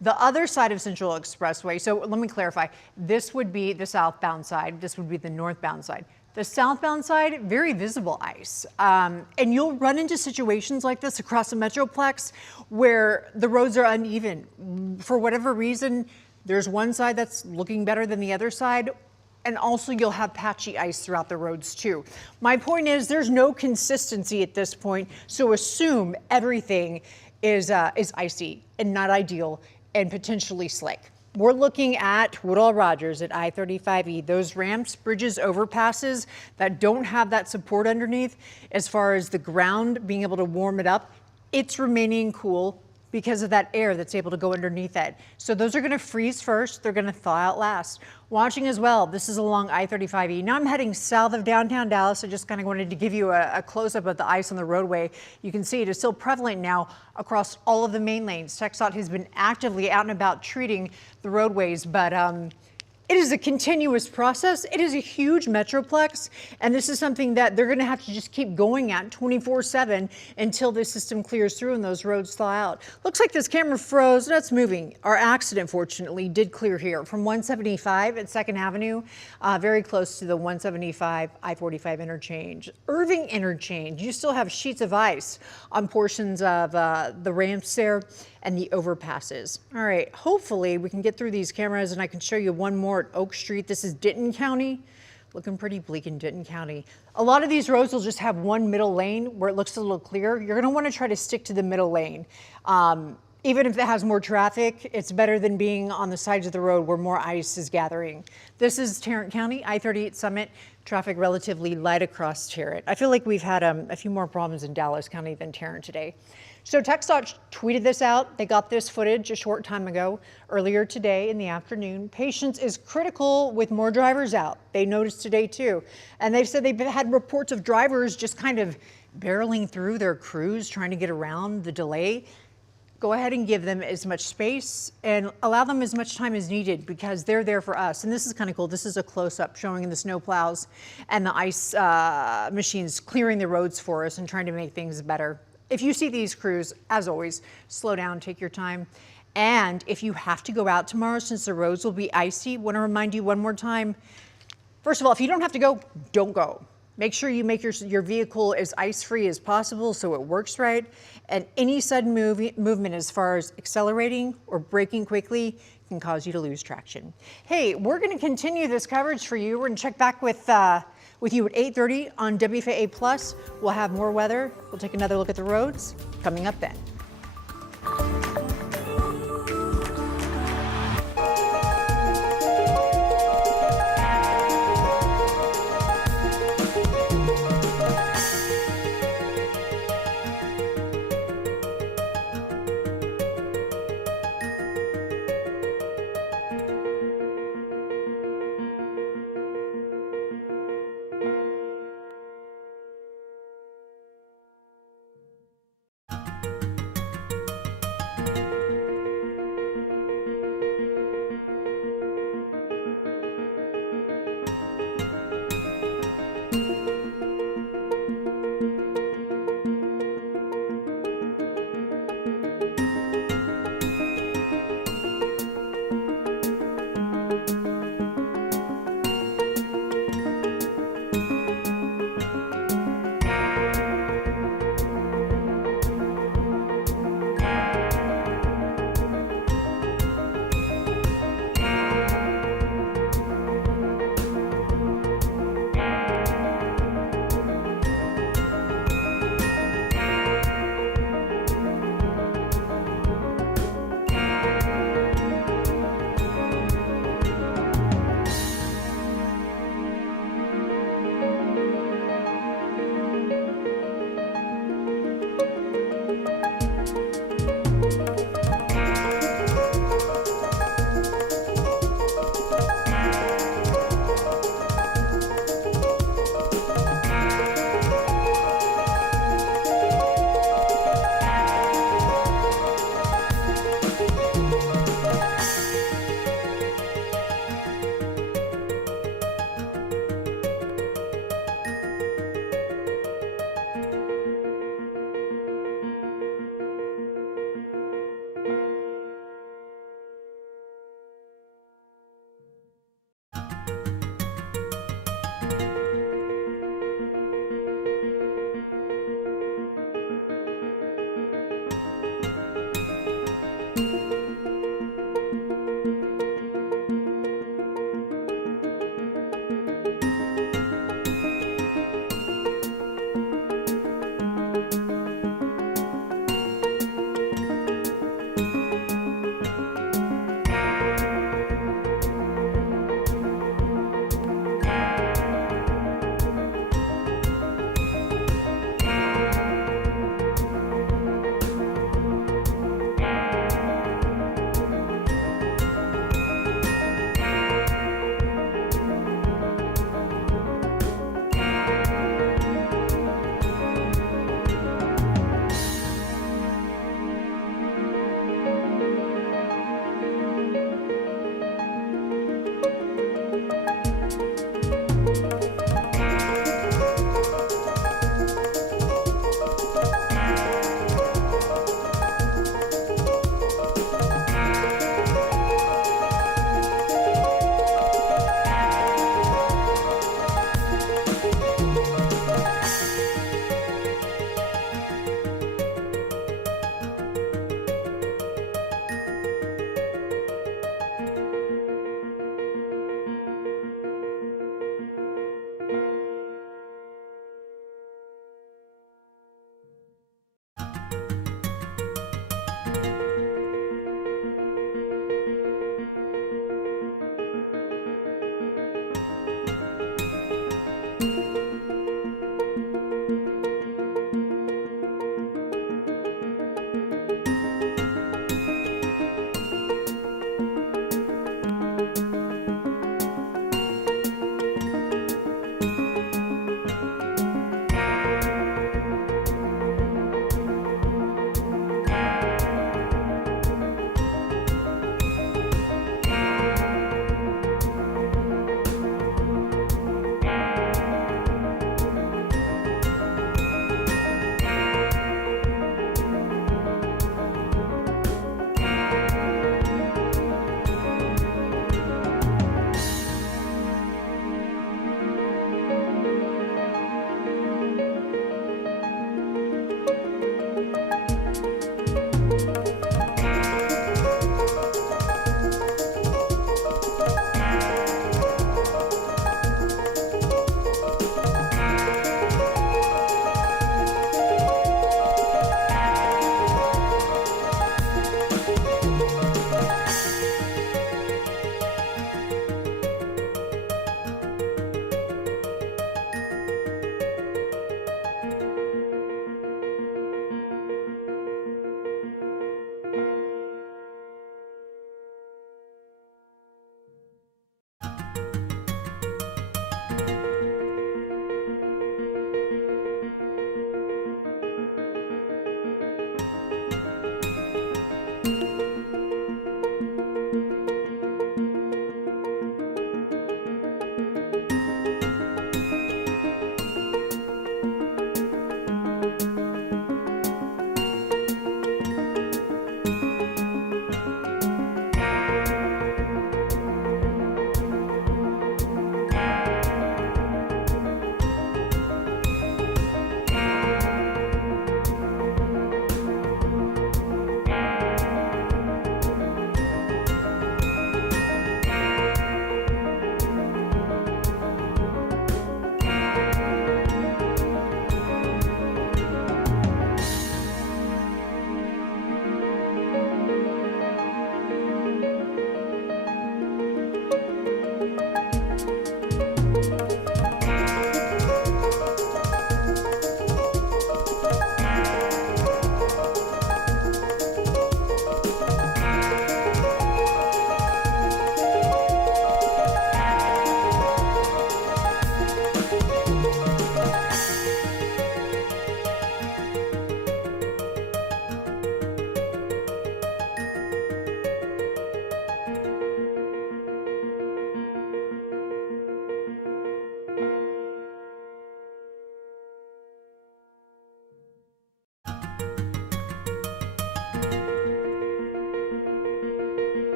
The other side of Central Expressway, so let me clarify, this would be the southbound side, this would be the northbound side. The southbound side, very visible ice. And you'll run into situations like this across the Metroplex where the roads are uneven. For whatever reason, there's one side that's looking better than the other side, and also you'll have patchy ice throughout the roads too. My point is there's no consistency at this point, so assume everything is icy and not ideal and potentially slick. We're looking at Woodall Rogers at I-35E, those ramps, bridges, overpasses that don't have that support underneath. As far as the ground being able to warm it up, it's remaining cool because of that air that's able to go underneath it. So those are going to freeze first. They're going to thaw out last. Watching as well, this is along I-35E. Now I'm heading south of downtown Dallas. I just kind of wanted to give you a close-up of the ice on the roadway. You can see it is still prevalent now across all of the main lanes. TxDOT has been actively out and about treating the roadways, but it is a continuous process. It is a huge metroplex, and this is something that they're going to have to just keep going at 24/7 until this system clears through and those roads thaw out. Looks like this camera froze. That's moving. Our accident, fortunately, did clear here from 175 at 2nd Avenue, very close to the 175 I-45 interchange. Irving interchange, you still have sheets of ice on portions of the ramps there and the overpasses. All right, hopefully we can get through these cameras and I can show you one more at Oak Street. This is Denton County. Looking pretty bleak in Denton County. A lot of these roads will just have one middle lane where it looks a little clear. You're gonna wanna try to stick to the middle lane. Even if it has more traffic, it's better than being on the sides of the road where more ice is gathering. This is Tarrant County, I-38 Summit. Traffic relatively light across Tarrant. I feel like we've had a few more problems in Dallas County than Tarrant today. So TxDOT tweeted this out. They got this footage a short time ago, earlier today in the afternoon. Patience is critical with more drivers out. They noticed today too. And they've said they've had reports of drivers just kind of barreling through their crews, trying to get around the delay. Go ahead and give them as much space and allow them as much time as needed because they're there for us. And this is kind of cool. This is a close-up showing the snow plows and the ice machines clearing the roads for us and trying to make things better. If you see these crews, as always, slow down, take your time. And if you have to go out tomorrow, since the roads will be icy, want to remind you one more time. First of all, if you don't have to go, don't go. Make sure you make your vehicle as ice-free as possible so it works right. And any sudden movement as far as accelerating or braking quickly can cause you to lose traction. Hey, we're going to continue this coverage for you. We're going to check back with you at 8:30 on WFAA Plus. We'll have more weather. We'll take another look at the roads coming up then.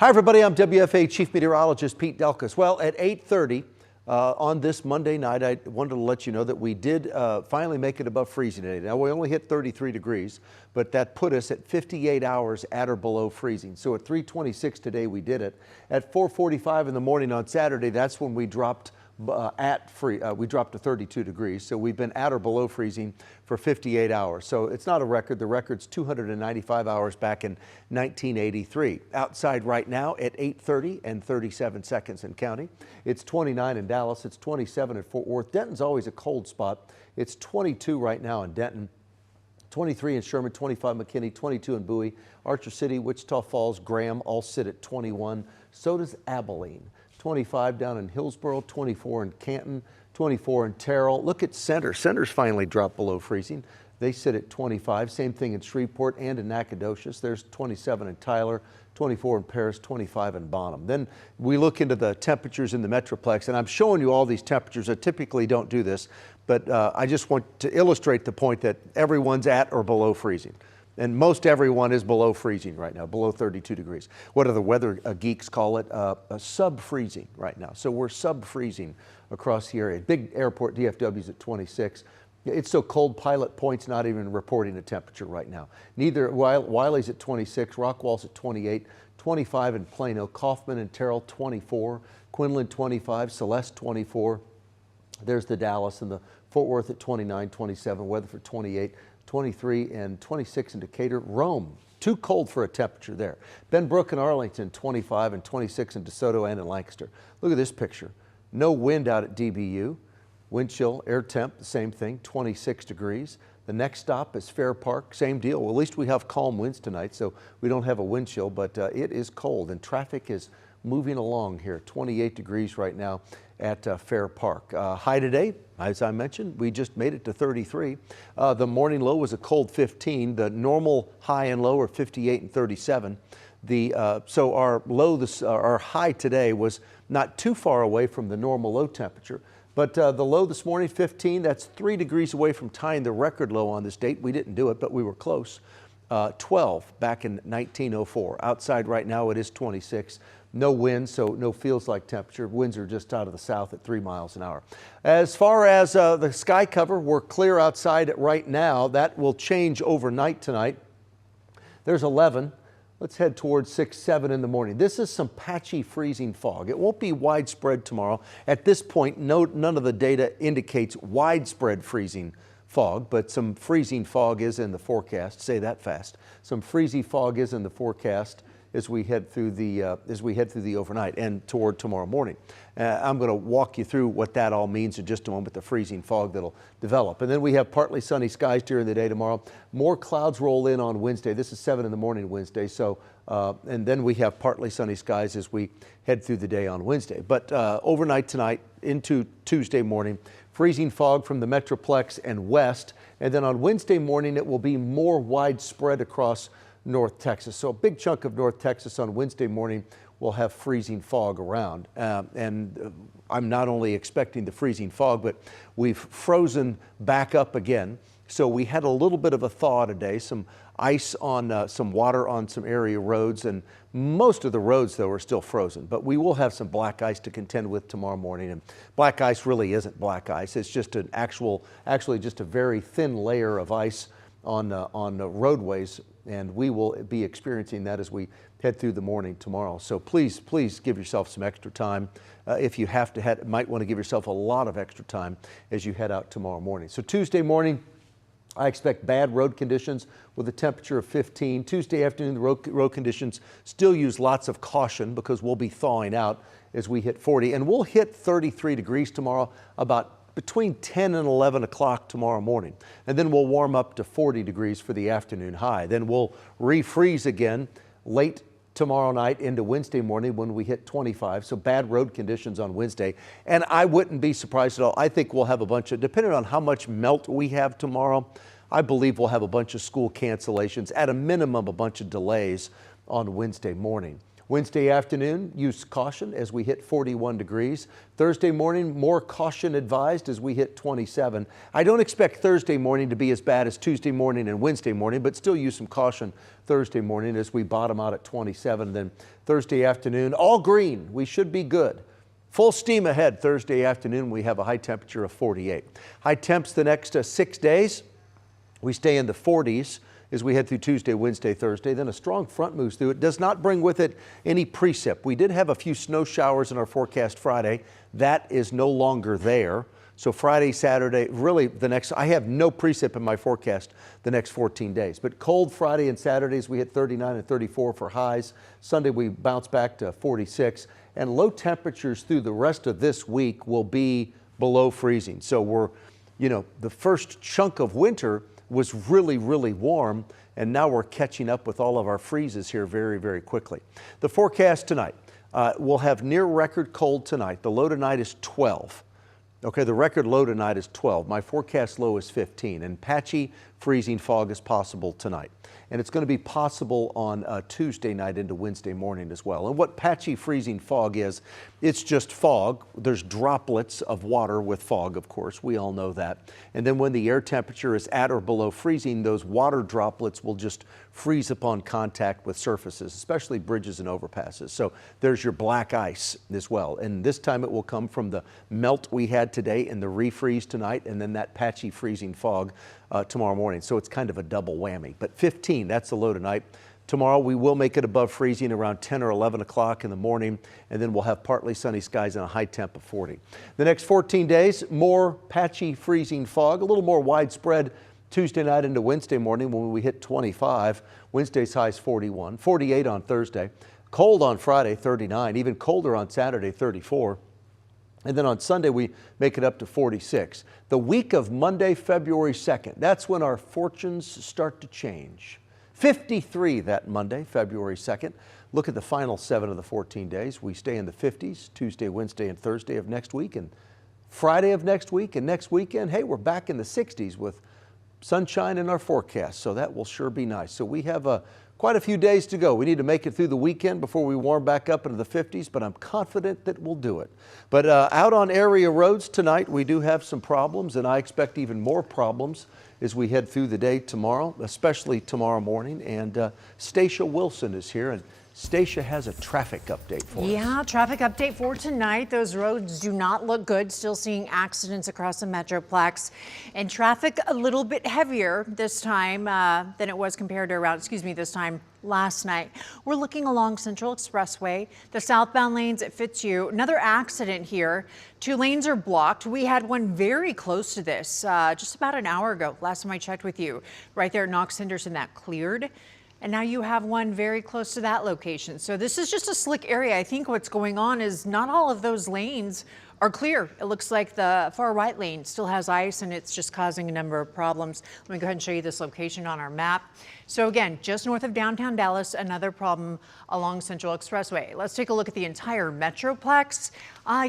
Hi, everybody. I'm WFA Chief Meteorologist Pete Delkus. Well, at 8:30 on this Monday night, I wanted to let you know that we did finally make it above freezing today. Now, we only hit 33 degrees, but that put us at 58 hours at or below freezing. So at 3:26 today, we did it. At 4:45 in the morning on Saturday, that's when we dropped we dropped to 32 degrees. So we've been at or below freezing for 58 hours. So it's not a record. The record's 295 hours back in 1983. Outside right now at 8:30 and 37 seconds and counting. It's 29 in Dallas. It's 27 in Fort Worth. Denton's always a cold spot. It's 22 right now in Denton. 23 in Sherman, 25 McKinney, 22 in Bowie, Archer City, Wichita Falls, Graham all sit at 21. So does Abilene. 25 down in Hillsboro, 24 in Canton, 24 in Terrell. Look at Center. Center's finally dropped below freezing. They sit at 25. Same thing in Shreveport and in Nacogdoches. There's 27 in Tyler, 24 in Paris, 25 in Bonham. Then we look into the temperatures in the Metroplex, and I'm showing you all these temperatures. I typically don't do this, but I just want to illustrate the point that everyone's at or below freezing. And most everyone is below freezing right now, below 32 degrees. What do the weather geeks call it? Sub-freezing right now. So we're sub-freezing across the area. Big airport, DFW's at 26. It's so cold, Pilot Point's not even reporting a temperature right now. Neither Wiley's at 26, Rockwall's at 28, 25 in Plano, Kaufman and Terrell 24, Quinlan 25, Celeste 24. There's the Dallas and the Fort Worth at 29, 27, Weatherford 28, 23 and 26 in Decatur. Rome, too cold for a temperature there. Benbrook and Arlington 25 and 26 in DeSoto and in Lancaster. Look at this picture. No wind out at DBU. Wind chill, air temp, the same thing, 26 degrees. The next stop is Fair Park, same deal. Well, at least we have calm winds tonight, so we don't have a wind chill, but it is cold and traffic is moving along here. 28 degrees right now at Fair Park. High today, as I mentioned, we just made it to 33. The morning low was a cold 15. The normal high and low are 58 and 37. So our high today was not too far away from the normal low temperature. But the low this morning, 15, that's 3 degrees away from tying the record low on this date. We didn't do it, but we were close. 12 back in 1904. Outside right now, it is 26. No wind, so no feels like temperature. Winds are just out of the south at 3 miles an hour. As far as the sky cover, we're clear outside right now. That will change overnight tonight. There's 11. Let's head towards 6, 7 in the morning. This is some patchy freezing fog. It won't be widespread tomorrow. At this point, none of the data indicates widespread freezing fog, but some freezing fog is in the forecast. Say that fast. Some freezing fog is in the forecast as we head through the overnight and toward tomorrow morning. I'm going to walk you through what that all means in just a moment, the freezing fog that'll develop. And then we have partly sunny skies during the day tomorrow. More clouds roll in on Wednesday. This is 7 in the morning Wednesday. So, and then we have partly sunny skies as we head through the day on Wednesday. But overnight tonight into Tuesday morning, freezing fog from the Metroplex and west. And then on Wednesday morning, it will be more widespread across North Texas. So a big chunk of North Texas on Wednesday morning will have freezing fog around. I'm not only expecting the freezing fog, but we've frozen back up again. So we had a little bit of a thaw today, some ice on some water on some area roads, and most of the roads though are still frozen. But we will have some black ice to contend with tomorrow morning. And black ice really isn't black ice. It's just an actually just a very thin layer of ice on the roadways, and we will be experiencing that as we head through the morning tomorrow. So please give yourself some extra time. If you have to, might want to give yourself a lot of extra time as you head out tomorrow morning. So Tuesday morning, I expect bad road conditions with a temperature of 15. Tuesday afternoon, the road conditions still use lots of caution because we'll be thawing out as we hit 40. And we'll hit 33 degrees tomorrow about between 10 and 11 o'clock tomorrow morning. And then we'll warm up to 40 degrees for the afternoon high. Then we'll refreeze again late tomorrow night into Wednesday morning when we hit 25. So bad road conditions on Wednesday. And I wouldn't be surprised at all. I think we'll have a bunch of, depending on how much melt we have tomorrow, I believe we'll have a bunch of school cancellations, at a minimum a bunch of delays on Wednesday morning. Wednesday afternoon, use caution as we hit 41 degrees. Thursday morning, more caution advised as we hit 27. I don't expect Thursday morning to be as bad as Tuesday morning and Wednesday morning, but still use some caution Thursday morning as we bottom out at 27. Then Thursday afternoon, all green. We should be good. Full steam ahead Thursday afternoon. We have a high temperature of 48. High temps the next 6 days. We stay in the 40s. As we head through Tuesday, Wednesday, Thursday. Then a strong front moves through. It does not bring with it any precip. We did have a few snow showers in our forecast Friday. That is no longer there. So Friday, Saturday, really I have no precip in my forecast the next 14 days. But cold Friday and Saturdays, we hit 39 and 34 for highs. Sunday, we bounce back to 46. And low temperatures through the rest of this week will be below freezing. So we're, the first chunk of winter was really, really warm, and now we're catching up with all of our freezes here very, very quickly. The forecast tonight, we'll have near record cold tonight. The low tonight is 12. Okay, the record low tonight is 12. My forecast low is 15, and patchy freezing fog is possible tonight. And it's going to be possible on Tuesday night into Wednesday morning as well. And what patchy freezing fog is, it's just fog. There's droplets of water with fog, of course. We all know that. And then when the air temperature is at or below freezing, those water droplets will just freeze upon contact with surfaces, especially bridges and overpasses. So there's your black ice as well. And this time it will come from the melt we had today and the refreeze tonight, and then that patchy freezing fog tomorrow morning. So it's kind of a double whammy. But 15, that's the low tonight. Tomorrow we will make it above freezing around 10 or 11 o'clock in the morning, and then we'll have partly sunny skies and a high temp of 40. The next 14 days, more patchy freezing fog, a little more widespread Tuesday night into Wednesday morning when we hit 25. Wednesday's high is 41, 48 on Thursday. Cold on Friday, 39, even colder on Saturday, 34. And then on Sunday, we make it up to 46. The week of Monday, February 2nd, that's when our fortunes start to change. 53 that Monday, February 2nd. Look at the final 7 of the 14 days. We stay in the 50s Tuesday, Wednesday, and Thursday of next week. And Friday of next week and next weekend, hey, we're back in the 60s with sunshine in our forecast. So that will sure be nice. So we have quite a few days to go. We need to make it through the weekend before we warm back up into the 50s, but I'm confident that we'll do it. But out on area roads tonight, we do have some problems, and I expect even more problems as we head through the day tomorrow, especially tomorrow morning. And Stacia Wilson is here. And Stacia has a traffic update for us. Yeah, traffic update for tonight. Those roads do not look good. Still seeing accidents across the Metroplex. And traffic a little bit heavier this time than it was compared to this time last night. We're looking along Central Expressway, the southbound lanes at Fitzhugh. Another accident here. 2 lanes are blocked. We had one very close to this just about an hour ago. Last time I checked with you, right there at Knox Henderson, that cleared. And now you have one very close to that location. So this is just a slick area. I think what's going on is not all of those lanes are clear. It looks like the far right lane still has ice and it's just causing a number of problems. Let me go ahead and show you this location on our map. So again, just north of downtown Dallas, another problem along Central Expressway. Let's take a look at the entire Metroplex.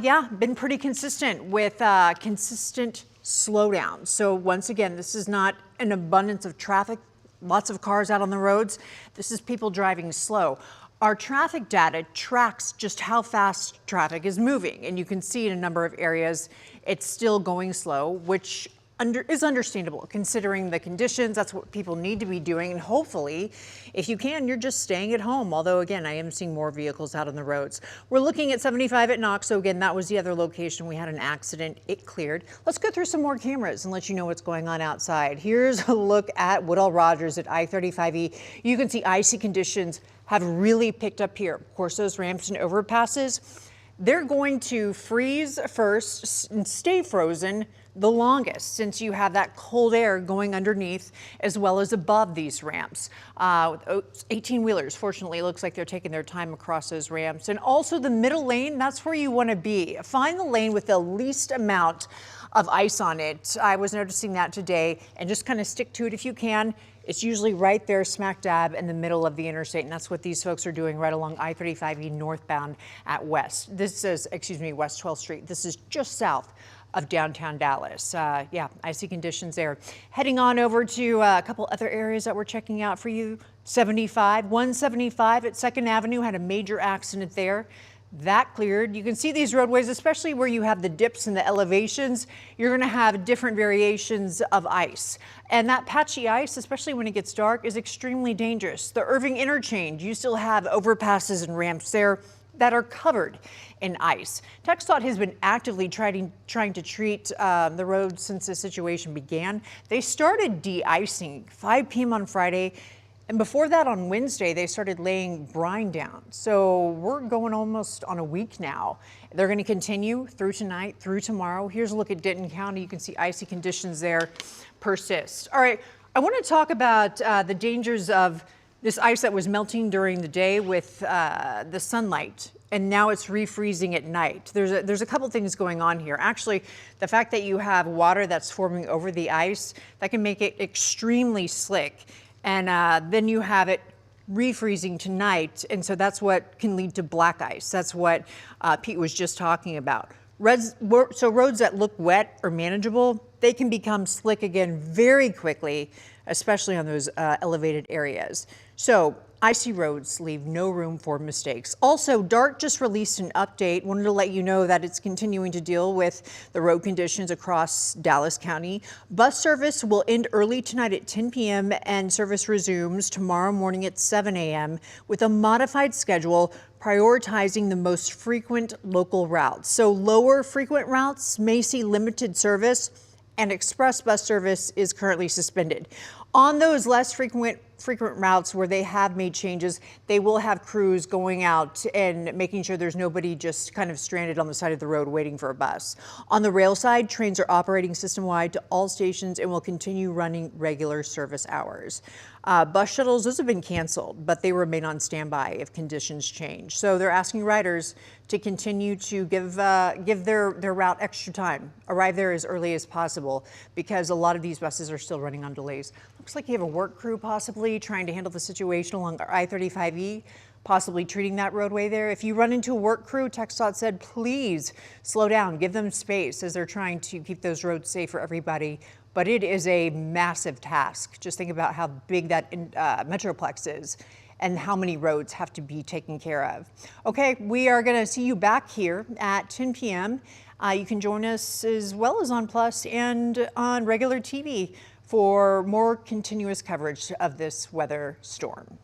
Yeah, been pretty consistent with consistent slowdowns. So once again, this is not an abundance of traffic. Lots of cars out on the roads. This is people driving slow. Our traffic data tracks just how fast traffic is moving. And you can see in a number of areas, it's still going slow, which is understandable considering the conditions. That's what people need to be doing. And hopefully, if you can, you're just staying at home. Although again, I am seeing more vehicles out on the roads. We're looking at 75 at Knox. So again, that was the other location. We had an accident. It cleared. Let's go through some more cameras and let you know what's going on outside. Here's a look at Woodall Rogers at I-35E. You can see icy conditions have really picked up here. Of course, those ramps and overpasses, they're going to freeze first and stay frozen the longest, since you have that cold air going underneath as well as above these ramps. 18-wheelers, fortunately, it looks like they're taking their time across those ramps. And also the middle lane, that's where you want to be. Find the lane with the least amount of ice on it. I was noticing that today, and just kind of stick to it if you can. It's usually right there smack dab in the middle of the interstate, and that's what these folks are doing right along I-35E northbound at West. This is, West 12th Street. This is just south of downtown Dallas. Yeah, icy conditions there. Heading on over to a couple other areas that we're checking out for you. 175 at 2nd Avenue had a major accident there. That cleared. You can see these roadways, especially where you have the dips and the elevations, you're going to have different variations of ice. And that patchy ice, especially when it gets dark, is extremely dangerous. The Irving interchange, you still have overpasses and ramps there that are covered in ice. TxDOT has been actively trying to treat the roads since the situation began. They started de-icing 5 p.m. on Friday. And before that, on Wednesday, they started laying brine down. So we're going almost on a week now. They're going to continue through tonight, through tomorrow. Here's a look at Denton County. You can see icy conditions there persist. All right, I want to talk about the dangers of this ice that was melting during the day with the sunlight, and now it's refreezing at night. There's a couple things going on here. Actually, the fact that you have water that's forming over the ice, that can make it extremely slick. And then you have it refreezing tonight, and so that's what can lead to black ice. That's what Pete was just talking about. So roads that look wet or manageable, they can become slick again very quickly, especially on those elevated areas. So icy roads leave no room for mistakes. Also, DART just released an update. Wanted to let you know that it's continuing to deal with the road conditions across Dallas County. Bus service will end early tonight at 10 p.m. and service resumes tomorrow morning at 7 a.m. with a modified schedule prioritizing the most frequent local routes. So lower frequent routes may see limited service, and express bus service is currently suspended. On those less frequent routes where they have made changes, they will have crews going out and making sure there's nobody just kind of stranded on the side of the road waiting for a bus. On the rail side, trains are operating system-wide to all stations and will continue running regular service hours. Bus shuttles, those have been canceled, but they remain on standby if conditions change. So they're asking riders to continue to give their route extra time, arrive there as early as possible, because a lot of these buses are still running on delays. Looks like you have a work crew possibly trying to handle the situation along I-35E, possibly treating that roadway there. If you run into a work crew, TxDOT said, please slow down, give them space as they're trying to keep those roads safe for everybody. But it is a massive task. Just think about how big that Metroplex is and how many roads have to be taken care of. Okay, we are going to see you back here at 10 p.m. You can join us as well as on Plus and on regular TV for more continuous coverage of this weather storm.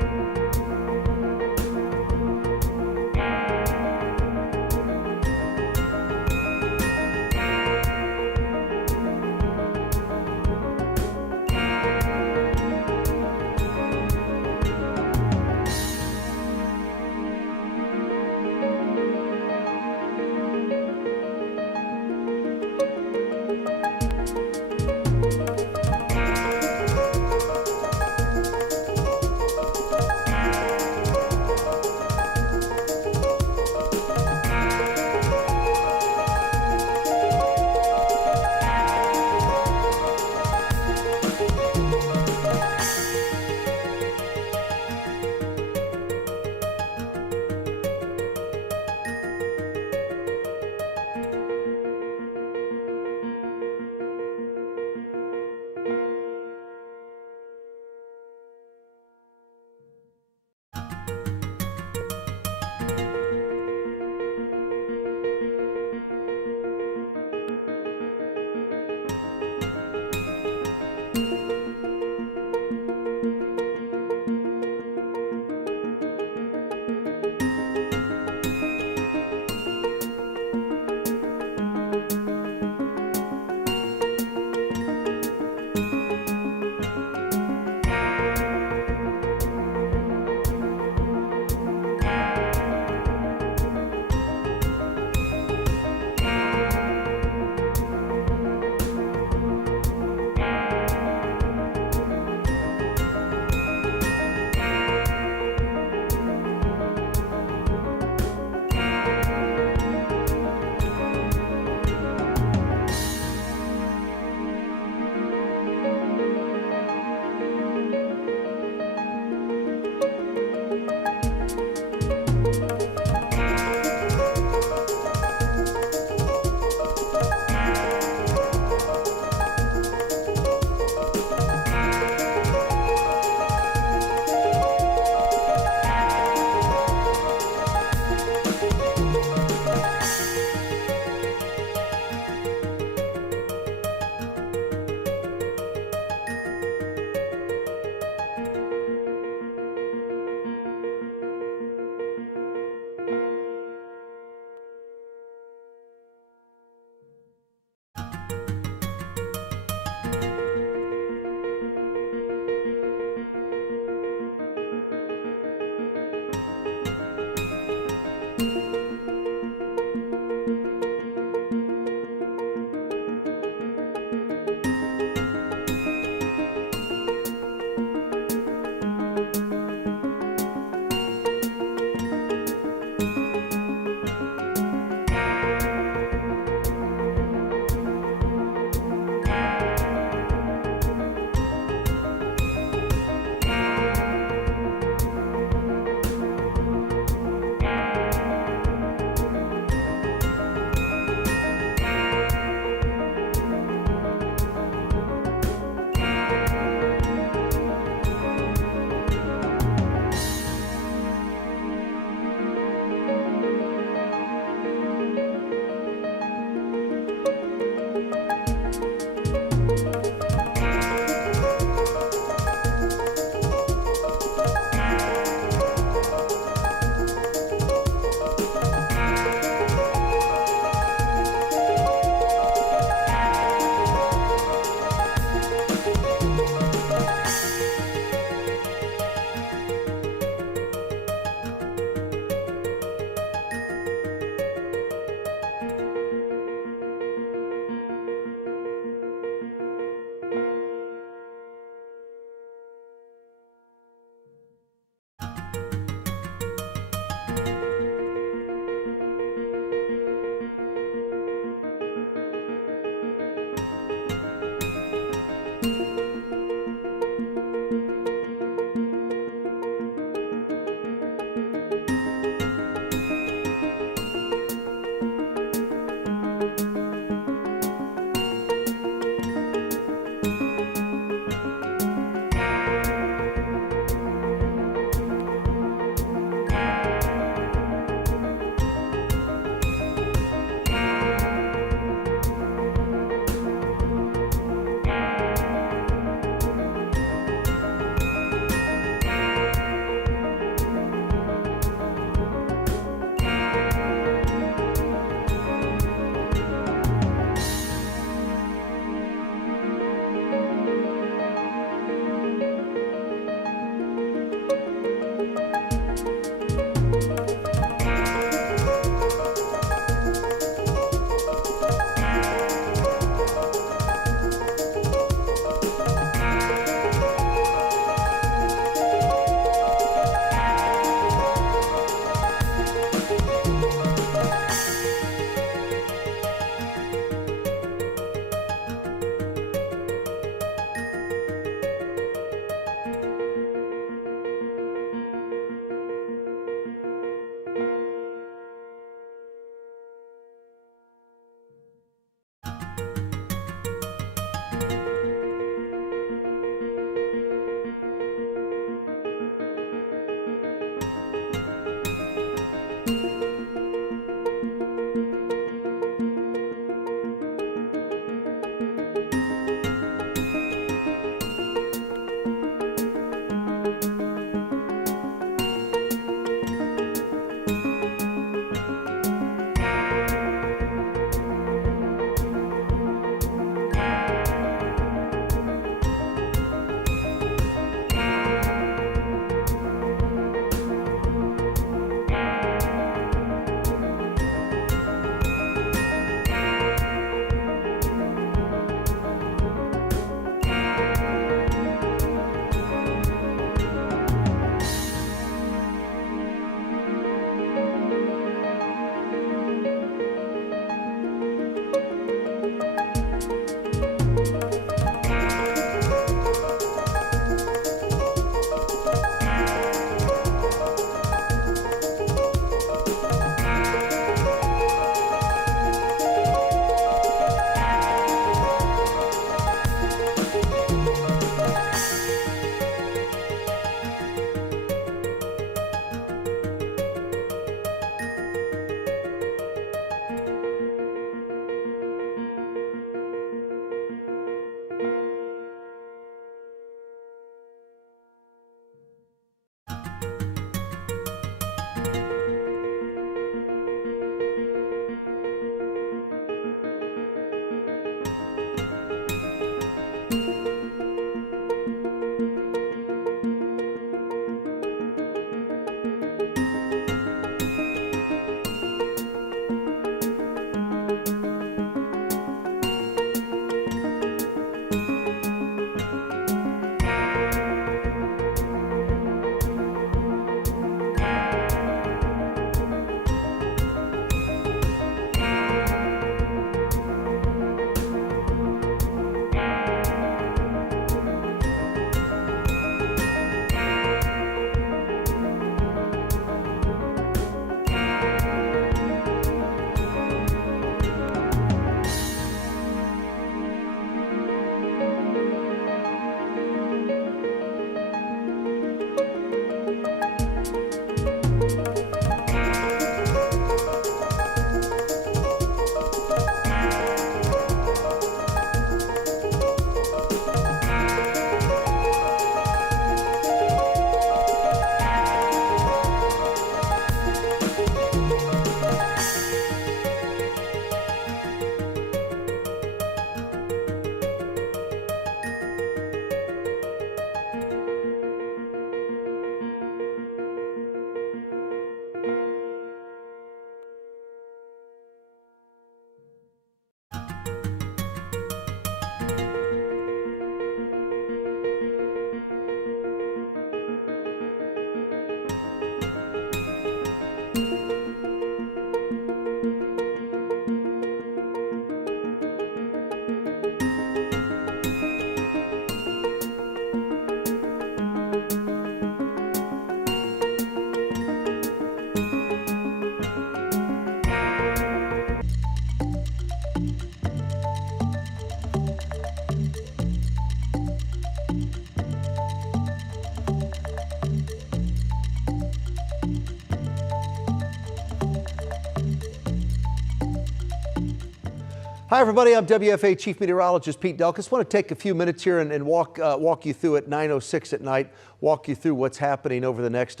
Hi, everybody. I'm WFA Chief Meteorologist Pete Delkus. Want to take a few minutes here and walk you through at 9:06 at night, walk you through what's happening over the next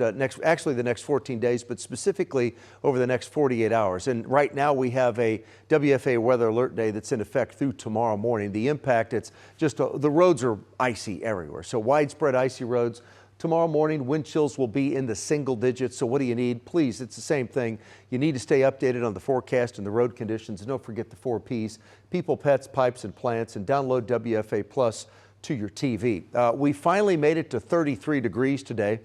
14 days, but specifically over the next 48 hours. And right now we have a WFA weather alert day that's in effect through tomorrow morning. The impact, it's just the roads are icy everywhere. So widespread icy roads. Tomorrow morning, wind chills will be in the single digits. So what do you need? Please, it's the same thing. You need to stay updated on the forecast and the road conditions. And don't forget the 4 Ps, people, pets, pipes, and plants. And download WFA Plus to your TV. We finally made it to 33 degrees today,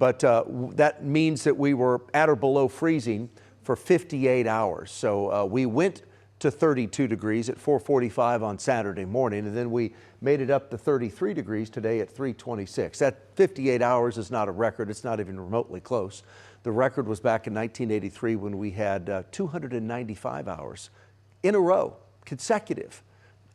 but that means that we were at or below freezing for 58 hours. So we went to 32 degrees at 4:45 on Saturday morning, and then we made it up to 33 degrees today at 3:26. That 58 hours is not a record. It's not even remotely close. The record was back in 1983 when we had 295 hours in a row, consecutive,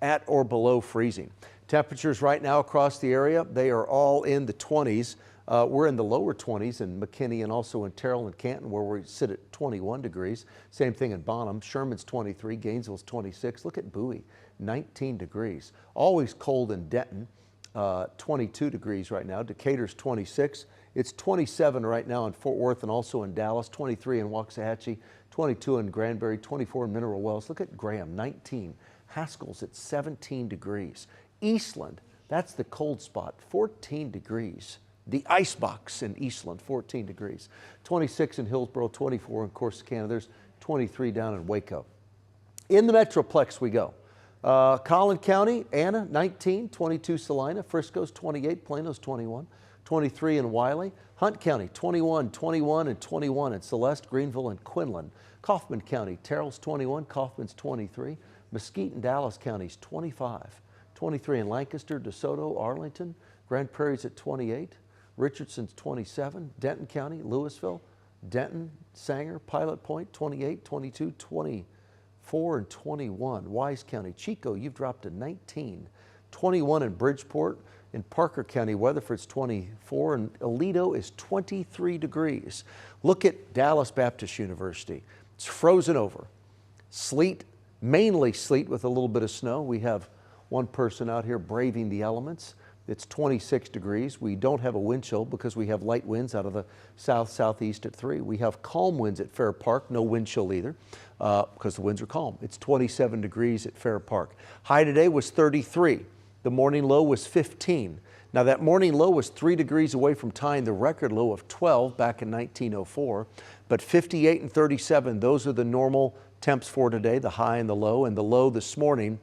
at or below freezing. Temperatures right now across the area, they are all in the 20s. We're in the lower 20s in McKinney and also in Terrell and Canton, where we sit at 21 degrees. Same thing in Bonham. Sherman's 23, Gainesville's 26. Look at Bowie, 19 degrees. Always cold in Denton, 22 degrees right now. Decatur's 26. It's 27 right now in Fort Worth and also in Dallas, 23 in Waxahachie, 22 in Granbury, 24 in Mineral Wells. Look at Graham, 19. Haskell's at 17 degrees. Eastland, that's the cold spot, 14 degrees. The icebox in Eastland, 14 degrees. 26 in Hillsborough, 24 in Corsicana. There's 23 down in Waco. In the Metroplex we go. Collin County, Anna, 19, 22 Salina. Frisco's 28, Plano's 21, 23 in Wiley. Hunt County, 21, 21, and 21 in Celeste, Greenville, and Quinlan. Kaufman County, Terrell's 21, Kaufman's 23. Mesquite and Dallas counties, 25. 23 in Lancaster, DeSoto, Arlington. Grand Prairie's at 28. Richardson's 27, Denton County, Louisville, Denton, Sanger, Pilot Point, 28, 22, 24, and 21. Wise County, Chico, you've dropped to 19. 21 in Bridgeport. In Parker County, Weatherford's 24, and Aledo is 23 degrees. Look at Dallas Baptist University. It's frozen over. Sleet, mainly sleet with a little bit of snow. We have one person out here braving the elements. It's 26 degrees. We don't have a wind chill because we have light winds out of the south-southeast at 3. We have calm winds at Fair Park, no wind chill either because the winds are calm. It's 27 degrees at Fair Park. High today was 33. The morning low was 15. Now that morning low was 3 degrees away from tying the record low of 12 back in 1904, but 58 and 37, those are the normal temps for today, the high and the low this morning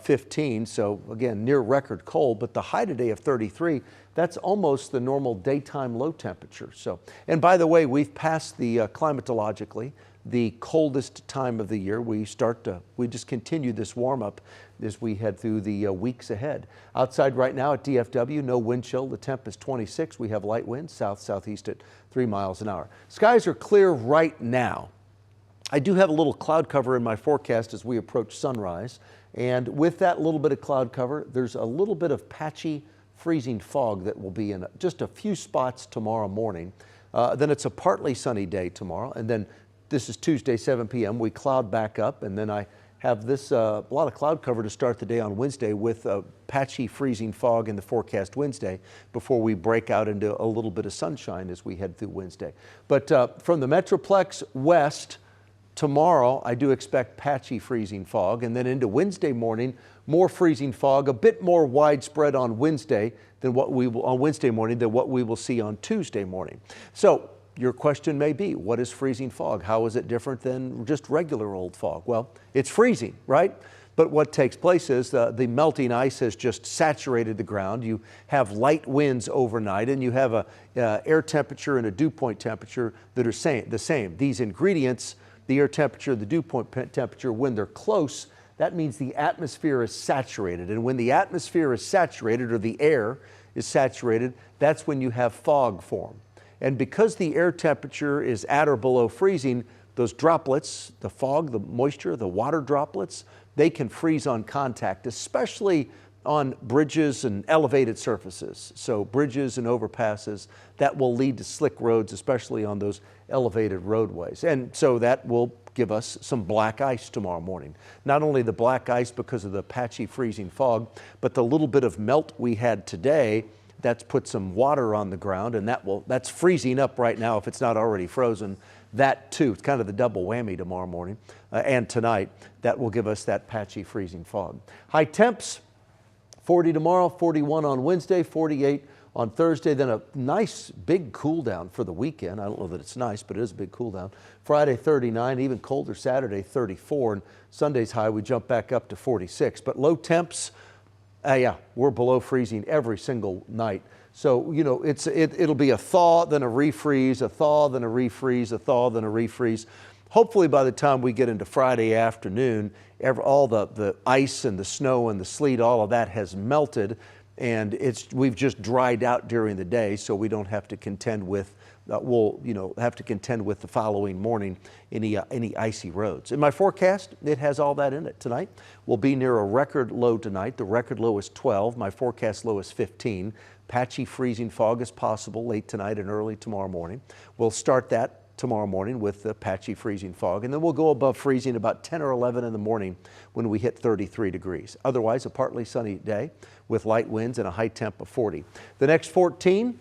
15, so again, near record cold, but the high today of 33, that's almost the normal daytime low temperature. So, and by the way, we've passed the climatologically, the coldest time of the year. We just continue this warm up as we head through the weeks ahead. Outside right now at DFW, no wind chill. The temp is 26. We have light winds, south-southeast at 3 miles an hour. Skies are clear right now. I do have a little cloud cover in my forecast as we approach sunrise. And with that little bit of cloud cover, there's a little bit of patchy freezing fog that will be in just a few spots tomorrow morning. Then it's a partly sunny day tomorrow. And then this is Tuesday, 7 p.m. We cloud back up. And then I have this a lot of cloud cover to start the day on Wednesday with patchy freezing fog in the forecast Wednesday before we break out into a little bit of sunshine as we head through Wednesday. But from the Metroplex west, tomorrow, I do expect patchy freezing fog, and then into Wednesday morning, more freezing fog, a bit more widespread on Wednesday than what we will on Wednesday morning than what we will see on Tuesday morning. So your question may be, what is freezing fog? How is it different than just regular old fog? Well, it's freezing, right? But what takes place is the melting ice has just saturated the ground. You have light winds overnight, and you have a air temperature and a dew point temperature that are the same. These ingredients, the air temperature, the dew point temperature, when they're close, that means the atmosphere is saturated. And when the atmosphere is saturated, or the air is saturated, that's when you have fog form. And because the air temperature is at or below freezing, those droplets, the fog, the moisture, the water droplets, they can freeze on contact, especially on bridges and elevated surfaces. So bridges and overpasses, that will lead to slick roads, especially on those elevated roadways. And so that will give us some black ice tomorrow morning. Not only the black ice because of the patchy freezing fog, but the little bit of melt we had today, that's put some water on the ground, and that's freezing up right now if it's not already frozen. That too, it's kind of the double whammy tomorrow morning and tonight. That will give us that patchy freezing fog. High temps, 40 tomorrow, 41 on Wednesday, 48 on Thursday, then a nice big cool down for the weekend. I don't know that it's nice, but it is a big cool down. Friday, 39, even colder Saturday, 34, and Sunday's high, we jump back up to 46. But low temps, yeah, we're below freezing every single night. So, you know, it'll be a thaw, then a refreeze, a thaw, then a refreeze, a thaw, then a refreeze. Hopefully by the time we get into Friday afternoon, all the ice and the snow and the sleet, all of that has melted, and we've just dried out during the day, so we don't have to contend with have to contend with the following morning any icy roads. In my forecast, it has all that in it. Tonight we'll be near a record low tonight. The record low is 12. My forecast low is 15. Patchy freezing fog is possible late tonight and early tomorrow morning. We'll start that tomorrow morning with the patchy freezing fog, and then we'll go above freezing about 10 or 11 in the morning when we hit 33 degrees. Otherwise, a partly sunny day with light winds and a high temp of 40. The next 14,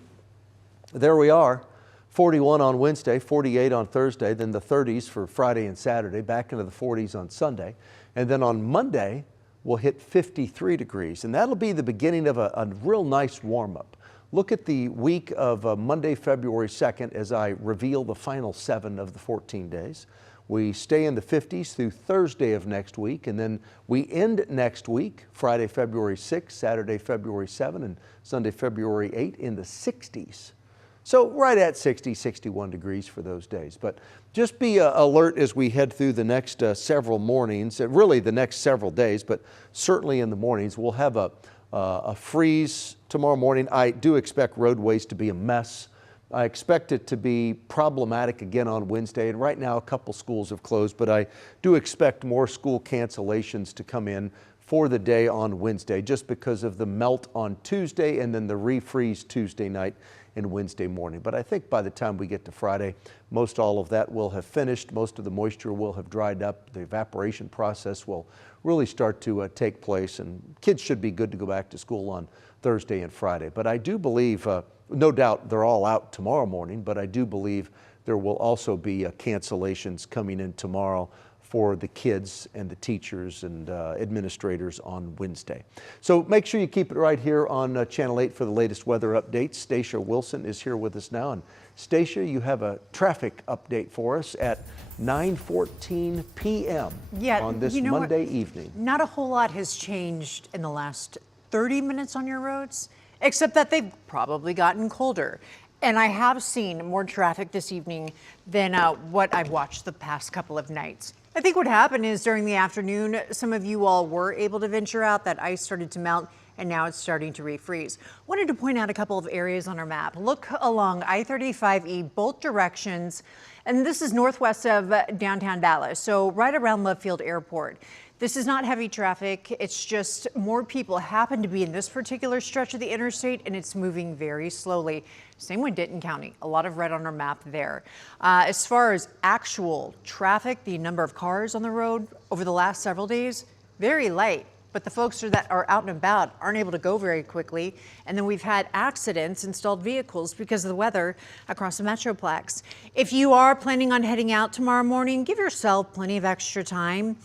there we are. 41 on Wednesday, 48 on Thursday, then the 30s for Friday and Saturday, back into the 40s on Sunday. And then on Monday, we'll hit 53 degrees, and that'll be the beginning of a real nice warm-up. Look at the week of Monday, February 2nd as I reveal the final 7 of the 14 days. We stay in the 50s through Thursday of next week, and then we end next week, Friday, February 6th, Saturday, February 7th, and Sunday, February 8th in the 60s. So right at 60, 61 degrees for those days. But just be alert as we head through the next several mornings, really the next several days, but certainly in the mornings. We'll have a freeze tomorrow morning. I do expect roadways to be a mess. I expect it to be problematic again on Wednesday, and right now a couple schools have closed, but I do expect more school cancellations to come in for the day on Wednesday just because of the melt on Tuesday and then the refreeze Tuesday night and Wednesday morning. But I think by the time we get to Friday, most all of that will have finished. Most of the moisture will have dried up. The evaporation process will really start to take place, and kids should be good to go back to school on Thursday and Friday. But I do believe, no doubt they're all out tomorrow morning, but I do believe there will also be cancellations coming in tomorrow for the kids and the teachers and administrators on Wednesday. So make sure you keep it right here on Channel 8 for the latest weather updates. Stacia Wilson is here with us now. And Stacia, you have a traffic update for us at 9:14 p.m. on this Monday evening. Not a whole lot has changed in the last 30 minutes on your roads, except that they've probably gotten colder. And I have seen more traffic this evening than what I've watched the past couple of nights. I think what happened is during the afternoon, some of you all were able to venture out. That ice started to melt, and now it's starting to refreeze. Wanted to point out a couple of areas on our map. Look along I-35E, both directions, and this is northwest of downtown Dallas, so right around Love Field Airport. This is not heavy traffic. It's just more people happen to be in this particular stretch of the interstate, and it's moving very slowly. Same with Denton County, a lot of red on our map there. As far as actual traffic, the number of cars on the road over the last several days, very light. But the folks that are out and about aren't able to go very quickly. And then we've had accidents in stalled vehicles because of the weather across the Metroplex. If you are planning on heading out tomorrow morning, give yourself plenty of extra time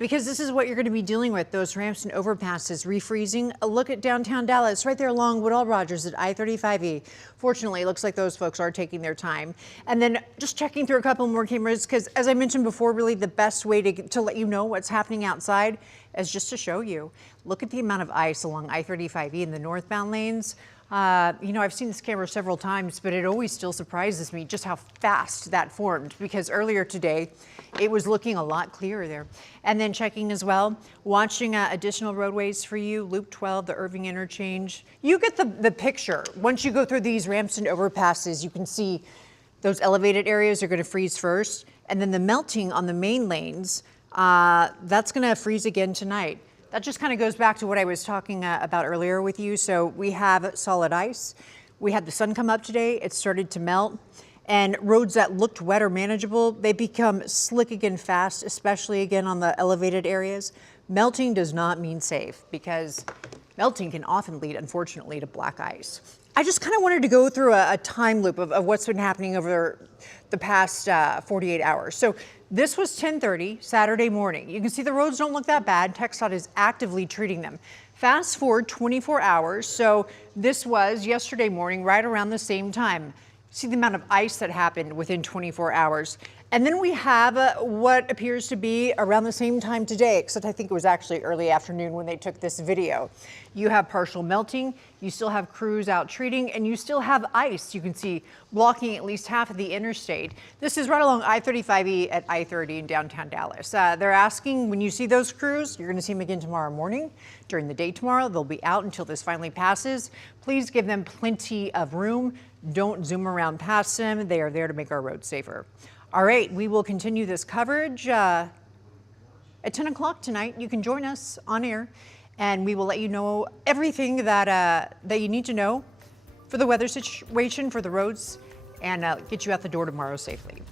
because this is what you're going to be dealing with, those ramps and overpasses refreezing. A look at downtown Dallas, right there along Woodall Rogers at I-35E. Fortunately, it looks like those folks are taking their time. And then just checking through a couple more cameras because, as I mentioned before, really the best way to let you know what's happening outside is just to show you. Look at the amount of ice along I-35E in the northbound lanes. You know, I've seen this camera several times, but it always still surprises me just how fast that formed, because earlier today it was looking a lot clearer there. And then checking as well, watching additional roadways for you, Loop 12, the Irving interchange. You get the picture. Once you go through these ramps and overpasses, you can see those elevated areas are going to freeze first, and then the melting on the main lanes, that's going to freeze again tonight. That just kind of goes back to what I was talking about earlier with you. So we have solid ice. We had the sun come up today. It started to melt. And roads that looked wet or manageable, they become slick again fast, especially again on the elevated areas. Melting does not mean safe because melting can often lead, unfortunately, to black ice. I just kind of wanted to go through a time loop of what's been happening over the past 48 hours. So this was 10:30 Saturday morning. You can see the roads don't look that bad. TxDOT is actively treating them. Fast forward 24 hours. So this was yesterday morning, right around the same time. See the amount of ice that happened within 24 hours. And then we have what appears to be around the same time today, except I think it was actually early afternoon when they took this video. You have partial melting, you still have crews out treating, and you still have ice, you can see, blocking at least half of the interstate. This is right along I-35E at I-30 in downtown Dallas. They're asking, when you see those crews, you're going to see them again tomorrow morning. During the day tomorrow, they'll be out until this finally passes. Please give them plenty of room. Don't zoom around past them. They are there to make our roads safer. All right, we will continue this coverage at 10 o'clock tonight. You can join us on air, and we will let you know everything that you need to know for the weather situation, for the roads, and get you out the door tomorrow safely.